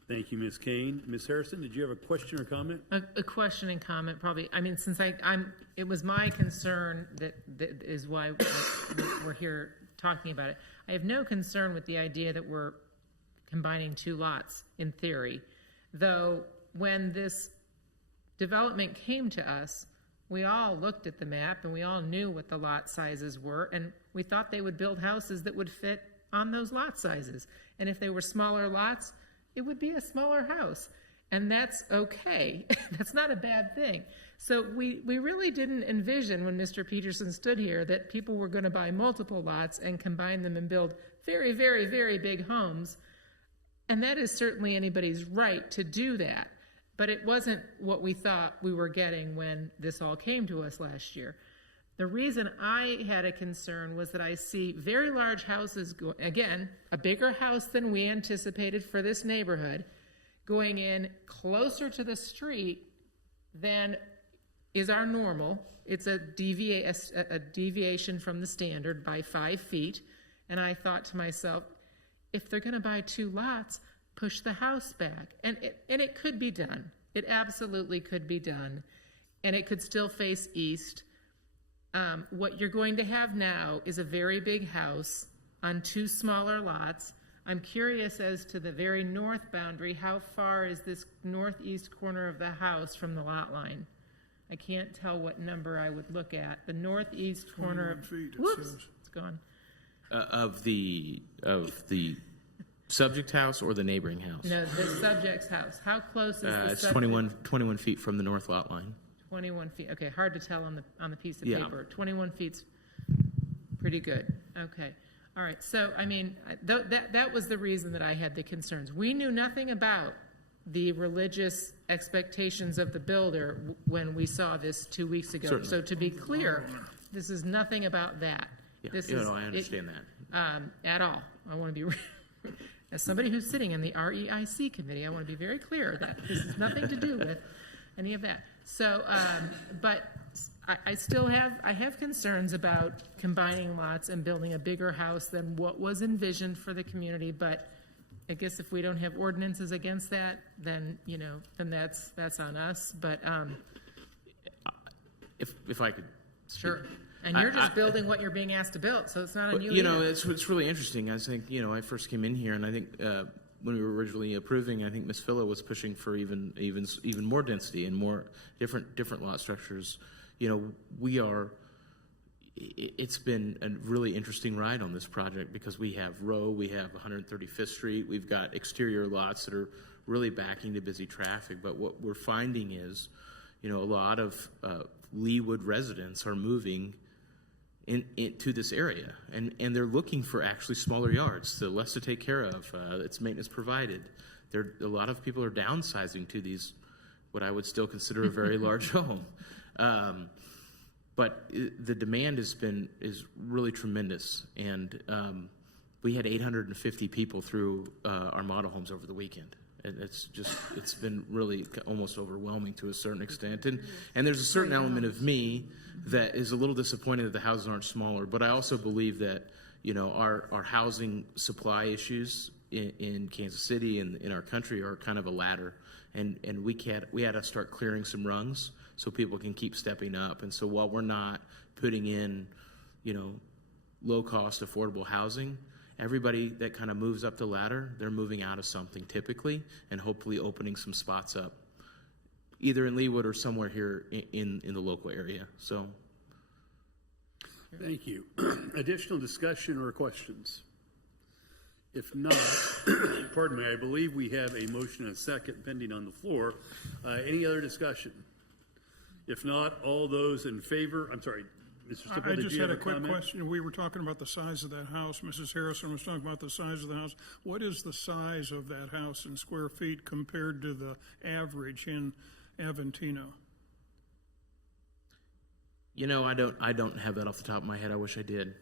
Thank you, Ms. Kane. Ms. Harrison, did you have a question or comment? A question and comment, probably. I mean, since it was my concern that is why we're here talking about it. I have no concern with the idea that we're combining 2 lots in theory, though when this development came to us, we all looked at the map and we all knew what the lot sizes were, and we thought they would build houses that would fit on those lot sizes. And if they were smaller lots, it would be a smaller house. And that's okay. That's not a bad thing. So we really didn't envision when Mr. Peterson stood here that people were going to buy multiple lots and combine them and build very, very, very big homes. And that is certainly anybody's right to do that. But it wasn't what we thought we were getting when this all came to us last year. The reason I had a concern was that I see very large houses, again, a bigger house than we anticipated for this neighborhood, going in closer to the street than is our normal. It's a deviation from the standard by 5 feet. And I thought to myself, if they're going to buy 2 lots, push the house back. And it could be done. It absolutely could be done. And it could still face east. What you're going to have now is a very big house on 2 smaller lots. I'm curious as to the very north boundary. How far is this northeast corner of the house from the lot line? I can't tell what number I would look at. The northeast corner of... feet, Whoops, it's gone. Of the subject house or the neighboring house? No, the subject's house. How close is the it's subject? 21 feet from the north lot line. 21 feet. Okay, hard to tell on the piece of Yeah. paper. 21 feet's pretty good. Okay. All right. So, I mean, that was the reason that I had the concerns. We knew nothing about the religious expectations of the builder when we saw this 2 weeks ago. Certainly. So, to be clear, this is nothing about that. Yeah, This no, I understand that. At all. I want to be, as somebody who's sitting in the REIC committee, I want to be very clear that this has nothing to do with any of that. So, but I still have concerns about combining lots and building a bigger house than what was envisioned for the community. But I guess if we don't have ordinances against that, then then that's on us. But If I could. sure. And you're just building what you're being asked to build, so it's not on you. It's really interesting. I think I first came in here, and I think when we were originally approving, I think Ms. Filla was pushing for even more density and more different lot structures. It's been a really interesting ride on this project because we have we have 135th Street, we've got exterior lots that are really backing to busy traffic. But what we're finding is, a lot of Leawood residents are moving into this area, and they're looking for actually smaller yards, so less to take care of. It's maintenance provided. A lot of people are downsizing to these, what I would still consider a very large home. But the demand is really tremendous, and we had 850 people through our model homes over the weekend. It's been really almost overwhelming to a certain extent. And there's a certain element of me that is a little disappointed that the houses aren't smaller, but I also believe that, our housing supply issues in Kansas City and in our country are kind of a ladder, and we had to start clearing some rungs so people can keep stepping up. And so while we're not putting in, low cost affordable housing, everybody that kind of moves up the ladder, they're moving out of something typically, and hopefully opening some spots up, either in Leawood or somewhere here in the local area. So. Thank you. Additional discussion or questions? If not, pardon me, I believe we have a motion and a second pending on the floor. Any other discussion? If not, all those in favor, I'm sorry, Mr. Stipple, I did just you had have a quick comment? question. We were talking about the size of that house. Mrs. Harrison was talking about the size of the house. What is the size of that house in square feet compared to the average in Aventino? I don't have that off the top of my head. I wish I did.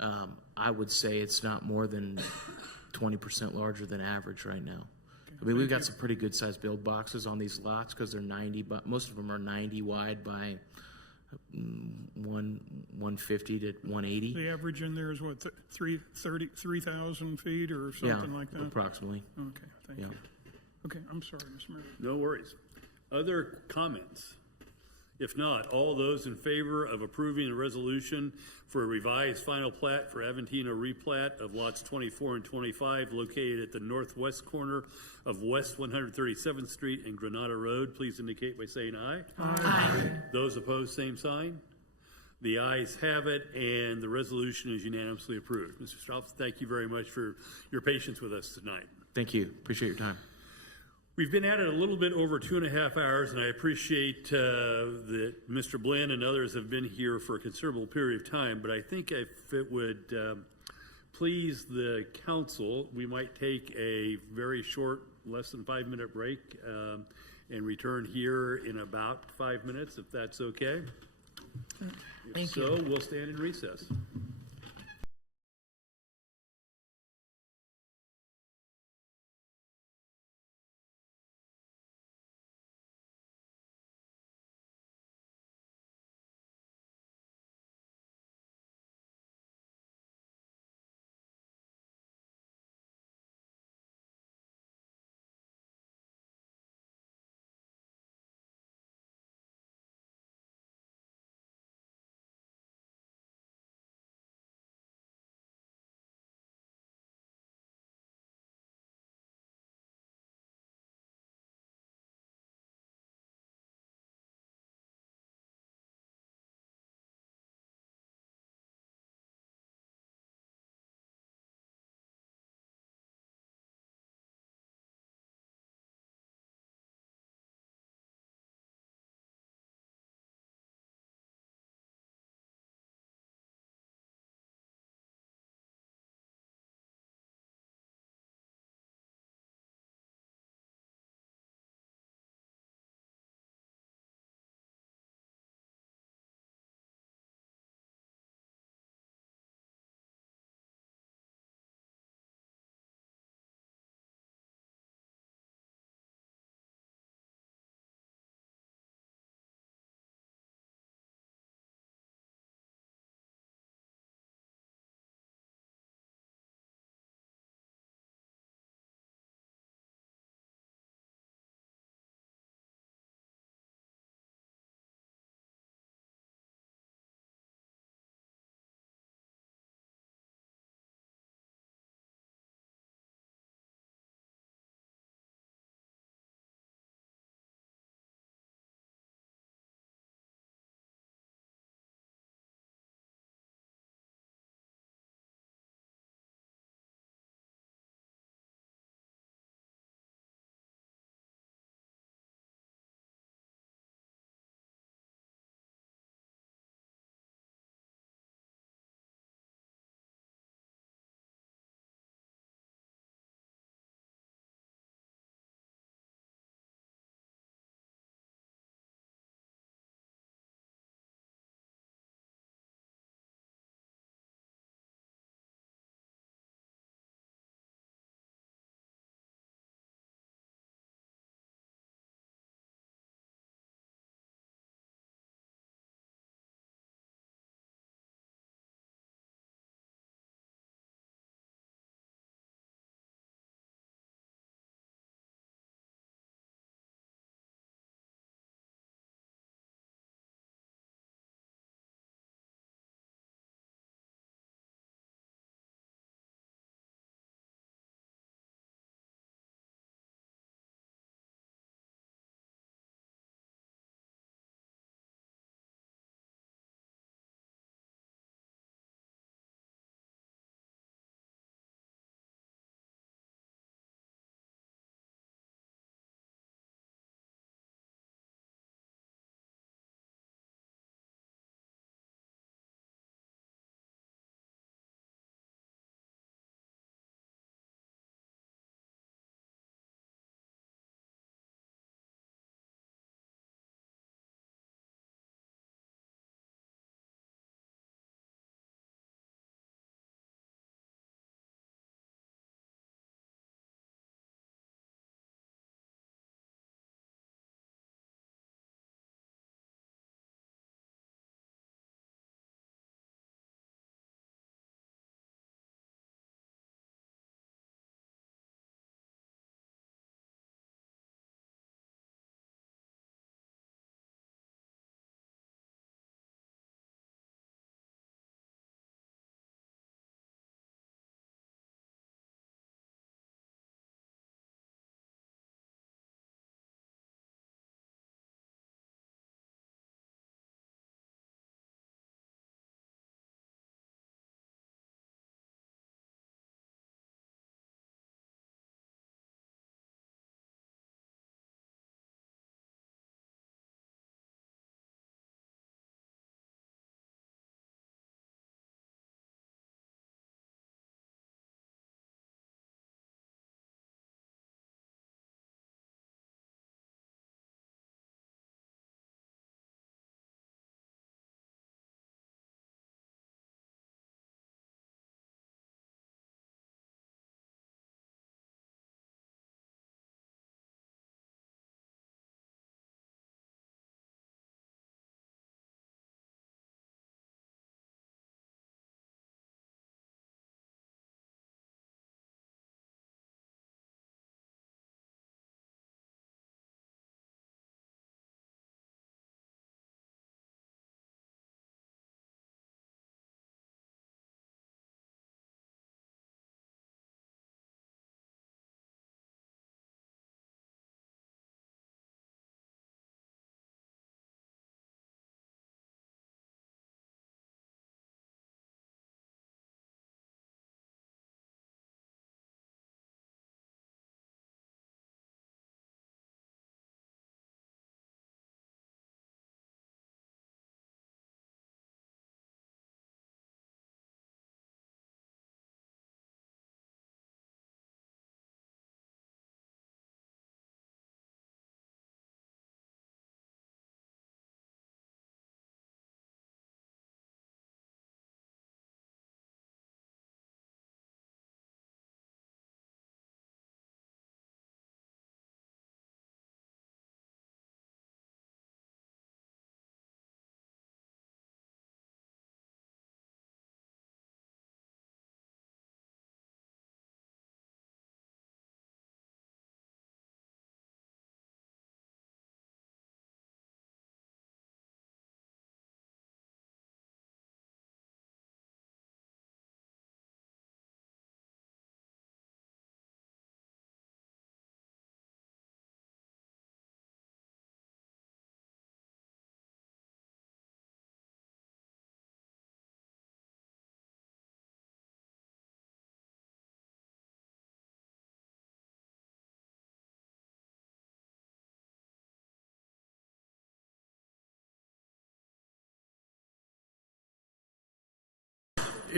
I would say it's not more than 20% larger than average right now. I mean, we've got some pretty good sized build boxes on these lots because they're 90, but most of them are 90 wide by 150 to 180. The average in there is what, 3,000 feet or something like that? Approximately. Okay, thank you. Okay, I'm sorry, Mr. Mayor. No worries. Other comments? If not, all those in favor of approving a resolution for a revised final plat for Aventino replat of lots 24 and 25 located at the northwest corner of West 137th Street and Granada Road, please indicate by saying aye. Aye. Those opposed, same sign. The ayes have it, and the resolution is unanimously approved. Mr. Strauss, thank you very much for your patience with us tonight. Thank you. Appreciate your time. We've been at it a little bit over 2.5 hours, and I appreciate that Mr. Blinn and others have been here for a considerable period of time, but I think if it would please the council, we might take a very short, less than 5-minute break and return here in about 5 minutes, if that's okay. Thank So we'll stand in recess.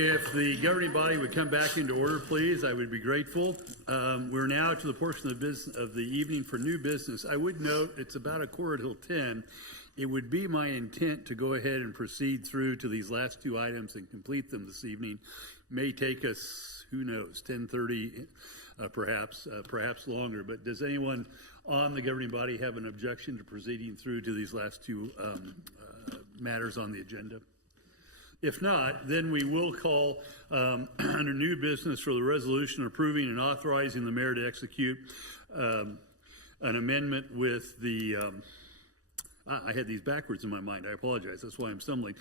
If the governing body would come back into order, please, I would be grateful. We're now to the portion of the evening for new business. I would note it's about 10:15. It would be my intent to go ahead and proceed through to these last two items and complete them this evening. May take us, who knows, 10:30, perhaps longer. But does anyone on the governing body have an objection to proceeding through to these last two matters on the agenda? If not, then we will call under new business for the resolution approving and authorizing the mayor to execute an amendment with the I had these backwards in my mind. I apologize. That's why I'm stumbling.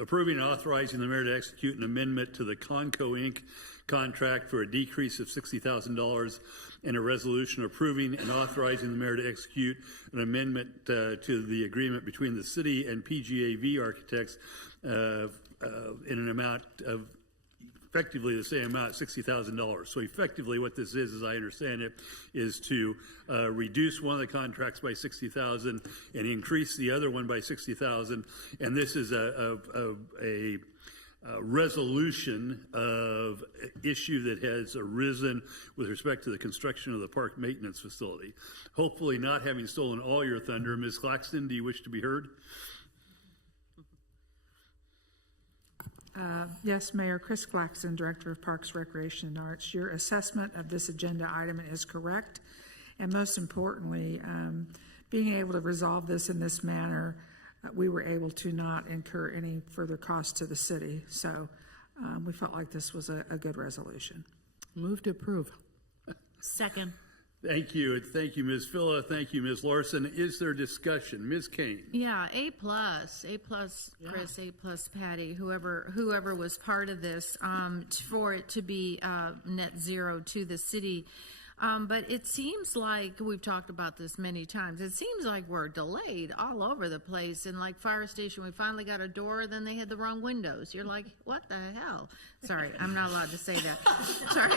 Approving and authorizing the mayor to execute an amendment to the Conco Inc. contract for a decrease of $60,000 and a resolution approving and authorizing the mayor to execute an amendment to the agreement between the city and PGAV Architects in an amount of effectively the same amount, $60,000. So effectively what this is, as I understand it, is to reduce one of the contracts by $60,000 and increase the other one by $60,000. And this is a resolution of issue that has arisen with respect to the construction of the park maintenance facility. Hopefully not having stolen all your thunder. Ms. Claxton, do you wish to be heard? Yes, Mayor. Chris Claxton, Director of Parks, Recreation, and Arts. Your assessment of this agenda item is correct. And most importantly, being able to resolve this in this manner, we were able to not incur any further costs to the city. So we felt like this was a good resolution. Move to approve. Second. Thank you. Thank you, Ms. Filla. Thank you, Ms. Larson. Is there discussion? Ms. Kane? Yeah, A+, Chris, A+, Patty, whoever was part of this, for it to be net zero to the city. But it seems like, we've talked about this many times, it seems like we're delayed all over the place. And like fire station, we finally got a door, then they had the wrong windows. You're like, what the hell? Sorry, I'm not allowed to say that. Sorry.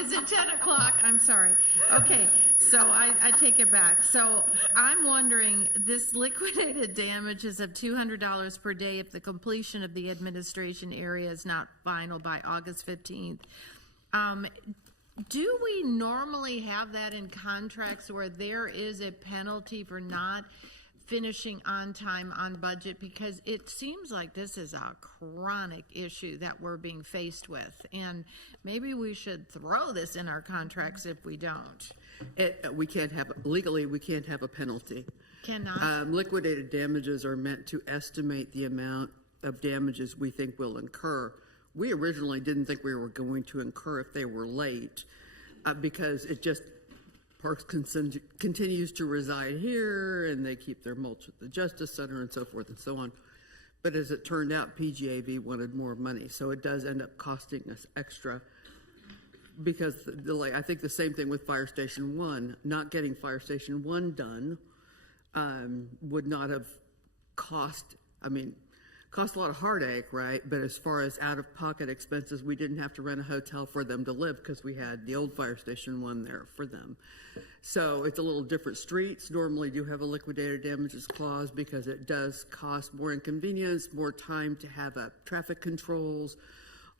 Is it 10 o'clock? I'm sorry. Okay, so I take it back. So I'm wondering, this liquidated damages of $200 per day if the completion of the administration area is not final by August 15th. Do we normally have that in contracts where there is a penalty for not finishing on time, on budget? Because it seems like this is a chronic issue that we're being faced with. And maybe we should throw this in our contracts if we don't. We can't have, legally, we can't have a penalty. Cannot? Liquidated damages are meant to estimate the amount of damages we think will incur. We originally didn't think we were going to incur if they were late because it just, Parks continues to reside here and they keep their mulch at the Justice Center and so forth and so on. But as it turned out, PGAV wanted more money. So it does end up costing us extra because the delay. I think the same thing with Fire Station 1. Not getting Fire Station 1 done would not have cost a lot of heartache, right? But as far as out-of-pocket expenses, we didn't have to rent a hotel for them to live because we had the old Fire Station 1 there for them. So it's a little different. Streets normally do have a liquidated damages clause because it does cost more inconvenience, more time to have traffic controls,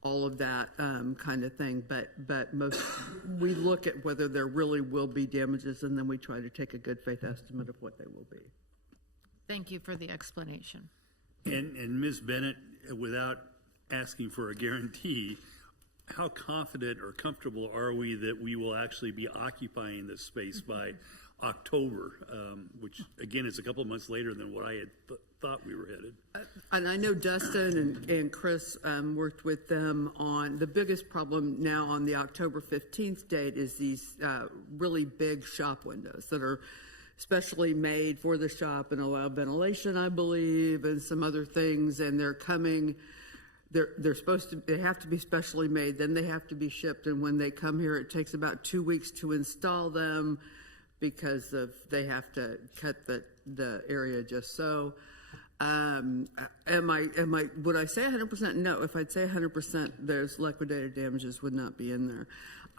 all of that kind of thing. But most, we look at whether there really will be damages and then we try to take a good faith estimate of what they will be. Thank you for the explanation. And Ms. Bennett, without asking for a guarantee, how confident or comfortable are we that we will actually be occupying this space by October, which again is a couple of months later than what I had thought we were headed? And I know Dustin and Chris worked with them on the biggest problem now on the October 15th date is these really big shop windows that are specially made for the shop and allow ventilation, I believe, and some other things. And they're coming. They're supposed to. They have to be specially made. Then they have to be shipped. And when they come here, it takes about 2 weeks to install them because they have to cut the area just so. Would I say 100%? No. If I'd say 100%, there's liquidated damages would not be in there.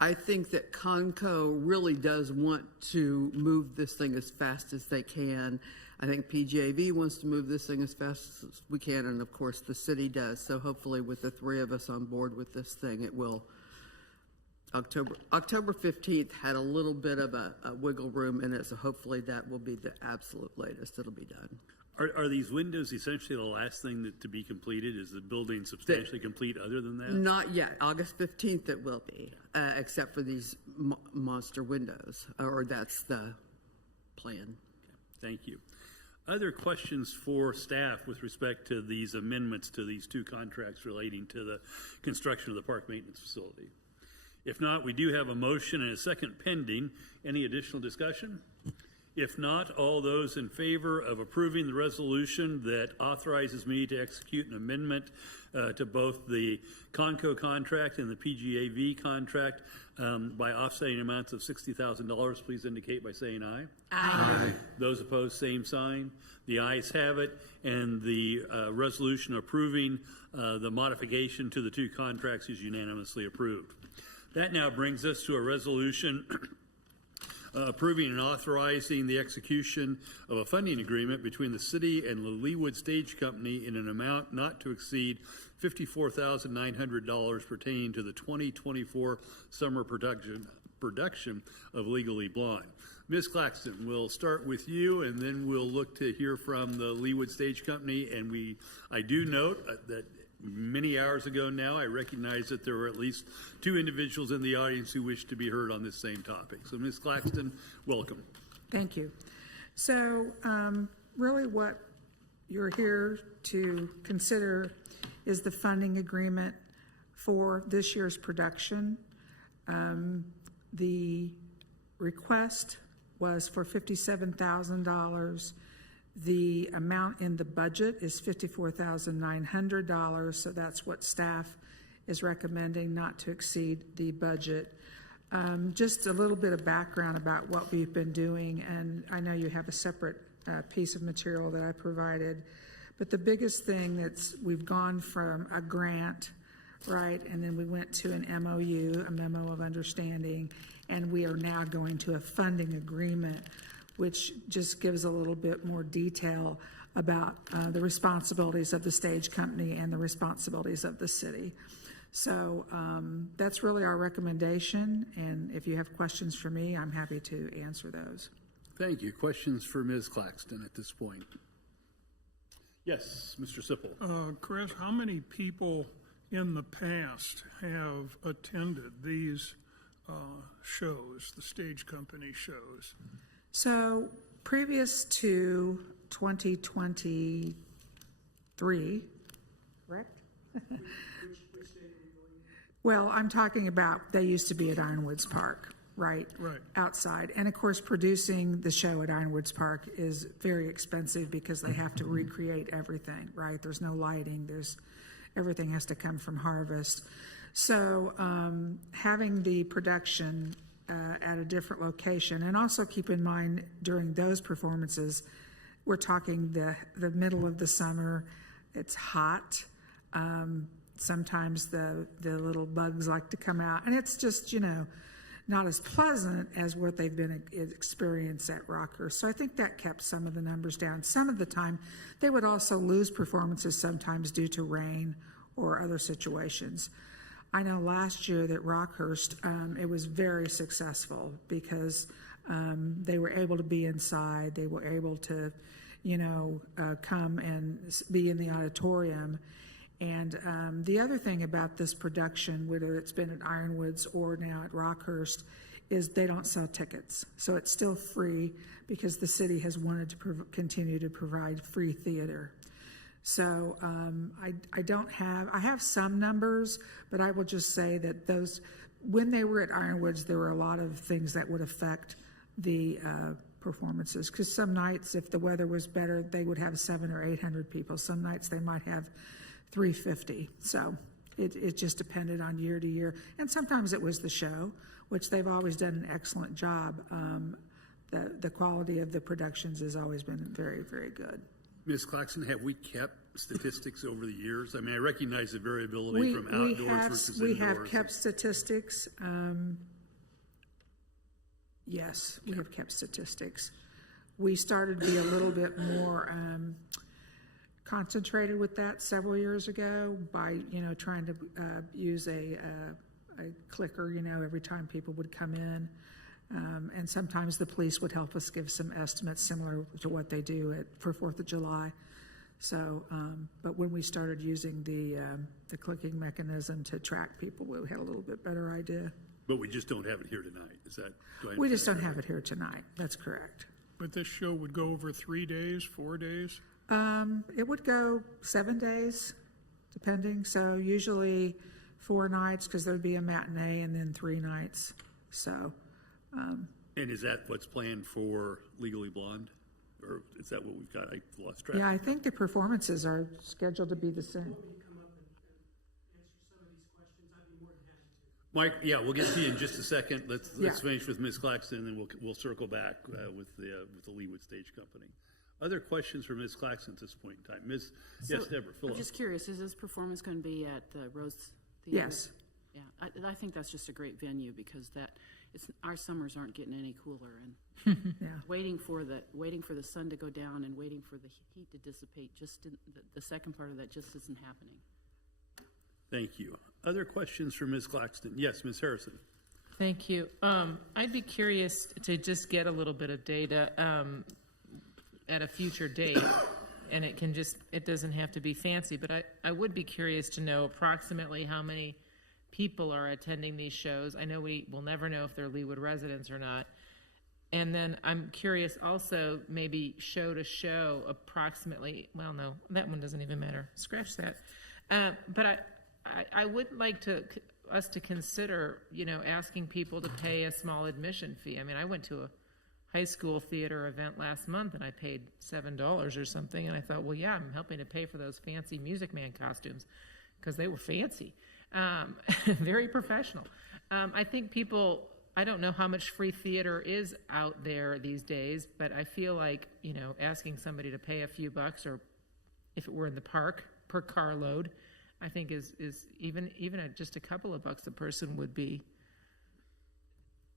I think that Conco really does want to move this thing as fast as they can. I think PGAV wants to move this thing as fast as we can, and of course the city does. So hopefully with the three of us on board with this thing, it will. October 15th had a little bit of a wiggle room in it, so hopefully that will be the absolute latest it'll be done. Are these windows essentially the last thing to be completed? Is the building substantially complete other than that? Not yet. August 15th it will be, except for these monster windows, or that's the plan. Thank you. Other questions for staff with respect to these amendments to these two contracts relating to the construction of the park maintenance facility? If not, we do have a motion and a second pending. Any additional discussion? If not, all those in favor of approving the resolution that authorizes me to execute an amendment to both the Conco contract and the PGAV contract by offsetting amounts of $60,000, please indicate by saying aye. Aye. Those opposed, same sign. The ayes have it, and the resolution approving the modification to the two contracts is unanimously approved. That now brings us to a resolution approving and authorizing the execution of a funding agreement between the city and the Leawood Stage Company in an amount not to exceed $54,900 pertaining to the 2024 summer production of Legally Blonde. Ms. Claxton, we'll start with you, and then we'll look to hear from the Leawood Stage Company. And I do note that many hours ago now, I recognize that there were at least two individuals in the audience who wish to be heard on this same topic. So, Ms. Claxton, welcome. Thank you. So, really what you're here to consider is the funding agreement for this year's production. The request was for $57,000. The amount in the budget is $54,900, so that's what staff is recommending, not to exceed the budget. Just a little bit of background about what we've been doing, and I know you have a separate piece of material that I provided, but the biggest thing we've gone from a grant, right, and then we went to an MOU, a memo of understanding, and we are now going to a funding agreement, which just gives a little bit more detail about the responsibilities of the stage company and the responsibilities of the city. So that's really our recommendation, and if you have questions for me, I'm happy to answer those. Thank you. Questions for Ms. Claxton at this point? Yes, Mr. Sipple. Chris, how many people in the past have attended these shows, the stage company shows? So previous to 2023, correct? Well, I'm talking about, they used to be at Ironwoods Park, right? Right. Outside. And of course, producing the show at Ironwoods Park is very expensive because they have to recreate everything, right? There's no lighting, everything has to come from harvest. So having the production at a different location, and also keep in mind during those performances, we're talking the middle of the summer, it's hot. Sometimes the little bugs like to come out, and it's just, not as pleasant as what they've been experienced at Rockhurst. So I think that kept some of the numbers down. Some of the time, they would also lose performances sometimes due to rain or other situations. I know last year that Rockhurst, it was very successful because they were able to be inside. They were able to, come and be in the auditorium. And the other thing about this production, whether it's been at Ironwoods or now at Rockhurst, is they don't sell tickets. So it's still free because the city has wanted to continue to provide free theater. So I have some numbers, but I will just say that when they were at Ironwoods, there were a lot of things that would affect the performances. Because some nights, if the weather was better, they would have 700 or 800 people. Some nights they might have 350. So it just depended on year to year. And sometimes it was the show, which they've always done an excellent job. The quality of the productions has always been very, very good. Ms. Claxton, have we kept statistics over the years? I mean, I recognize the variability from outdoors versus indoors. We have kept statistics. Yes, we have kept statistics. We started to be a little bit more concentrated with that several years ago by, trying to use a clicker, every time people would come in. And sometimes the police would help us give some estimates similar to what they do for 4th of July. So, but when we started using the clicking mechanism to track people, we had a little bit better idea. But we just don't have it here tonight, is that? We just don't have it here tonight, that's correct. But this show would go over 3 days, 4 days? It would go 7 days, depending. So usually 4 nights, because there'd be a matinee, and then 3 nights. So. And is that what's planned for Legally Blonde? Or is that what we've got? I lost track. Yeah, I think the performances are scheduled to be the same. Mike, yeah, we'll get to you in just a second. Let's finish with Ms. Claxton, and then we'll circle back with the Leawood Stage Company. Other questions for Ms. Claxton at this point in time? Yes, Deborah, Filla. I'm just curious, is this performance going to be at the Rose Theater? Yes. Yeah, I think that's just a great venue because our summers aren't getting any cooler, and Yeah. waiting for the sun to go down and waiting for the heat to dissipate. The second part of that just isn't happening. Thank you. Other questions for Ms. Claxton? Yes, Ms. Harrison. Thank you. I'd be curious to just get a little bit of data at a future date, and it doesn't have to be fancy, but I would be curious to know approximately how many people are attending these shows. I know we will never know if they're Leawood residents or not. And then I'm curious also, maybe show to show approximately, well, no, that one doesn't even matter. Scratch that. But I would like us to consider, asking people to pay a small admission fee. I mean, I went to a high school theater event last month and I paid $7 or something. And I thought, well, yeah, I'm helping to pay for those fancy Music Man costumes because they were fancy. Very professional. I think I don't know how much free theater is out there these days, but I feel like, asking somebody to pay a few bucks, or if it were in the park, per carload, I think is even at just a couple of bucks a person would be,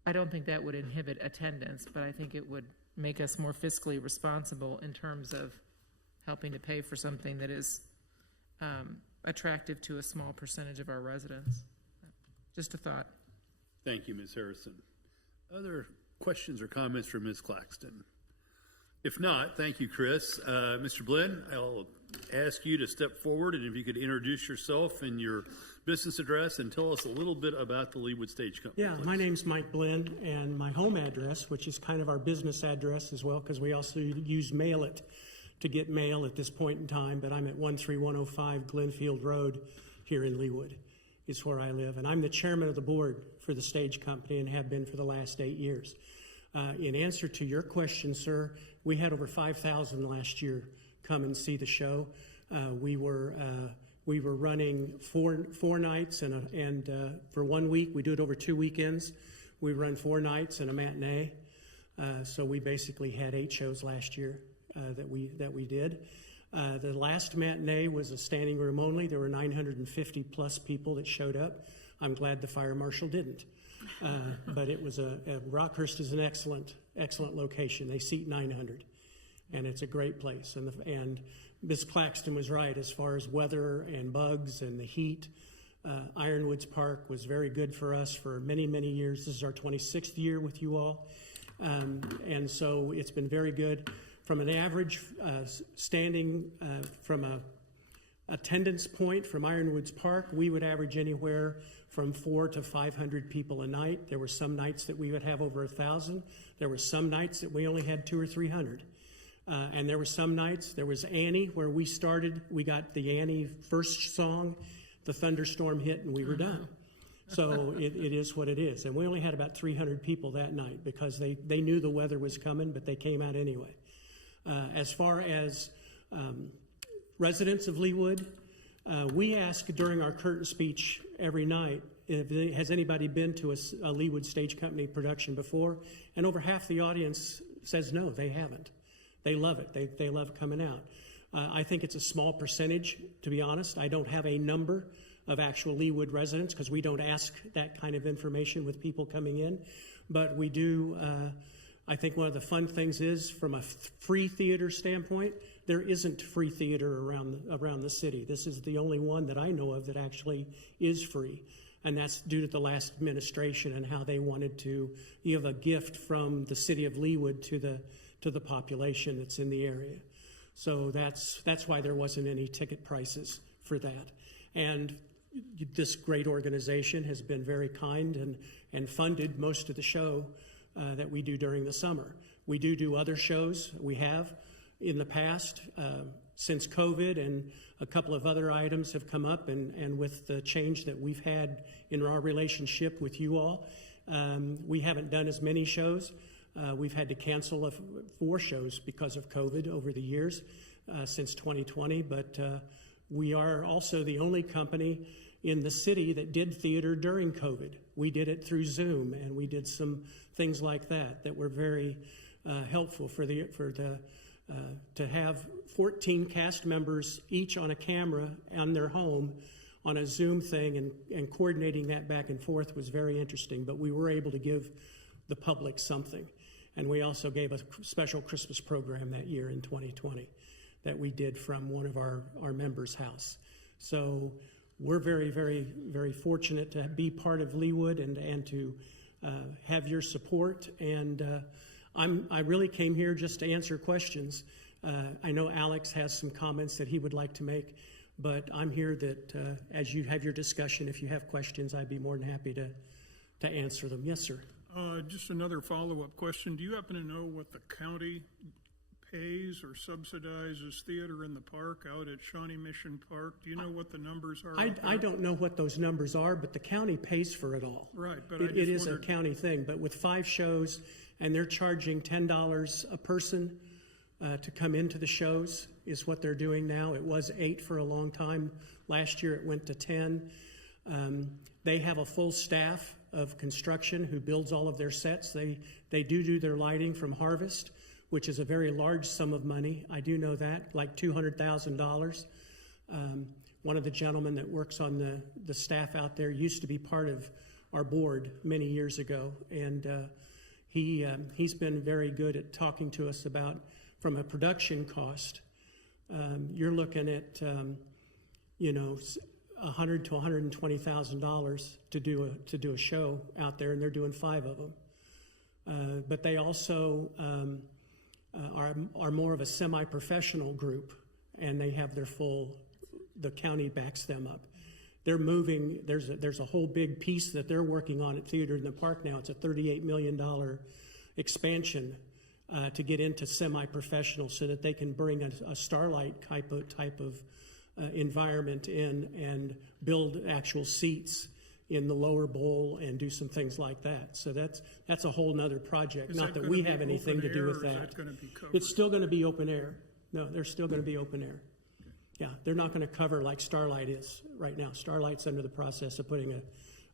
I don't think that would inhibit attendance, but I think it would make us more fiscally responsible in terms of helping to pay for something that is attractive to a small percentage of our residents. Just a thought. Thank you, Ms. Harrison. Other questions or comments for Ms. Claxton? If not, thank you, Chris. Mr. Blinn, I'll ask you to step forward, and if you could introduce yourself and your business address and tell us a little bit about the Leawood Stage Company. Yeah, my name's Mike Blinn, and my home address, which is kind of our business address as well, because we also use Mail It to get mail at this point in time, but I'm at 13105 Glenfield Road here in Leawood. It's where I live, and I'm the chairman of the board for the stage company and have been for the last 8 years. In answer to your question, sir, we had over 5,000 last year come and see the show. We were running four nights and for 1 week. We do it over 2 weekends. We run 4 nights and a matinee. So we basically had 8 shows last year that we did. The last matinee was a standing room only. There were 950 plus people that showed up. I'm glad the fire marshal didn't. But it was Rockhurst is an excellent location. They seat 900, and it's a great place. And Ms. Claxton was right as far as weather and bugs and the heat. Ironwoods Park was very good for us for many, many years. This is our 26th year with you all. And so it's been very good. From an average standing from a attendance point from Ironwoods Park, we would average anywhere from 400 to 500 people a night. There were some nights that we would have over 1,000. There were some nights that we only had 200 or 300. And there were some nights, there was Annie, where we started, we got the Annie first song, the thunderstorm hit, and we were done. So it is what it is. And we only had about 300 people that night because they knew the weather was coming, but they came out anyway. As far as residents of Leawood, we ask during our curtain speech every night, has anybody been to a Leawood Stage Company production before? And over half the audience says no, they haven't. They love it. They love coming out. I think it's a small percentage, to be honest. I don't have a number of actual Leawood residents because we don't ask that kind of information with people coming in. But we do I think one of the fun things is, from a free theater standpoint, there isn't free theater around the city. This is the only one that I know of that actually is free. And that's due to the last administration and how they wanted to give a gift from the city of Leawood to the population that's in the area. So that's why there wasn't any ticket prices for that. And this great organization has been very kind and funded most of the show that we do during the summer. We do other shows. We have in the past, since COVID, and a couple of other items have come up, and with the change that we've had in our relationship with you all, we haven't done as many shows. We've had to cancel 4 shows because of COVID over the years since 2020, but we are also the only company in the city that did theater during COVID. We did it through Zoom, and we did some things like that were very helpful to have 14 cast members each on a camera on their home on a Zoom thing, and coordinating that back and forth was very interesting. But we were able to give the public something. And we also gave a special Christmas program that year in 2020 that we did from one of our members' house. So we're very, very, very fortunate to be part of Leawood and to have your support. And I really came here just to answer questions. I know Alex has some comments that he would like to make, but I'm here that as you have your discussion, if you have questions, I'd be more than happy to answer them. Yes, sir. Just another follow-up question. Do you happen to know what the county pays or subsidizes theater in the park out at Shawnee Mission Park? Do you know what the numbers are? I don't know what those numbers are, but the county pays for it all. Right, but it is a county thing. But with 5 shows, and they're charging $10 a person to come into the shows, is what they're doing now. It was 8 for a long time. Last year it went to 10. They have a full staff of construction who builds all of their sets. They do their lighting from Harvest, which is a very large sum of money. I do know that, like $200,000. One of the gentlemen that works on the staff out there used to be part of our board many years ago, and he's been very good at talking to us about, from a production cost, you're looking at $100,000 to $120,000 to do a show out there, and they're doing 5 of them. But they also are more of a semi-professional group, and they have the county backs them up. They're moving. There's a whole big piece that they're working on at Theater in the Park now. It's a $38 million expansion to get into semi-professional, so that they can bring a Starlight type of environment in and build actual seats in the lower bowl and do some things like that. So that's a whole nother project. Not that we have anything to do with that. It's still going to be open air. No, they're still going to be open air. Yeah, they're not going to cover like Starlight is right now. Starlight's under the process of putting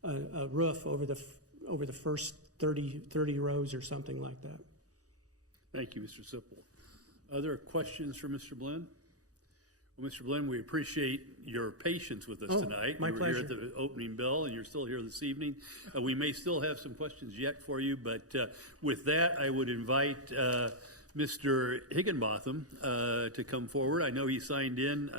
a roof over the first 30 rows or something like that. Thank you, Mr. Sipple. Other questions for Mr. Blinn? Well, Mr. Blinn, we appreciate your patience with us tonight. My pleasure. You were here at the opening bell, and you're still here this evening. We may still have some questions yet for you, but with that, I would invite Mr. Higginbotham to come forward. I know he signed in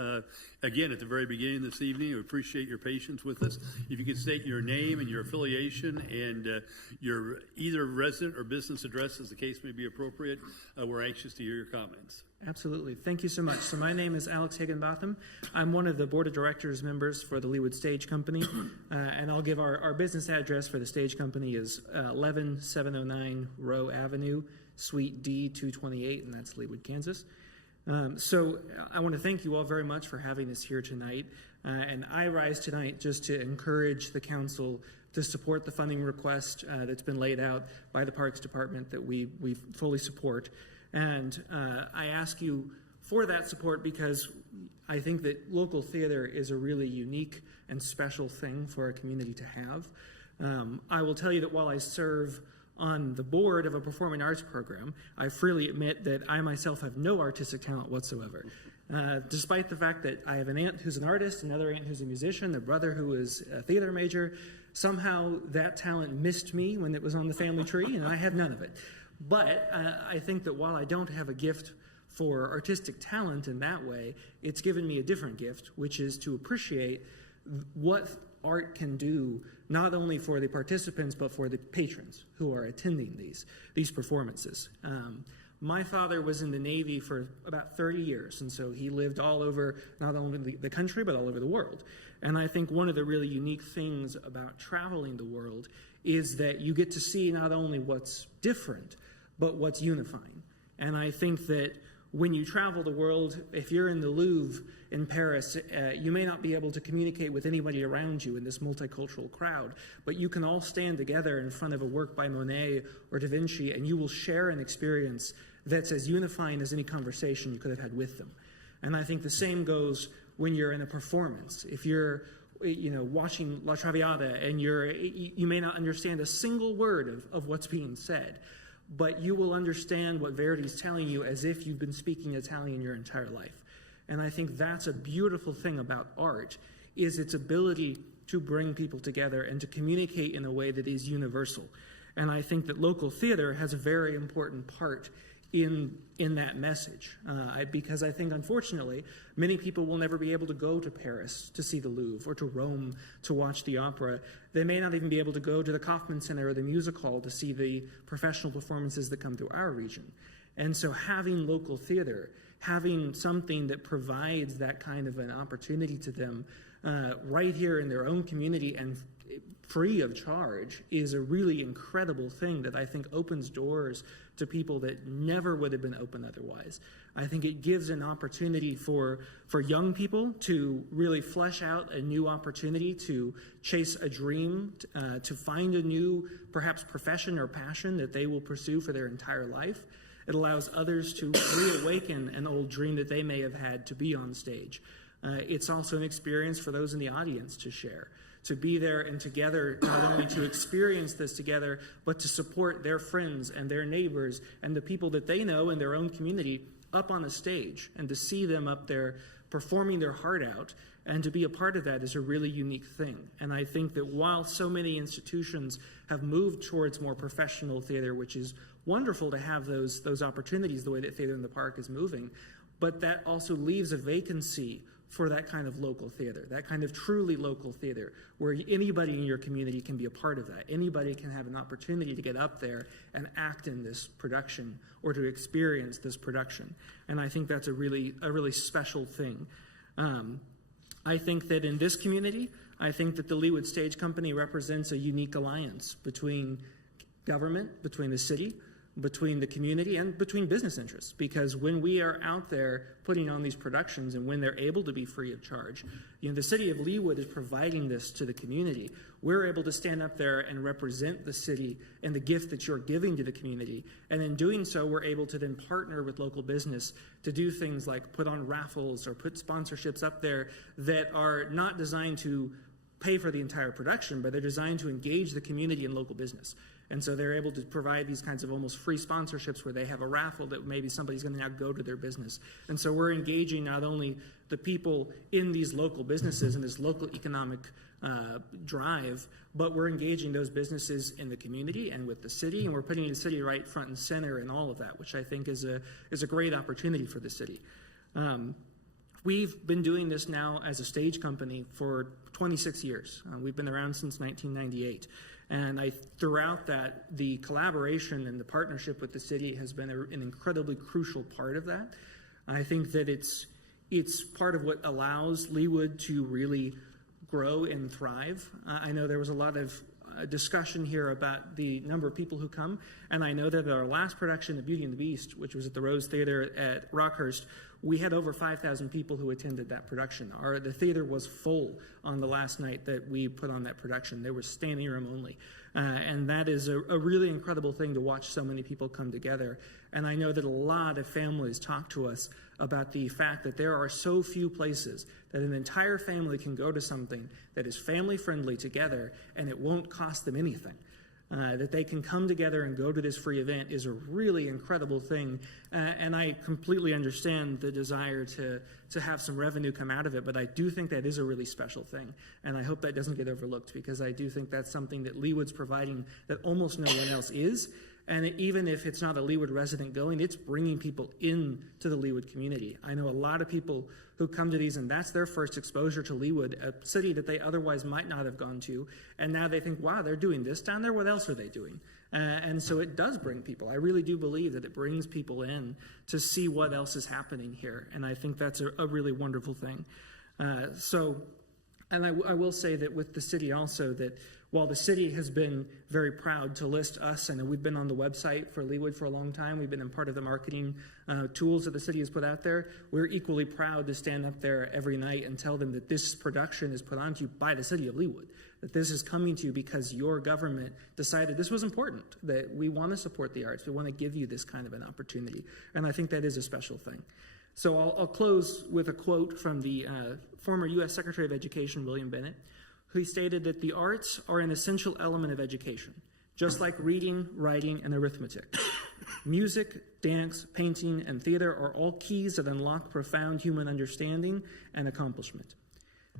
again at the very beginning this evening. We appreciate your patience with us. If you could state your name and your affiliation and your either resident or business address, as the case may be appropriate, we're anxious to hear your comments. Absolutely. Thank you so much. So my name is Alex Higginbotham. I'm one of the Board of Directors members for the Leawood Stage Company, and I'll give our business address for the Stage Company is 11709 Rowe Avenue, Suite D 228, and that's Leawood, Kansas. So I want to thank you all very much for having us here tonight, and I rise tonight just to encourage the council to support the funding request that's been laid out by the Parks Department that we fully support. And I ask you for that support because I think that local theater is a really unique and special thing for our community to have. I will tell you that while I serve on the board of a performing arts program, I freely admit that I myself have no artistic talent whatsoever. Despite the fact that I have an aunt who's an artist, another aunt who's a musician, a brother who is a theater major, somehow that talent missed me when it was on the family tree, and I have none of it. But I think that while I don't have a gift for artistic talent in that way, it's given me a different gift, which is to appreciate what art can do, not only for the participants, but for the patrons who are attending these performances. My father was in the Navy for about 30 years, and so he lived all over, not only the country, but all over the world. And I think one of the really unique things about traveling the world is that you get to see not only what's different, but what's unifying. And I think that when you travel the world, if you're in the Louvre in Paris, you may not be able to communicate with anybody around you in this multicultural crowd, but you can all stand together in front of a work by Monet or Da Vinci, and you will share an experience that's as unifying as any conversation you could have had with them. And I think the same goes when you're in a performance. If you're watching La Traviata and you may not understand a single word of what's being said, but you will understand what Verdi's telling you as if you've been speaking Italian your entire life. And I think that's a beautiful thing about art, is its ability to bring people together and to communicate in a way that is universal. And I think that local theater has a very important part in that message, because I think, unfortunately, many people will never be able to go to Paris to see the Louvre or to Rome to watch the opera. They may not even be able to go to the Kaufman Center or the Music Hall to see the professional performances that come through our region. And so having local theater, having something that provides that kind of an opportunity to them right here in their own community and free of charge is a really incredible thing that I think opens doors to people that never would have been open otherwise. I think it gives an opportunity for young people to really flesh out a new opportunity, to chase a dream, to find a new, perhaps, profession or passion that they will pursue for their entire life. It allows others to reawaken an old dream that they may have had to be on stage. It's also an experience for those in the audience to share, to be there and together, not only to experience this together, but to support their friends and their neighbors and the people that they know in their own community up on a stage, and to see them up there performing their heart out, and to be a part of that is a really unique thing. And I think that while so many institutions have moved towards more professional theater, which is wonderful to have those opportunities the way that Theater in the Park is moving, but that also leaves a vacancy for that kind of local theater, that kind of truly local theater, where anybody in your community can be a part of that. Anybody can have an opportunity to get up there and act in this production or to experience this production. And I think that's a really special thing. I think that in this community, I think that the Leawood Stage Company represents a unique alliance between government, between the city, between the community, and between business interests. Because when we are out there putting on these productions and when they're able to be free of charge, the city of Leawood is providing this to the community. We're able to stand up there and represent the city and the gift that you're giving to the community. And in doing so, we're able to then partner with local business to do things like put on raffles or put sponsorships up there that are not designed to pay for the entire production, but they're designed to engage the community and local business. And so they're able to provide these kinds of almost free sponsorships where they have a raffle that maybe somebody's going to now go to their business. And so we're engaging not only the people in these local businesses and this local economic drive, but we're engaging those businesses in the community and with the city, and we're putting the city right front and center in all of that, which I think is a great opportunity for the city. We've been doing this now as a stage company for 26 years. We've been around since 1998. And throughout that, the collaboration and the partnership with the city has been an incredibly crucial part of that. I think that it's part of what allows Leawood to really grow and thrive. I know there was a lot of discussion here about the number of people who come, and I know that at our last production, The Beauty and the Beast, which was at the Rose Theater at Rockhurst, we had over 5,000 people who attended that production. The theater was full on the last night that we put on that production. There was standing room only. And that is a really incredible thing to watch so many people come together. And I know that a lot of families talk to us about the fact that there are so few places that an entire family can go to something that is family friendly together and it won't cost them anything. That they can come together and go to this free event is a really incredible thing. And I completely understand the desire to have some revenue come out of it, but I do think that is a really special thing. And I hope that doesn't get overlooked, because I do think that's something that Leawood's providing that almost no one else is. And even if it's not a Leawood resident going, it's bringing people into the Leawood community. I know a lot of people who come to these, and that's their first exposure to Leawood, a city that they otherwise might not have gone to. And now they think, wow, they're doing this down there. What else are they doing? And so it does bring people. I really do believe that it brings people in to see what else is happening here. And I think that's a really wonderful thing. And I will say that with the city also, that while the city has been very proud to list us, and we've been on the website for Leawood for a long time, we've been in part of the marketing tools that the city has put out there, we're equally proud to stand up there every night and tell them that this production is put on to you by the city of Leawood, that this is coming to you because your government decided this was important, that we want to support the arts, we want to give you this kind of an opportunity. And I think that is a special thing. So I'll close with a quote from the former U.S. Secretary of Education, William Bennett, who stated that the arts are an essential element of education, just like reading, writing, and arithmetic. Music, dance, painting, and theater are all keys that unlock profound human understanding and accomplishment.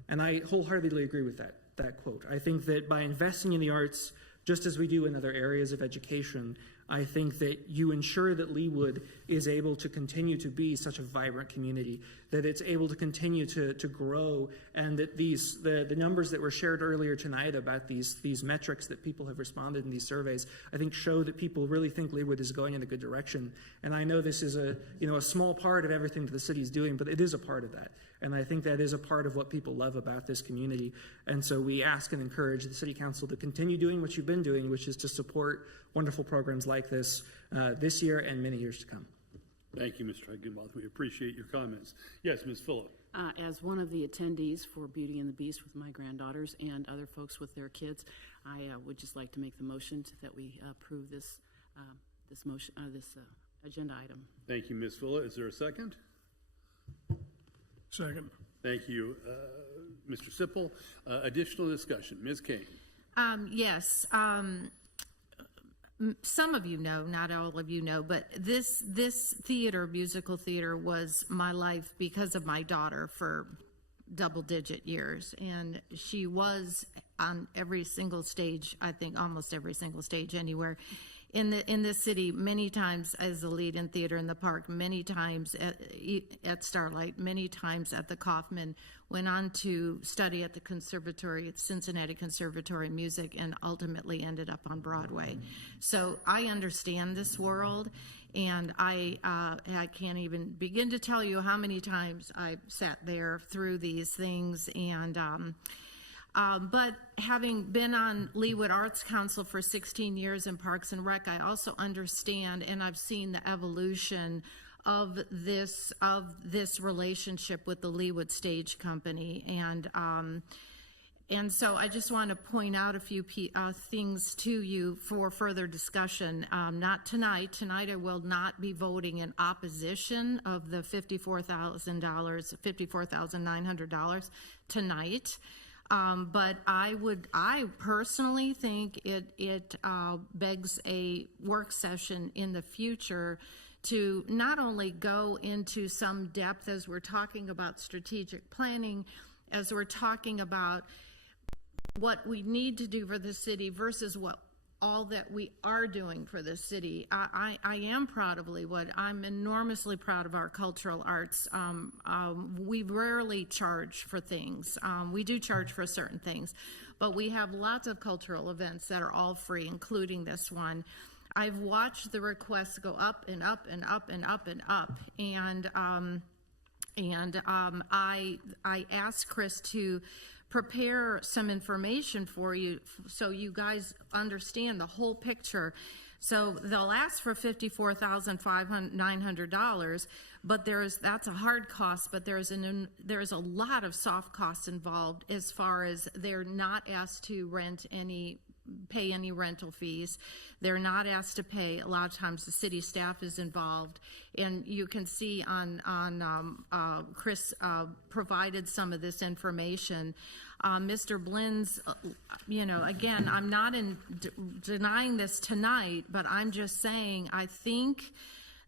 And I wholeheartedly agree with that quote. I think that by investing in the arts, just as we do in other areas of education, I think that you ensure that Leawood is able to continue to be such a vibrant community, that it's able to continue to grow, and that the numbers that were shared earlier tonight about these metrics that people have responded in these surveys, I think show that people really think Leawood is going in a good direction. And I know this is a small part of everything that the city is doing, but it is a part of that. And I think that is a part of what people love about this community. And so we ask and encourage the City Council to continue doing what you've been doing, which is to support wonderful programs like this this year and many years to come. Thank you, Mr. Higginbotham. We appreciate your comments. Yes, Ms. Filla. As one of the attendees for Beauty and the Beast with my granddaughters and other folks with their kids, I would just like to make the motion that we approve this agenda item. Thank you, Ms. Filla. Is there a second? Second. Thank you, Mr. Sipple. Additional discussion. Ms. Kane. Yes. Some of you know, not all of you know, but this musical theater was my life because of my daughter for double-digit years, and she was on every single stage, I think almost every single stage anywhere in the city, many times as a lead in Theater in the Park, many times at Starlight, many times at the Kaufman, went on to study at the conservatory, at Cincinnati Conservatory of Music, and ultimately ended up on Broadway. So I understand this world, and I can't even begin to tell you how many times I sat there through these things. And but having been on Leawood Arts Council for 16 years in Parks and Rec, I also understand, and I've seen the evolution of this relationship with the Leawood Stage Company, and so I just want to point out a few things to you for further discussion. Not tonight. Tonight I will not be voting in opposition of the $54,900 tonight. But I personally think it begs a work session in the future to not only go into some depth as we're talking about strategic planning, as we're talking about what we need to do for the city versus what all that we are doing for the city. I am proud of Leawood. I'm enormously proud of our cultural arts. We rarely charge for things. We do charge for certain things, but we have lots of cultural events that are all free, including this one. I've watched the requests go up and up and up and up and up, and I asked Chris to prepare some information for you so you guys understand the whole picture. So they'll ask for $54,900, but that's a hard cost, but there's a lot of soft costs involved as far as they're not asked to pay any rental fees. They're not asked to pay. A lot of times the city staff is involved, and you can see Chris provided some of this information. Mr. Blynn's, again, I'm not denying this tonight, but I'm just saying I think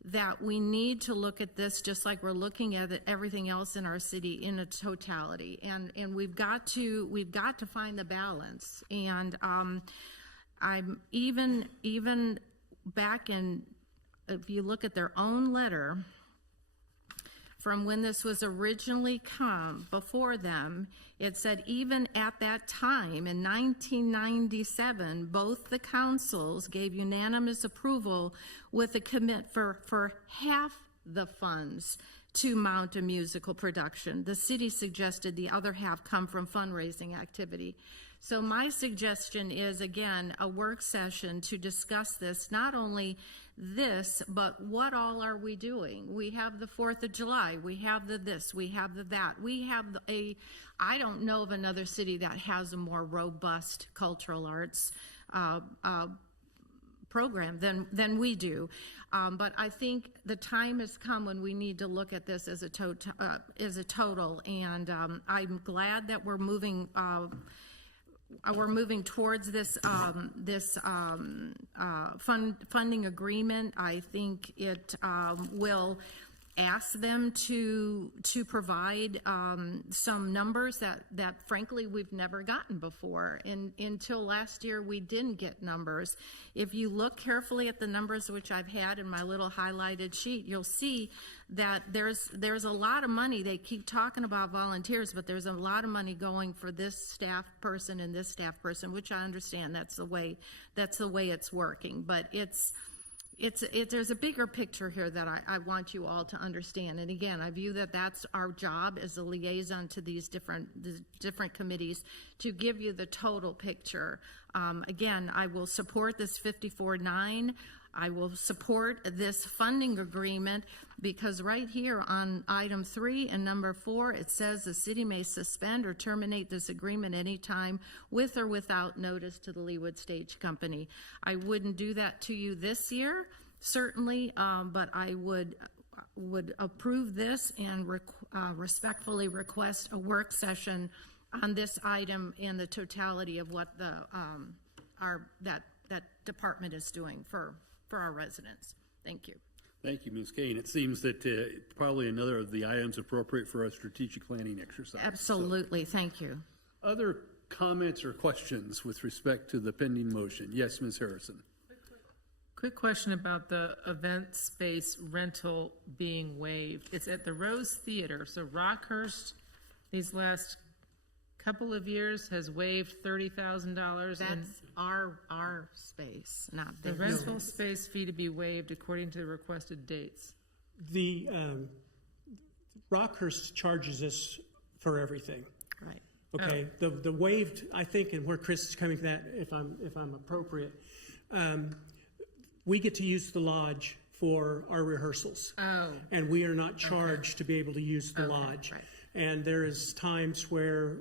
that we need to look at this just like we're looking at everything else in our city in a totality, and we've got to find the balance. And I'm even back in, if you look at their own letter, from when this was originally come before them, it said even at that time in 1997, both the councils gave unanimous approval with a commit for half the funds to mount a musical production. The city suggested the other half come from fundraising activity. So my suggestion is, again, a work session to discuss this, not only this, but what all are we doing? We have the 4th of July, we have the this, we have the that, we have I don't know of another city that has a more robust cultural arts program than we do. But I think the time has come when we need to look at this as a total, and I'm glad that we're moving towards this funding agreement. I think it will ask them to provide some numbers that frankly we've never gotten before. And until last year, we didn't get numbers. If you look carefully at the numbers which I've had in my little highlighted sheet, you'll see that there's a lot of money. They keep talking about volunteers, but there's a lot of money going for this staff person and this staff person, which I understand that's the way it's working. But there's a bigger picture here that I want you all to understand. And again, I view that that's our job as a liaison to these different committees, to give you the total picture. Again, I will support this 54-9. I will support this funding agreement because right here on item 3 and number 4, it says the city may suspend or terminate this agreement anytime with or without notice to the Leawood Stage Company. I wouldn't do that to you this year, certainly, but I would approve this and respectfully request a work session on this item and the totality of what that department is doing for our residents. Thank you. Thank you, Ms. Kane. It seems that probably another of the items appropriate for a strategic planning exercise. Absolutely. Thank you. Other comments or questions with respect to the pending motion? Yes, Ms. Harrison. Quick question about the event space rental being waived. It's at the Rose Theater. So Rockhurst, these last couple of years, has waived $30,000. That's our space, not the rental space fee to be waived according to the requested dates. The Rockhurst charges us for everything. Right. Okay. Oh. The waived, I think, and where Chris is coming from that, if I'm appropriate, we get to use the lodge for our rehearsals. Oh. And we are not charged to be able to use the lodge. Right. And there is times where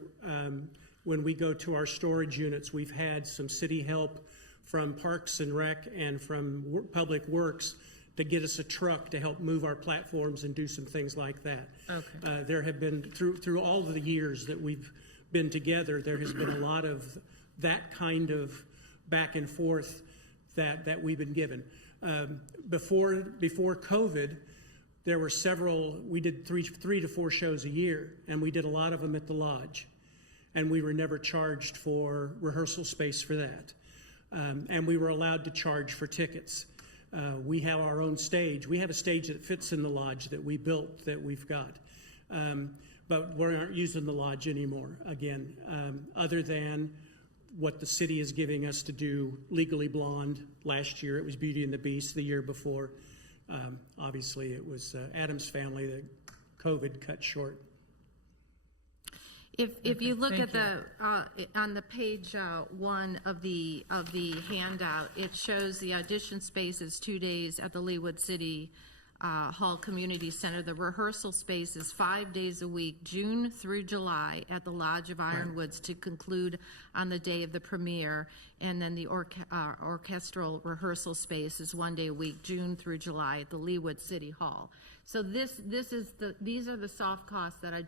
when we go to our storage units, we've had some city help from Parks and Rec and from Public Works to get us a truck to help move our platforms and do some things like that. Okay. There have been, through all of the years that we've been together, there has been a lot of that kind of back and forth that we've been given. Before COVID, there were several, we did three to four shows a year, and we did a lot of them at the lodge. And we were never charged for rehearsal space for that. And we were allowed to charge for tickets. We have our own stage. We have a stage that fits in the lodge that we built, that we've got. But we aren't using the lodge anymore, again, other than what the city is giving us to do Legally Blonde. Last year it was Beauty and the Beast. The year before, obviously, it was Addams Family that COVID cut short. If you look at the on the page 1 of the handout, it shows the audition spaces 2 days at the Leawood City Hall Community Center. The rehearsal space is 5 days a week, June through July, at the Lodge of Ironwoods to conclude on the day of the premiere. And then the orchestral rehearsal space is 1 day a week, June through July, at the Leawood City Hall. So these are the soft costs that I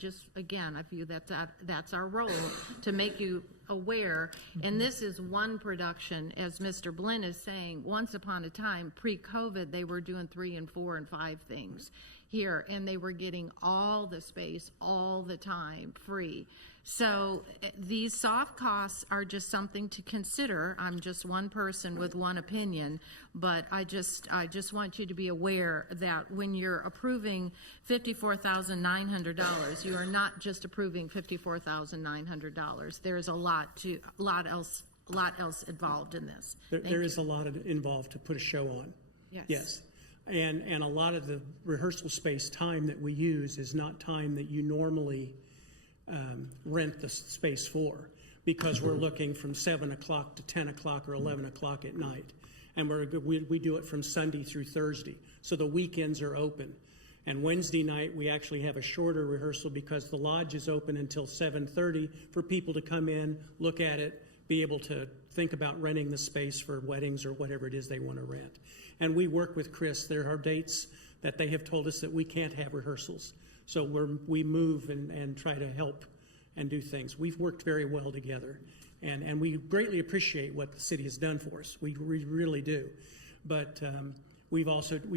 view that's our role to make you aware. And this is one production, as Mr. Blinn is saying. Once upon a time, pre-COVID, they were doing 3 and 4 and 5 things. here, and they were getting all the space all the time free. So these soft costs are just something to consider. I'm just one person with one opinion, but I just want you to be aware that when you're approving $54,900, you are not just approving $54,900. There's a lot else involved in this. There is a lot involved to put a show on. Yes. And a lot of the rehearsal space time that we use is not time that you normally rent the space for, because we're looking from 7 o'clock to 10 o'clock or 11 o'clock at night. And we do it from Sunday through Thursday. So the weekends are open. And Wednesday night, we actually have a shorter rehearsal because the lodge is open until 7:30 for people to come in, look at it, be able to think about renting the space for weddings or whatever it is they want to rent. And we work with Chris. There are dates that they have told us that we can't have rehearsals. So we move and try to help and do things. We've worked very well together. And we greatly appreciate what the city has done for us. We really do. But we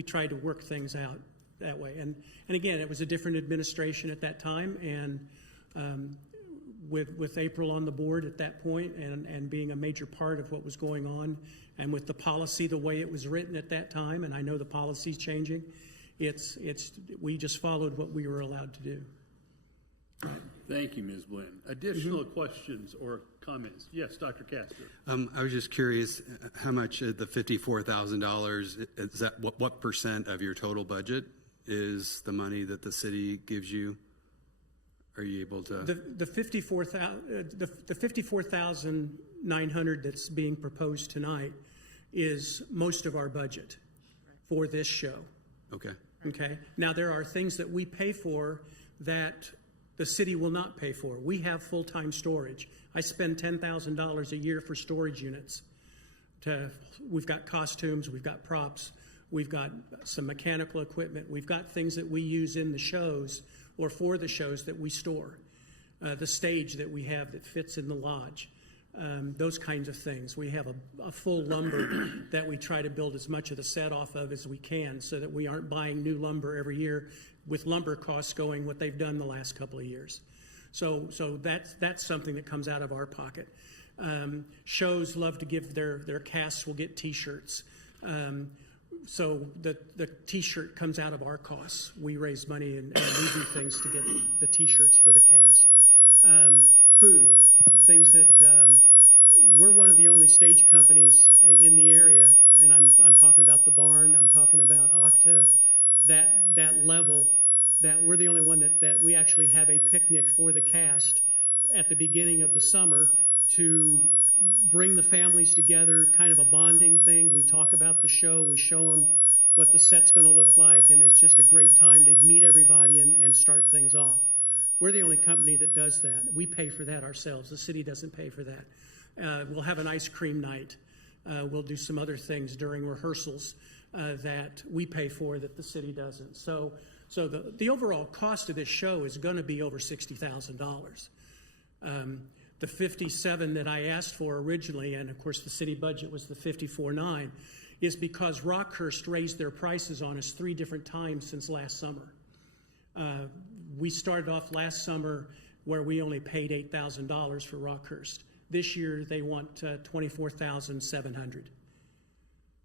tried to work things out that way. And again, it was a different administration at that time. And with April on the board at that point and being a major part of what was going on, and with the policy the way it was written at that time, and I know the policy's changing, we just followed what we were allowed to do. Right. Thank you, Ms. Blinn. Additional questions or comments? Yes, Dr. Castor. I was just curious, how much of the $54,000, is that what percent of your total budget is the money that the city gives you? Are you able to? The $54,900 that's being proposed tonight is most of our budget for this show. Okay. Okay. Now there are things that we pay for that the city will not pay for. We have full-time storage. I spend $10,000 a year for storage units. We've got costumes, we've got props, we've got some mechanical equipment, we've got things that we use in the shows or for the shows that we store. The stage that we have that fits in the lodge. Those kinds of things. We have a full lumber that we try to build as much of the set off of as we can so that we aren't buying new lumber every year with lumber costs going what they've done the last couple of years. So that's something that comes out of our pocket. Shows love to give their casts will get T-shirts. So the T-shirt comes out of our costs. We raise money and we do things to get the T-shirts for the cast. Food, things that we're one of the only stage companies in the area, and I'm talking about the Barn, I'm talking about Octa, that level, that we're the only one that we actually have a picnic for the cast at the beginning of the summer to bring the families together, kind of a bonding thing. We talk about the show, we show them what the set's going to look like, and it's just a great time to meet everybody and start things off. We're the only company that does that. We pay for that ourselves. The city doesn't pay for that. We'll have an ice cream night. We'll do some other things during rehearsals that we pay for that the city doesn't. So the overall cost of this show is going to be over $60,000. The 57 that I asked for originally, and of course the city budget was the 54.9, is because Rockhurst raised their prices on us 3 different times since last summer. We started off last summer where we only paid $8,000 for Rockhurst. This year they want $24,700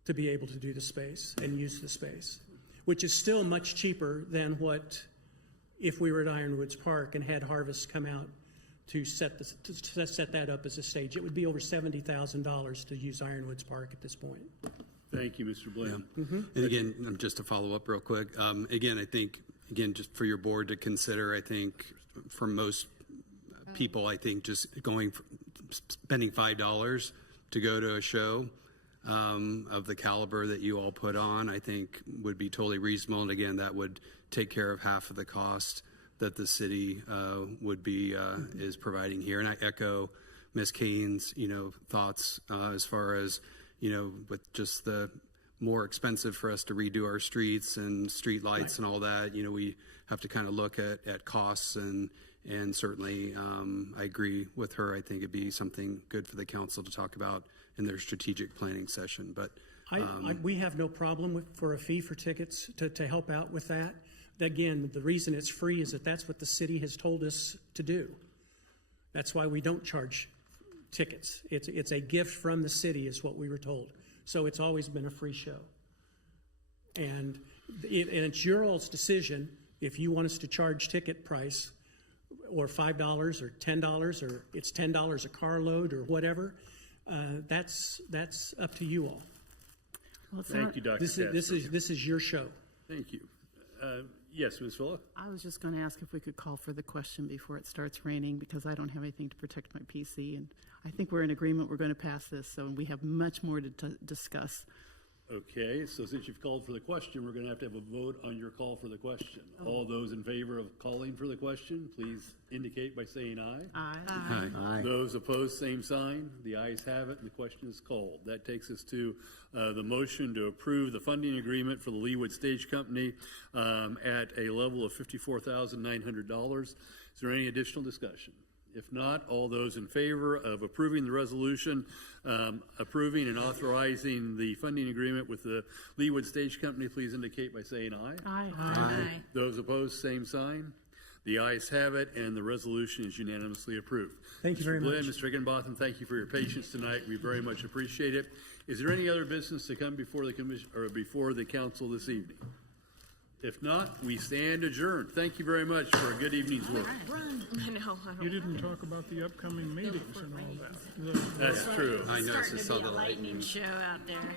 to be able to do the space and use the space, which is still much cheaper than what if we were at Ironwoods Park and had Harvest come out to set that up as a stage. It would be over $70,000 to use Ironwoods Park at this point. Thank you, Mr. Blinn. Yeah. And again, just to follow up real quick, again, I think, just for your board to consider, I think for most people, I think just spending $5 to go to a show of the caliber that you all put on, I think would be totally reasonable. And again, that would take care of half of the cost that the city would be is providing here. And I echo Ms. Kane's, thoughts as far as, with just the more expensive for us to redo our streets and street lights and all that, we have to kind of look at costs and certainly I agree with her. I think it'd be something good for the council to talk about in their strategic planning session. But we have no problem for a fee for tickets to help out with that. Again, the reason it's free is that that's what the city has told us to do. That's why we don't charge tickets. It's a gift from the city is what we were told. So it's always been a free show. And it's your all's decision if you want us to charge ticket price or $5 or $10 or it's $10 a carload or whatever. That's up to you all. Well, it's Thank not- you, Dr. This is your show. Thank you. Yes, Ms. Filla? I was just going to ask if we could call for the question before it starts raining, because I don't have anything to protect my PC, and I think we're in agreement we're going to pass this, so we have much more to discuss. Okay, so since you've called for the question, we're going to have a vote on your call for the question. All those in favor of calling for the question, please indicate by saying aye. Aye. Aye. Those opposed, same sign. The ayes have it, and the question is called. That takes us to the motion to approve the funding agreement for the Leawood Stage Company at a level of $54,900. Is there any additional discussion? If not, all those in favor of approving the resolution, approving and authorizing the funding agreement with the Leawood Stage Company, please indicate by saying aye. Aye. Aye. Those opposed, same sign. The ayes have it, and the resolution is unanimously approved. Thank you very Mr. Glenn, much. Mr. Higginbotham, thank you for your patience tonight. We very much appreciate it. Is there any other business to come before the commission or before the council this evening? If not, we stand adjourned. Thank you very much for a good evening's work. You didn't talk about the upcoming meetings and all that. That's true. I know, I saw the lightning show out there.